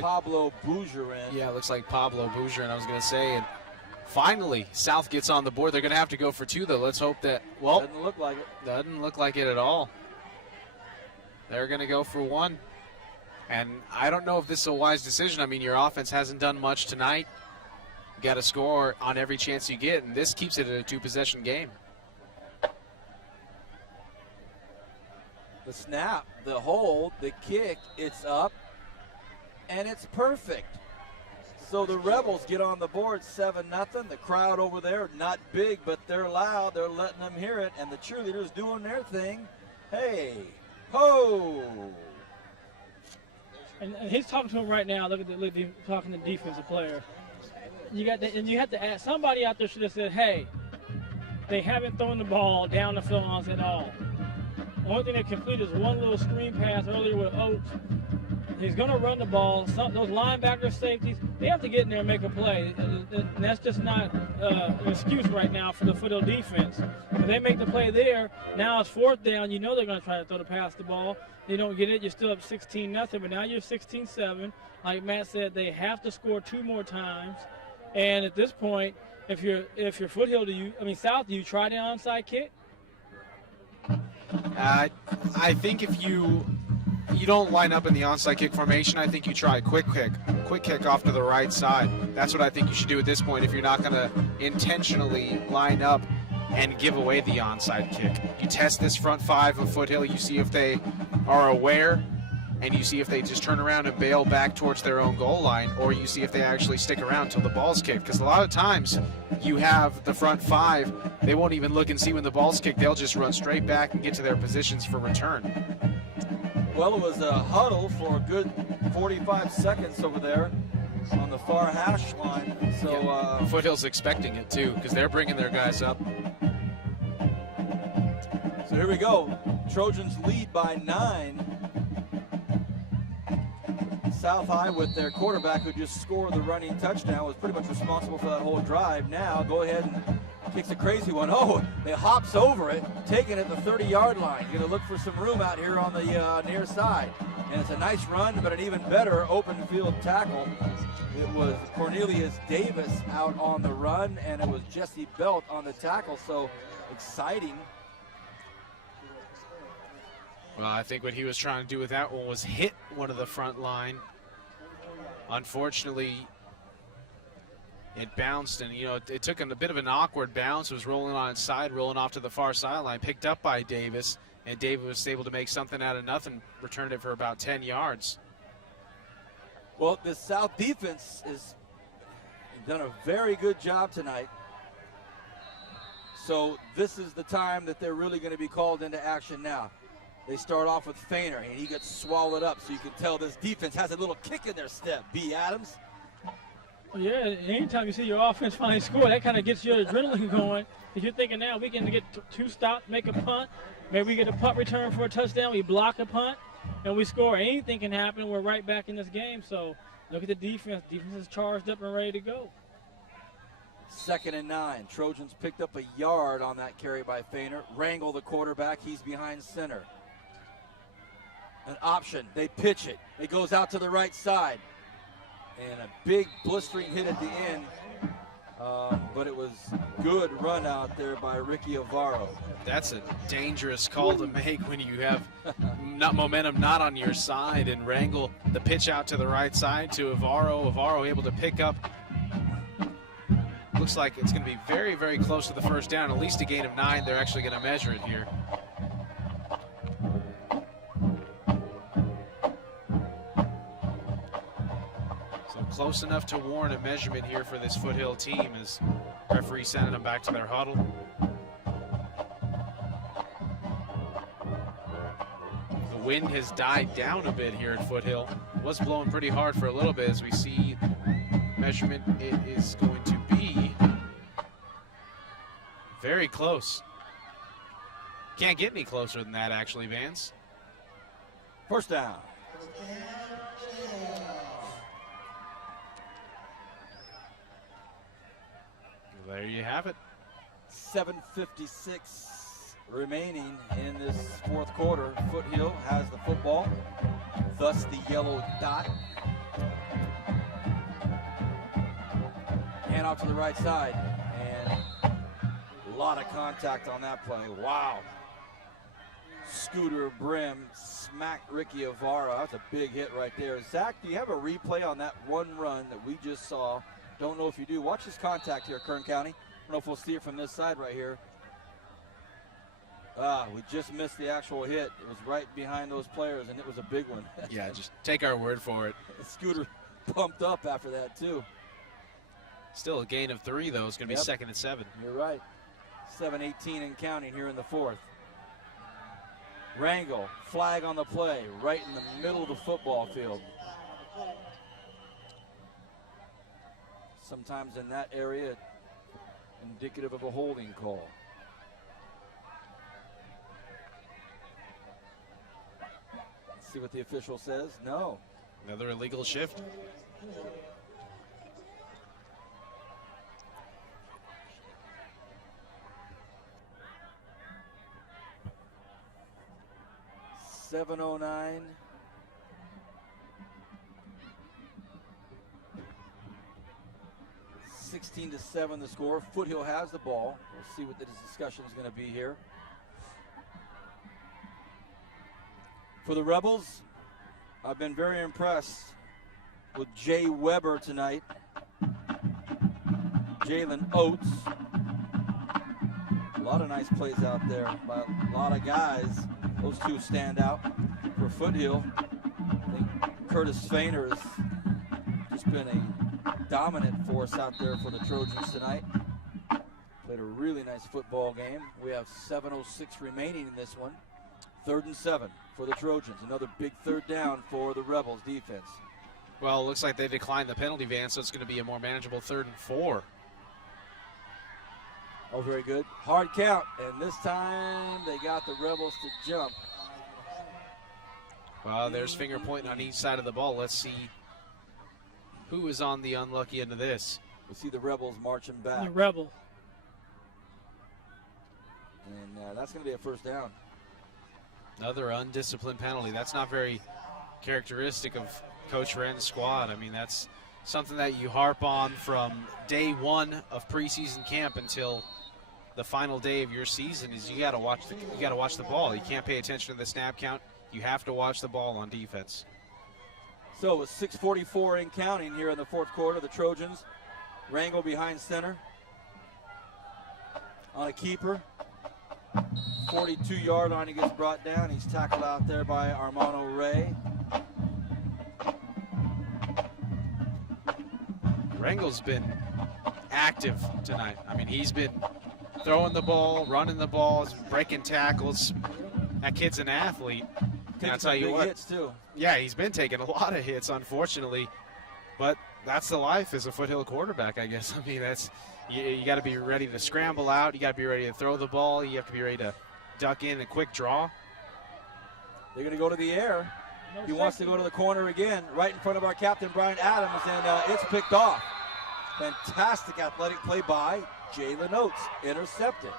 Pablo Bougerin. Yeah, it looks like Pablo Bougerin, I was going to say. And finally, South gets on the board. They're going to have to go for 2, though. Let's hope that, well, doesn't look like it. Doesn't look like it at all. They're going to go for 1. And I don't know if this is a wise decision. I mean, your offense hasn't done much tonight. You got to score on every chance you get, and this keeps it a 2-possession game. The snap, the hold, the kick, it's up, and it's perfect. So the Rebels get on the board 7-0. The crowd over there, not big, but they're loud. They're letting them hear it, and the cheerleaders doing their thing. Hey, ho! And he's talking to him right now. Look, talking to the defensive player. You got and you have to ask, somebody out there should have said, hey, they haven't thrown the ball down the field on us at all. The only thing they completed is one little screen pass earlier with Oates. He's going to run the ball. Those linebacker safeties, they have to get in there and make a play. And that's just not an excuse right now for the Foothill defense. If they make the play there, now it's 4th down. You know they're going to try to throw the pass the ball. They don't get it. You're still up 16-0, but now you're 16-7. Like Matt said, they have to score 2 more times. And at this point, if you're Foothill, South, do you try the onside kick? I think if you don't line up in the onside kick formation, I think you try a quick kick off to the right side. That's what I think you should do at this point if you're not going to intentionally line up and give away the onside kick. You test this front 5 of Foothill, you see if they are aware, and you see if they just turn around and bail back towards their own goal line, or you see if they actually stick around until the ball's kicked. Because a lot of times you have the front 5, they won't even look and see when the ball's kicked. They'll just run straight back and get to their positions for return. Well, it was a huddle for a good 45 seconds over there on the far hash line. So Foothill's expecting it too, because they're bringing their guys up. So here we go. Trojans lead by 9. South High, with their quarterback who just scored the running touchdown, was pretty much responsible for that whole drive. Now go ahead and kicks a crazy one. Oh, it hops over it, taking it the 30-yard line. You're going to look for some room out here on the near side. And it's a nice run, but an even better open field tackle. It was Cornelius Davis out on the run, and it was Jesse Belt on the tackle. So exciting. Well, I think what he was trying to do with that one was hit one of the front line. Unfortunately, it bounced, and it took a bit of an awkward bounce. It was rolling on its side, rolling off to the far sideline, picked up by Davis, and Davis was able to make something out of nothing, returned it for about 10 yards. Well, the South defense has done a very good job tonight. So this is the time that they're really going to be called into action now. They start off with Feiner, and he gets swallowed up, so you can tell this defense has a little kick in their step. B. Adams. Well, yeah, anytime you see your offense finally score, that kind of gets your adrenaline going. If you're thinking now, we can get 2 stops, make a punt. Maybe we get a punt return for a touchdown. We block a punt, and we score. Anything can happen. We're right back in this game. So look at the defense. Defense is charged up and ready to go. 2nd and 9. Trojans picked up a yard on that carry by Feiner. Wrangle, the quarterback. He's behind center. An option. They pitch it. It goes out to the right side. And a big blistering hit at the end. But it was good run out there by Ricky Avaro. That's a dangerous call to make when you have momentum not on your side, and Wrangle the pitch out to the right side to Avaro. Avaro able to pick up. Looks like it's going to be very, very close to the first down. At least a gain of 9. They're actually going to measure it here. Close enough to warrant a measurement here for this Foothill team as referee sending them back to their huddle. The wind has died down a bit here at Foothill. It was blowing pretty hard for a little bit. As we see measurement, it is going to be very close. Can't get any closer than that, actually, Vance. First down. There you have it. 7:56 remaining in this 4th quarter. Foothill has the football, thus the yellow dot. Hand off to the right side, and a lot of contact on that play. Wow. scooter brim smacked Ricky Ibarra. That's a big hit right there. Zach, do you have a replay on that one run that we just saw? Don't know if you do. Watch his contact here, Kern County. I don't know if we'll see it from this side right here. We just missed the actual hit. It was right behind those players, and it was a big one. Yeah, just take our word for it. Scooter pumped up after that, too. Still a gain of 3, though. It's going to be 2nd and 7. You're right. 7:18 and counting here in the 4th. Rangel, flag on the play, right in the middle of the football field. Sometimes in that area, indicative of a holding call. Let's see what the official says. No. Another illegal shift. .709. (16-7) the score. Foothill has the ball. We'll see what the discussion is going to be here. For the Rebels, I've been very impressed with Jay Weber tonight. Jalen Oates. A lot of nice plays out there by a lot of guys. Those two stand out for Foothill. I think Curtis Fainer has just been a dominant force out there for the Trojans tonight. Played a really nice football game. We have 7:06 remaining in this one. 3rd and 7 for the Trojans. Another big 3rd down for the Rebels defense. Well, it looks like they declined the penalty van, so it's going to be a more manageable 3rd and 4. Oh, very good. Hard count, and this time they got the Rebels to jump. Well, there's finger pointing on each side of the ball. Let's see who is on the unlucky end of this. We'll see the Rebels marching back. The Rebels. And that's going to be a 1st down. Another undisciplined penalty. That's not very characteristic of Coach Wren's squad. I mean, that's something that you harp on from day 1 of preseason camp until the final day of your season. Is you got to watch the ball. You can't pay attention to the snap count. You have to watch the ball on defense. So with 6:44 in counting here in the 4th quarter, the Trojans, Rangel behind center on a keeper. 42-yard line, he gets brought down. He's tackled out there by Armando Ray. Rangel's been active tonight. I mean, he's been throwing the ball, running the ball, breaking tackles. That kid's an athlete. And I'll tell you what. Hits too. Yeah, he's been taking a lot of hits, unfortunately. But that's the life as a Foothill quarterback, I guess. I mean, that's you got to be ready to scramble out. You got to be ready to throw the ball. You have to be ready to duck in a quick draw. They're going to go to the air. He wants to go to the corner again, right in front of our captain, Brian Adams, and it's picked off. Fantastic athletic play by Jalen Oates. Intercepted.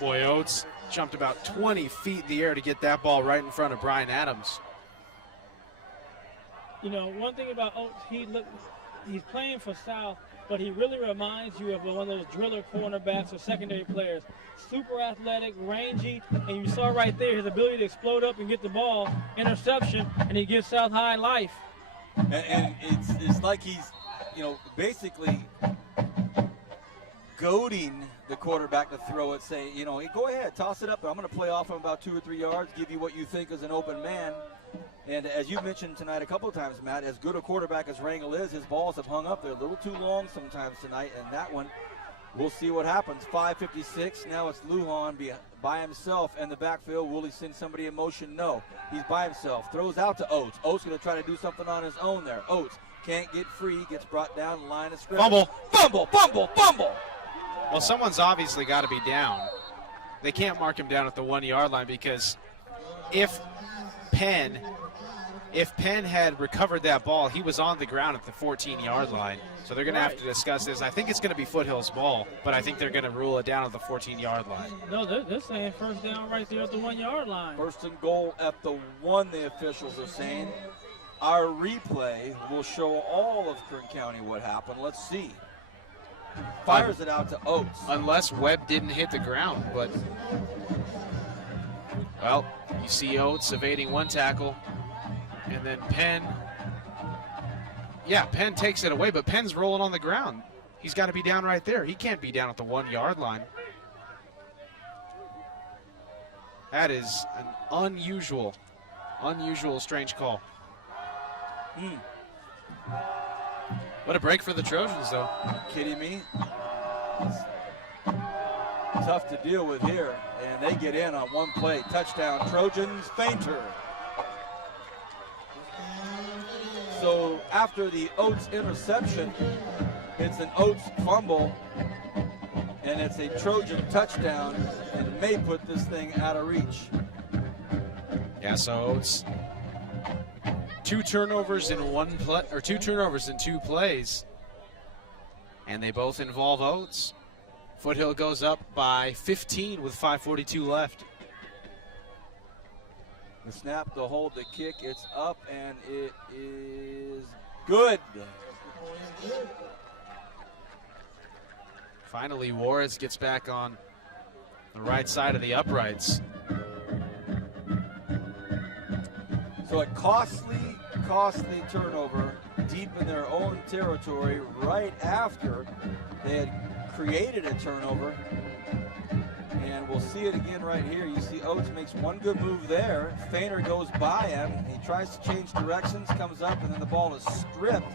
Boy, Oates jumped about 20 feet in the air to get that ball right in front of Brian Adams. You know, one thing about Oates, he's playing for South, but he really reminds you of one of those driller cornerbacks or secondary players. Super athletic, rangy, and you saw right there his ability to explode up and get the ball, interception, and he gives South High life. And it's like he's, basically goading the quarterback to throw it, saying, hey, go ahead, toss it up, but I'm going to play off him about 2 or 3 yards, give you what you think is an open man. And as you mentioned tonight a couple of times, Matt, as good a quarterback as Rangel is, his balls have hung up. They're a little too long sometimes tonight, and that one, we'll see what happens. 5:56, now it's Lujan by himself in the backfield. Will he send somebody in motion? No. He's by himself. Throws out to Oates. Oates going to try to do something on his own there. Oates can't get free, gets brought down the line of scrimmage. Fumble. Well, someone's obviously got to be down. They can't mark him down at the 1-yard line because if Penn had recovered that ball, he was on the ground at the 14-yard line. So they're going to have to discuss this. I think it's going to be Foothill's ball, but I think they're going to rule it down at the 14-yard line. No, they're saying 1st down right there at the 1-yard line. 1st and goal at the 1, the officials are saying. Our replay will show all of Kern County what happened. Let's see. Fires it out to Oates. Unless Webb didn't hit the ground, but Well, you see Oates evading one tackle, and then Penn. Yeah, Penn takes it away, but Penn's rolling on the ground. He's got to be down right there. He can't be down at the 1 yard line. That is an unusual, strange call. What a break for the Trojans, though. Kidding me? It's tough to deal with here, and they get in on one play. Touchdown, Trojans, Fainter. So after the Oates interception, it's an Oates fumble, and it's a Trojan touchdown, and may put this thing out of reach. Yeah, so Oates, 2 turnovers in 1 play, or 2 turnovers in 2 plays, and they both involve Oates. Foothill goes up by 15 with 5:42 left. The snap, the hold, the kick, it's up, and it is good. Finally, Juarez gets back on the right side of the uprights. So a costly turnover deep in their own territory right after they had created a turnover. And we'll see it again right here. You see Oates makes one good move there. Fainter goes by him. He tries to change directions, comes up, and then the ball is stripped.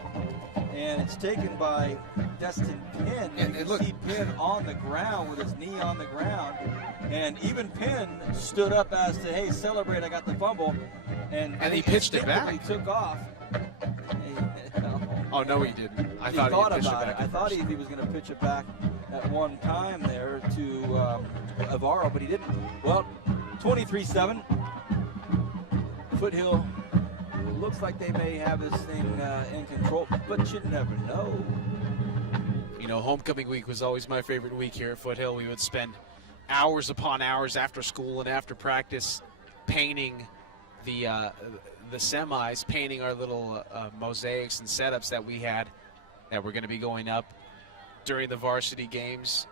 And it's taken by Destin Penn. And you look, see Penn on the ground with his knee on the ground. And even Penn stood up as to, hey, celebrate, I got the fumble. And he pitched it back. He took off. Oh, no, he didn't. I thought he pitched it back. I thought he was going to pitch it back at one time there to Avaro, but he didn't. Well, 23-7. Foothill looks like they may have this thing in control, but you never know. You know, homecoming week was always my favorite week here at Foothill. We would spend hours upon hours after school and after practice painting the semis, painting our little mosaics and setups that we had that were going to be going up during the varsity games.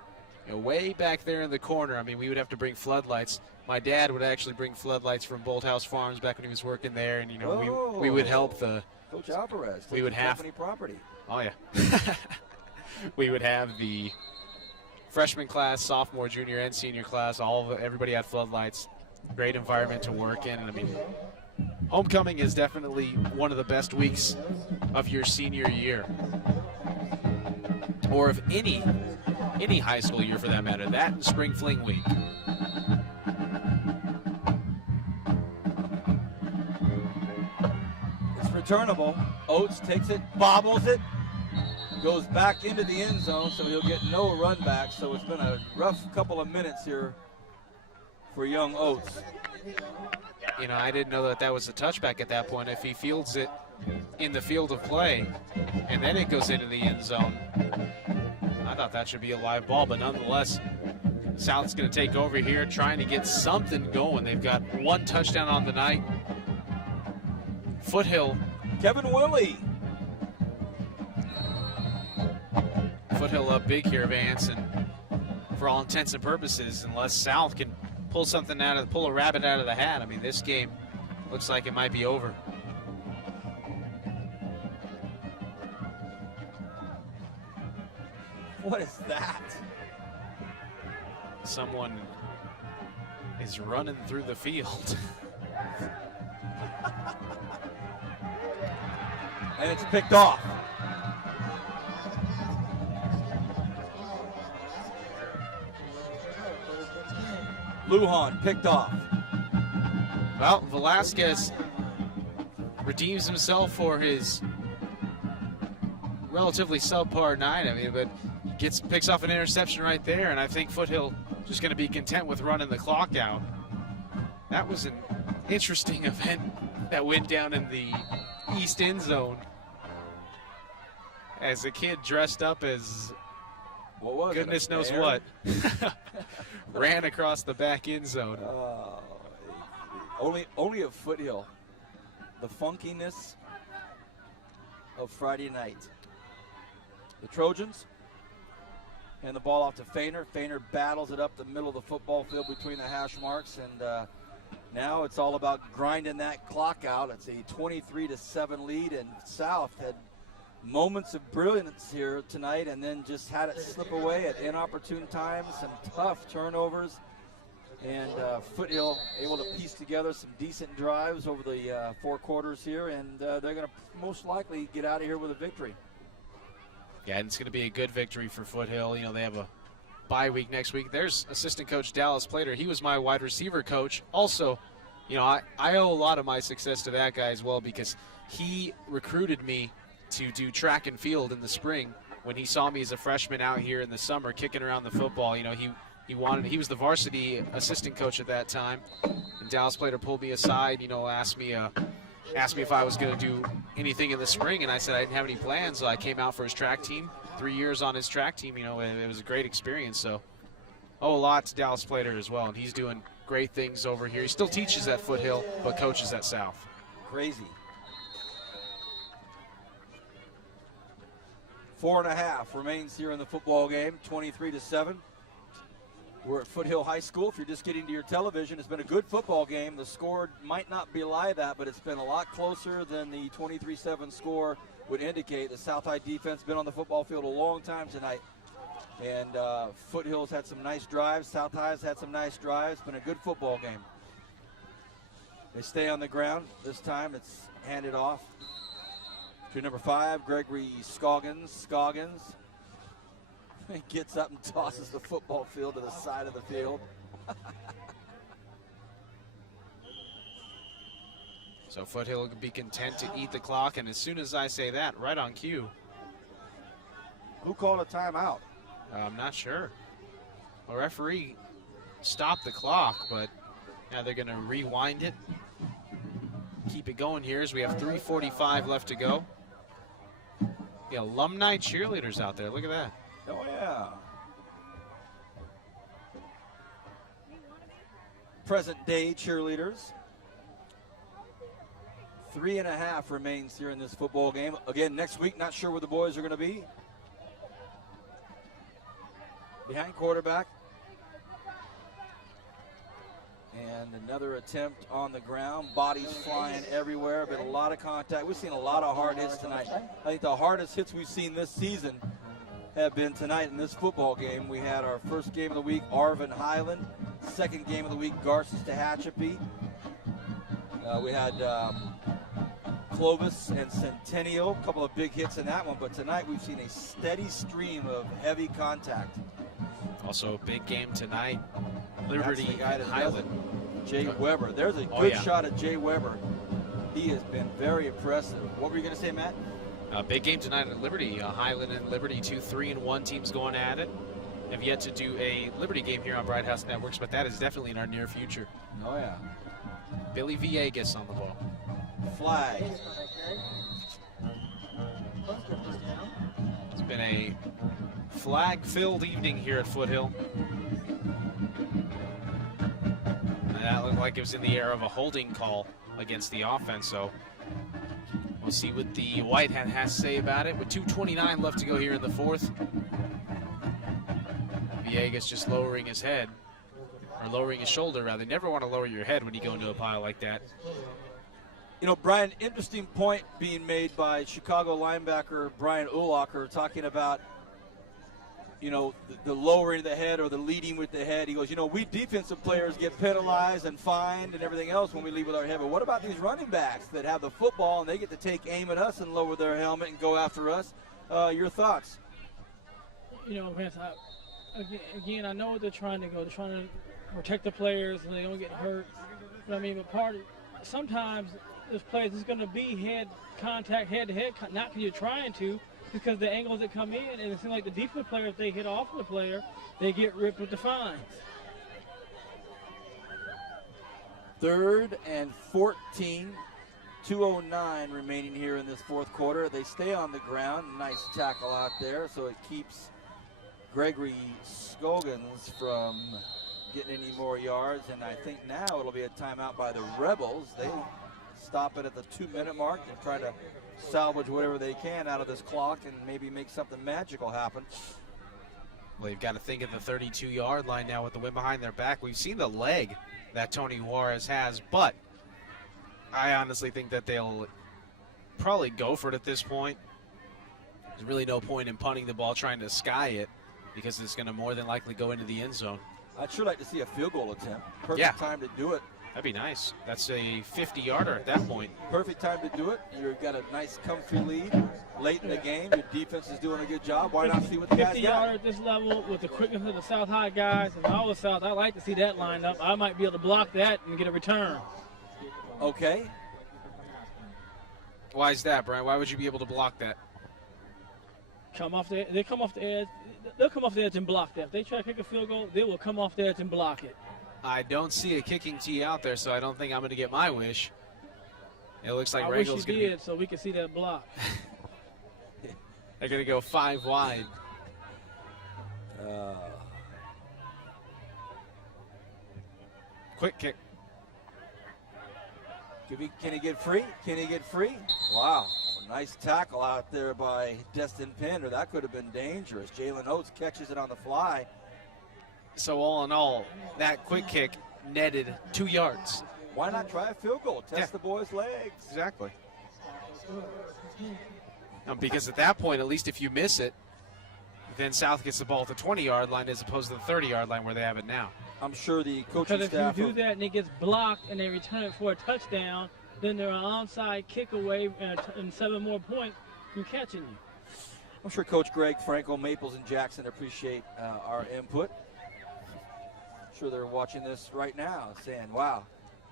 You know, way back there in the corner, I mean, we would have to bring floodlights. My dad would actually bring floodlights from Bolt House Farms back when he was working there, and, you know, we would help the Coach Alvarez. We would have company property. Oh, yeah. We would have the freshman class, sophomore, junior, and senior class. Everybody had floodlights. Great environment to work in. And I mean, homecoming is definitely one of the best weeks of your senior year, or of any high school year for that matter. That and spring fling week. It's returnable. Oates takes it, bobbles it, goes back into the end zone, so he'll get no run back. So it's been a rough couple of minutes here for young Oates. You know, I didn't know that was a touchback at that point. If he fields it in the field of play and then it goes into the end zone, I thought that should be a live ball. But nonetheless, South's going to take over here, trying to get something going. They've got 1 touchdown on the night. Foothill. Kevin Willie. Foothill up big here, Vance, and for all intents and purposes, unless South can pull a rabbit out of the hat, I mean, this game looks like it might be over. What is that? Someone is running through the field. And it's picked off. Lujan picked off. Well, Velasquez redeems himself for his relatively subpar night. I mean, but picks off an interception right there, and I think Foothill just going to be content with running the clock out. That was an interesting event that went down in the east end zone as a kid dressed up as goodness knows what ran across the back end zone. Only a Foothill. The funkiness of Friday night. The Trojans and the ball off to Fainter. Fainter battles it up the middle of the football field between the hash marks, and Now it's all about grinding that clock out. It's a 23-7 lead, and South had moments of brilliance here tonight and then just had it slip away at inopportune times, some tough turnovers. And Foothill able to piece together some decent drives over the 4 quarters here, and they're going to most likely get out of here with a victory. Yeah, and it's going to be a good victory for Foothill. You know, they have a bye week next week. There's assistant coach Dallas Plater. He was my wide receiver coach. Also, you know, I owe a lot of my success to that guy as well, because he recruited me to do track and field in the spring. When he saw me as a freshman out here in the summer kicking around the football, you know, he was the varsity assistant coach at that time, and Dallas Plater pulled me aside, you know, asked me if I was going to do anything in the spring, and I said I didn't have any plans. So I came out for his track team, 3 years on his track team, you know, and it was a great experience. So owe a lot to Dallas Plater as well, and he's doing great things over here. He still teaches at Foothill, but coaches at South. Crazy. 4.5 remains here in the football game, 23-7. We're at Foothill High School. If you're just getting to your television, it's been a good football game. The score might not belie that, but it's been a lot closer than the 23-7 score would indicate. The South High defense been on the football field a long time tonight. And Foothill's had some nice drives. South High's had some nice drives. Been a good football game. They stay on the ground. This time it's handed off to number 5, Gregory Scoggins. Scoggins gets up and tosses the football field to the side of the field. So Foothill will be content to eat the clock, and as soon as I say that, right on cue. Who called a timeout? I'm not sure. The referee stopped the clock, but now they're going to rewind it. Keep it going here as we have 3:45 left to go. The alumni cheerleaders out there, look at that. Oh, yeah. Present day cheerleaders. 3.5 remains here in this football game. Again, next week, not sure where the boys are going to be. Behind quarterback. And another attempt on the ground. Bodies flying everywhere. Been a lot of contact. We've seen a lot of hard hits tonight. I think the hardest hits we've seen this season have been tonight in this football game. We had our first game of the week, Arvin Highland. Second game of the week, Garces Tehachapi. We had Clovis and Centennial. A couple of big hits in that one. But tonight we've seen a steady stream of heavy contact. Also a big game tonight. Liberty and Highland. Jay Weber. There's a good shot at Jay Weber. He has been very impressive. What were you going to say, Matt? Big game tonight at Liberty. Highland and Liberty, 2 3-1 teams going at it. Have yet to do a Liberty game here on Bright House Networks, but that is definitely in our near future. Oh, yeah. Billy Villegas on the ball. Flag. It's been a flag-filled evening here at Foothill. And that looked like it was in the air of a holding call against the offense, so we'll see what the White Hat has to say about it. With 2:29 left to go here in the fourth. Villegas just lowering his head, or lowering his shoulder, rather. You never want to lower your head when you go into a pile like that. You know, Brian, interesting point being made by Chicago linebacker Brian Ulacher, talking about, you know, the lowering of the head or the leading with the head. He goes, you know, we defensive players get penalized and fined and everything else when we leave with our head. But what about these running backs that have the football and they get to take aim at us and lower their helmet and go after us? Your thoughts? You know, Vance, again, I know what they're trying to go. They're trying to protect the players and they don't get hurt. But I mean, sometimes this plays is going to be head contact, head-to-head, not because you're trying to, because the angles that come in, and it seems like the defensive player, if they hit off of the player, they get ripped with the fines. 3rd and 14, 2:09 remaining here in this fourth quarter. They stay on the ground. Nice tackle out there, so it keeps Gregory Scoggins from getting any more yards, and I think now it'll be a timeout by the Rebels. They stop it at the 2-minute mark and try to salvage whatever they can out of this clock and maybe make something magical happen. Well, you've got to think of the 32-yard line now with the wind behind their back. We've seen the leg that Tony Juarez has, but I honestly think that they'll probably go for it at this point. There's really no point in punting the ball, trying to sky it, because it's going to more than likely go into the end zone. I'd sure like to see a field goal attempt. Perfect Yeah. time to do it. That'd be nice. That's a 50-yarder at that point. Perfect time to do it. You've got a nice, comfy lead late in the game. Your defense is doing a good job. Why not see what the guys 50 got? yarder at this level with the quickness of the South High guys. If I was South, I'd like to see that lined up. I might be able to block that and get a return. Okay. Why is that, Brian? Why would you be able to block that? They come off the edge. They'll come off the edge and block that. If they try to kick a field goal, they will come off the edge and block it. I don't see a kicking tee out there, so I don't think I'm going to get my wish. It looks like I wish Rangel's you going to did, so we could see that block. They're going to go 5 wide. Quick kick. Can he get free? Can he get free? Wow. Nice tackle out there by Destin Pender. That could have been dangerous. Jalen Oates catches it on the fly. So all in all, that quick kick netted 2 yards. Why not try a field goal? Test the boys' legs. Exactly. Because at that point, at least if you miss it, then South gets the ball at the 20-yard line as opposed to the 30-yard line where they have it now. I'm sure the coaching Because if staff. you do that and it gets blocked and they return it for a touchdown, then they're an onside kick away and 7 more points from catching you. I'm sure Coach Greg, Franco, Maples, and Jackson appreciate our input. I'm sure they're watching this right now saying, wow,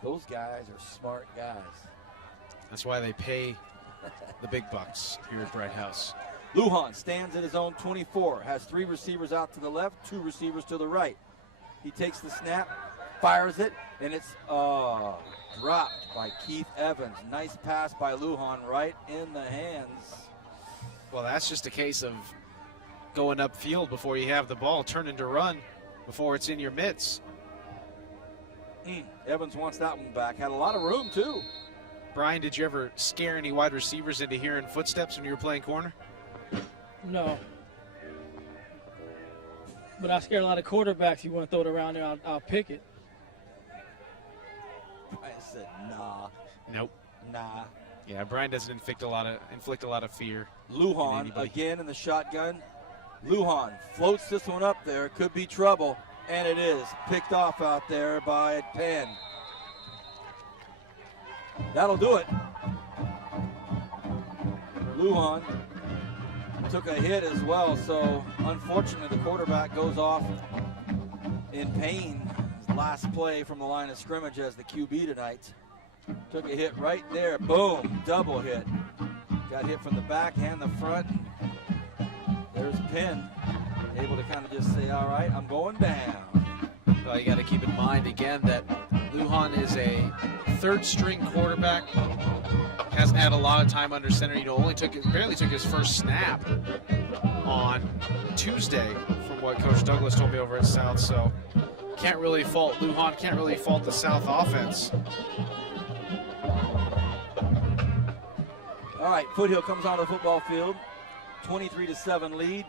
those guys are smart guys. That's why they pay the big bucks here at Bright House. Lujan stands at his own 24, has 3 receivers out to the left, 2 receivers to the right. He takes the snap, fires it, and it's dropped by Keith Evans. Nice pass by Lujan right in the hands. Well, that's just a case of going upfield before you have the ball, turning to run before it's in your mitts. Evans wants that one back. Had a lot of room, too. Brian, did you ever scare any wide receivers into hearing footsteps when you were playing corner? No. But I scared a lot of quarterbacks. You want to throw it around there, I'll pick it. I said, nah. Nope. Nah. Yeah, Brian doesn't inflict a lot of fear. Lujan again in the shotgun. Lujan floats this one up there. Could be trouble. And it is picked off out there by Penn. That'll do it. Lujan took a hit as well, so unfortunately the quarterback goes off in pain. His last play from the line of scrimmage as the QB tonight. Took a hit right there. Boom, double hit. Got hit from the back and the front. There's Penn, able to kind of just say, all right, I'm going down. Well, you got to keep in mind again that Lujan is a third-string quarterback. Hasn't had a lot of time under center. Barely took his first snap on Tuesday, from what Coach Douglas told me over at South. So can't really fault Lujan. Can't really fault the South offense. All right, Foothill comes on the football field. 23-7 lead.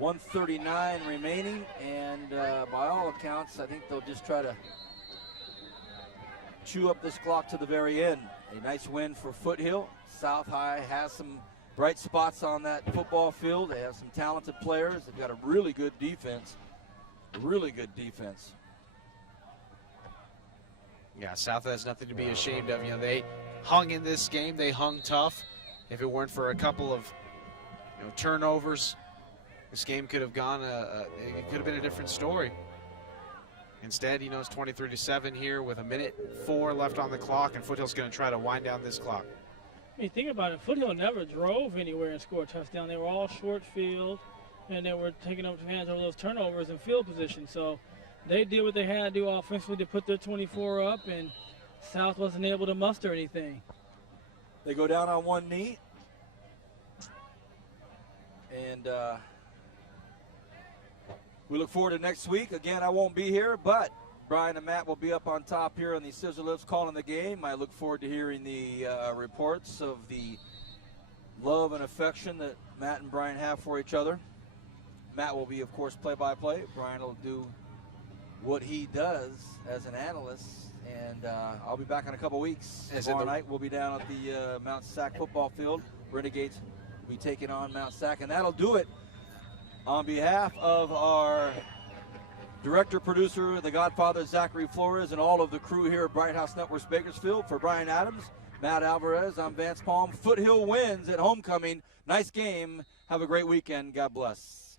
1:39 remaining, and by all accounts, I think they'll just try to chew up this clock to the very end. A nice win for Foothill. South High has some bright spots on that football field. They have some talented players. They've got a really good defense. Really good defense. Yeah, South has nothing to be ashamed of. You know, they hung in this game. They hung tough. If it weren't for a couple of turnovers, this game could have gone. It could have been a different story. Instead, it's 23-7 here with 1:04 left on the clock, and Foothill's going to try to wind down this clock. I mean, think about it. Foothill never drove anywhere and scored a touchdown. They were all short field, and they were taking up advantage of those turnovers in field position. So they did what they had to do offensively to put their 24 up, and South wasn't able to muster anything. They go down on one knee, and we look forward to next week. Again, I won't be here, but Brian and Matt will be up on top here on the Scissor Lifts calling the game. I look forward to hearing the reports of the love and affection that Matt and Brian have for each other. Matt will be, of course, play-by-play. Brian will do what he does as an analyst. And I'll be back in a couple weeks. Tomorrow night we'll be down at the Mount Sac football field. Renegades will be taking on Mount Sac. And that'll do it. On behalf of our director, producer, the Godfather, Zachary Flores, and all of the crew here at Bright House Networks Bakersfield, for Brian Adams, Matt Alvarez, I'm Vance Palm. Foothill wins at homecoming. Nice game. Have a great weekend. God bless.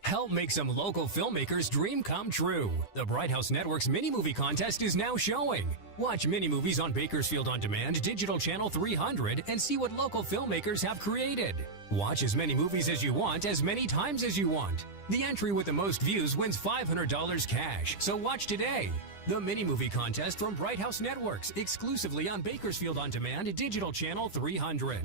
Help make some local filmmakers' dream come true. The Bright House Network's mini-movie contest is now showing. Watch mini-movies on Bakersfield On Demand, Digital Channel 300, and see what local filmmakers have created. Watch as many movies as you want, as many times as you want. The entry with the most views wins $500 cash, so watch today. The mini-movie contest from Bright House Networks, exclusively on Bakersfield On Demand, Digital Channel 300.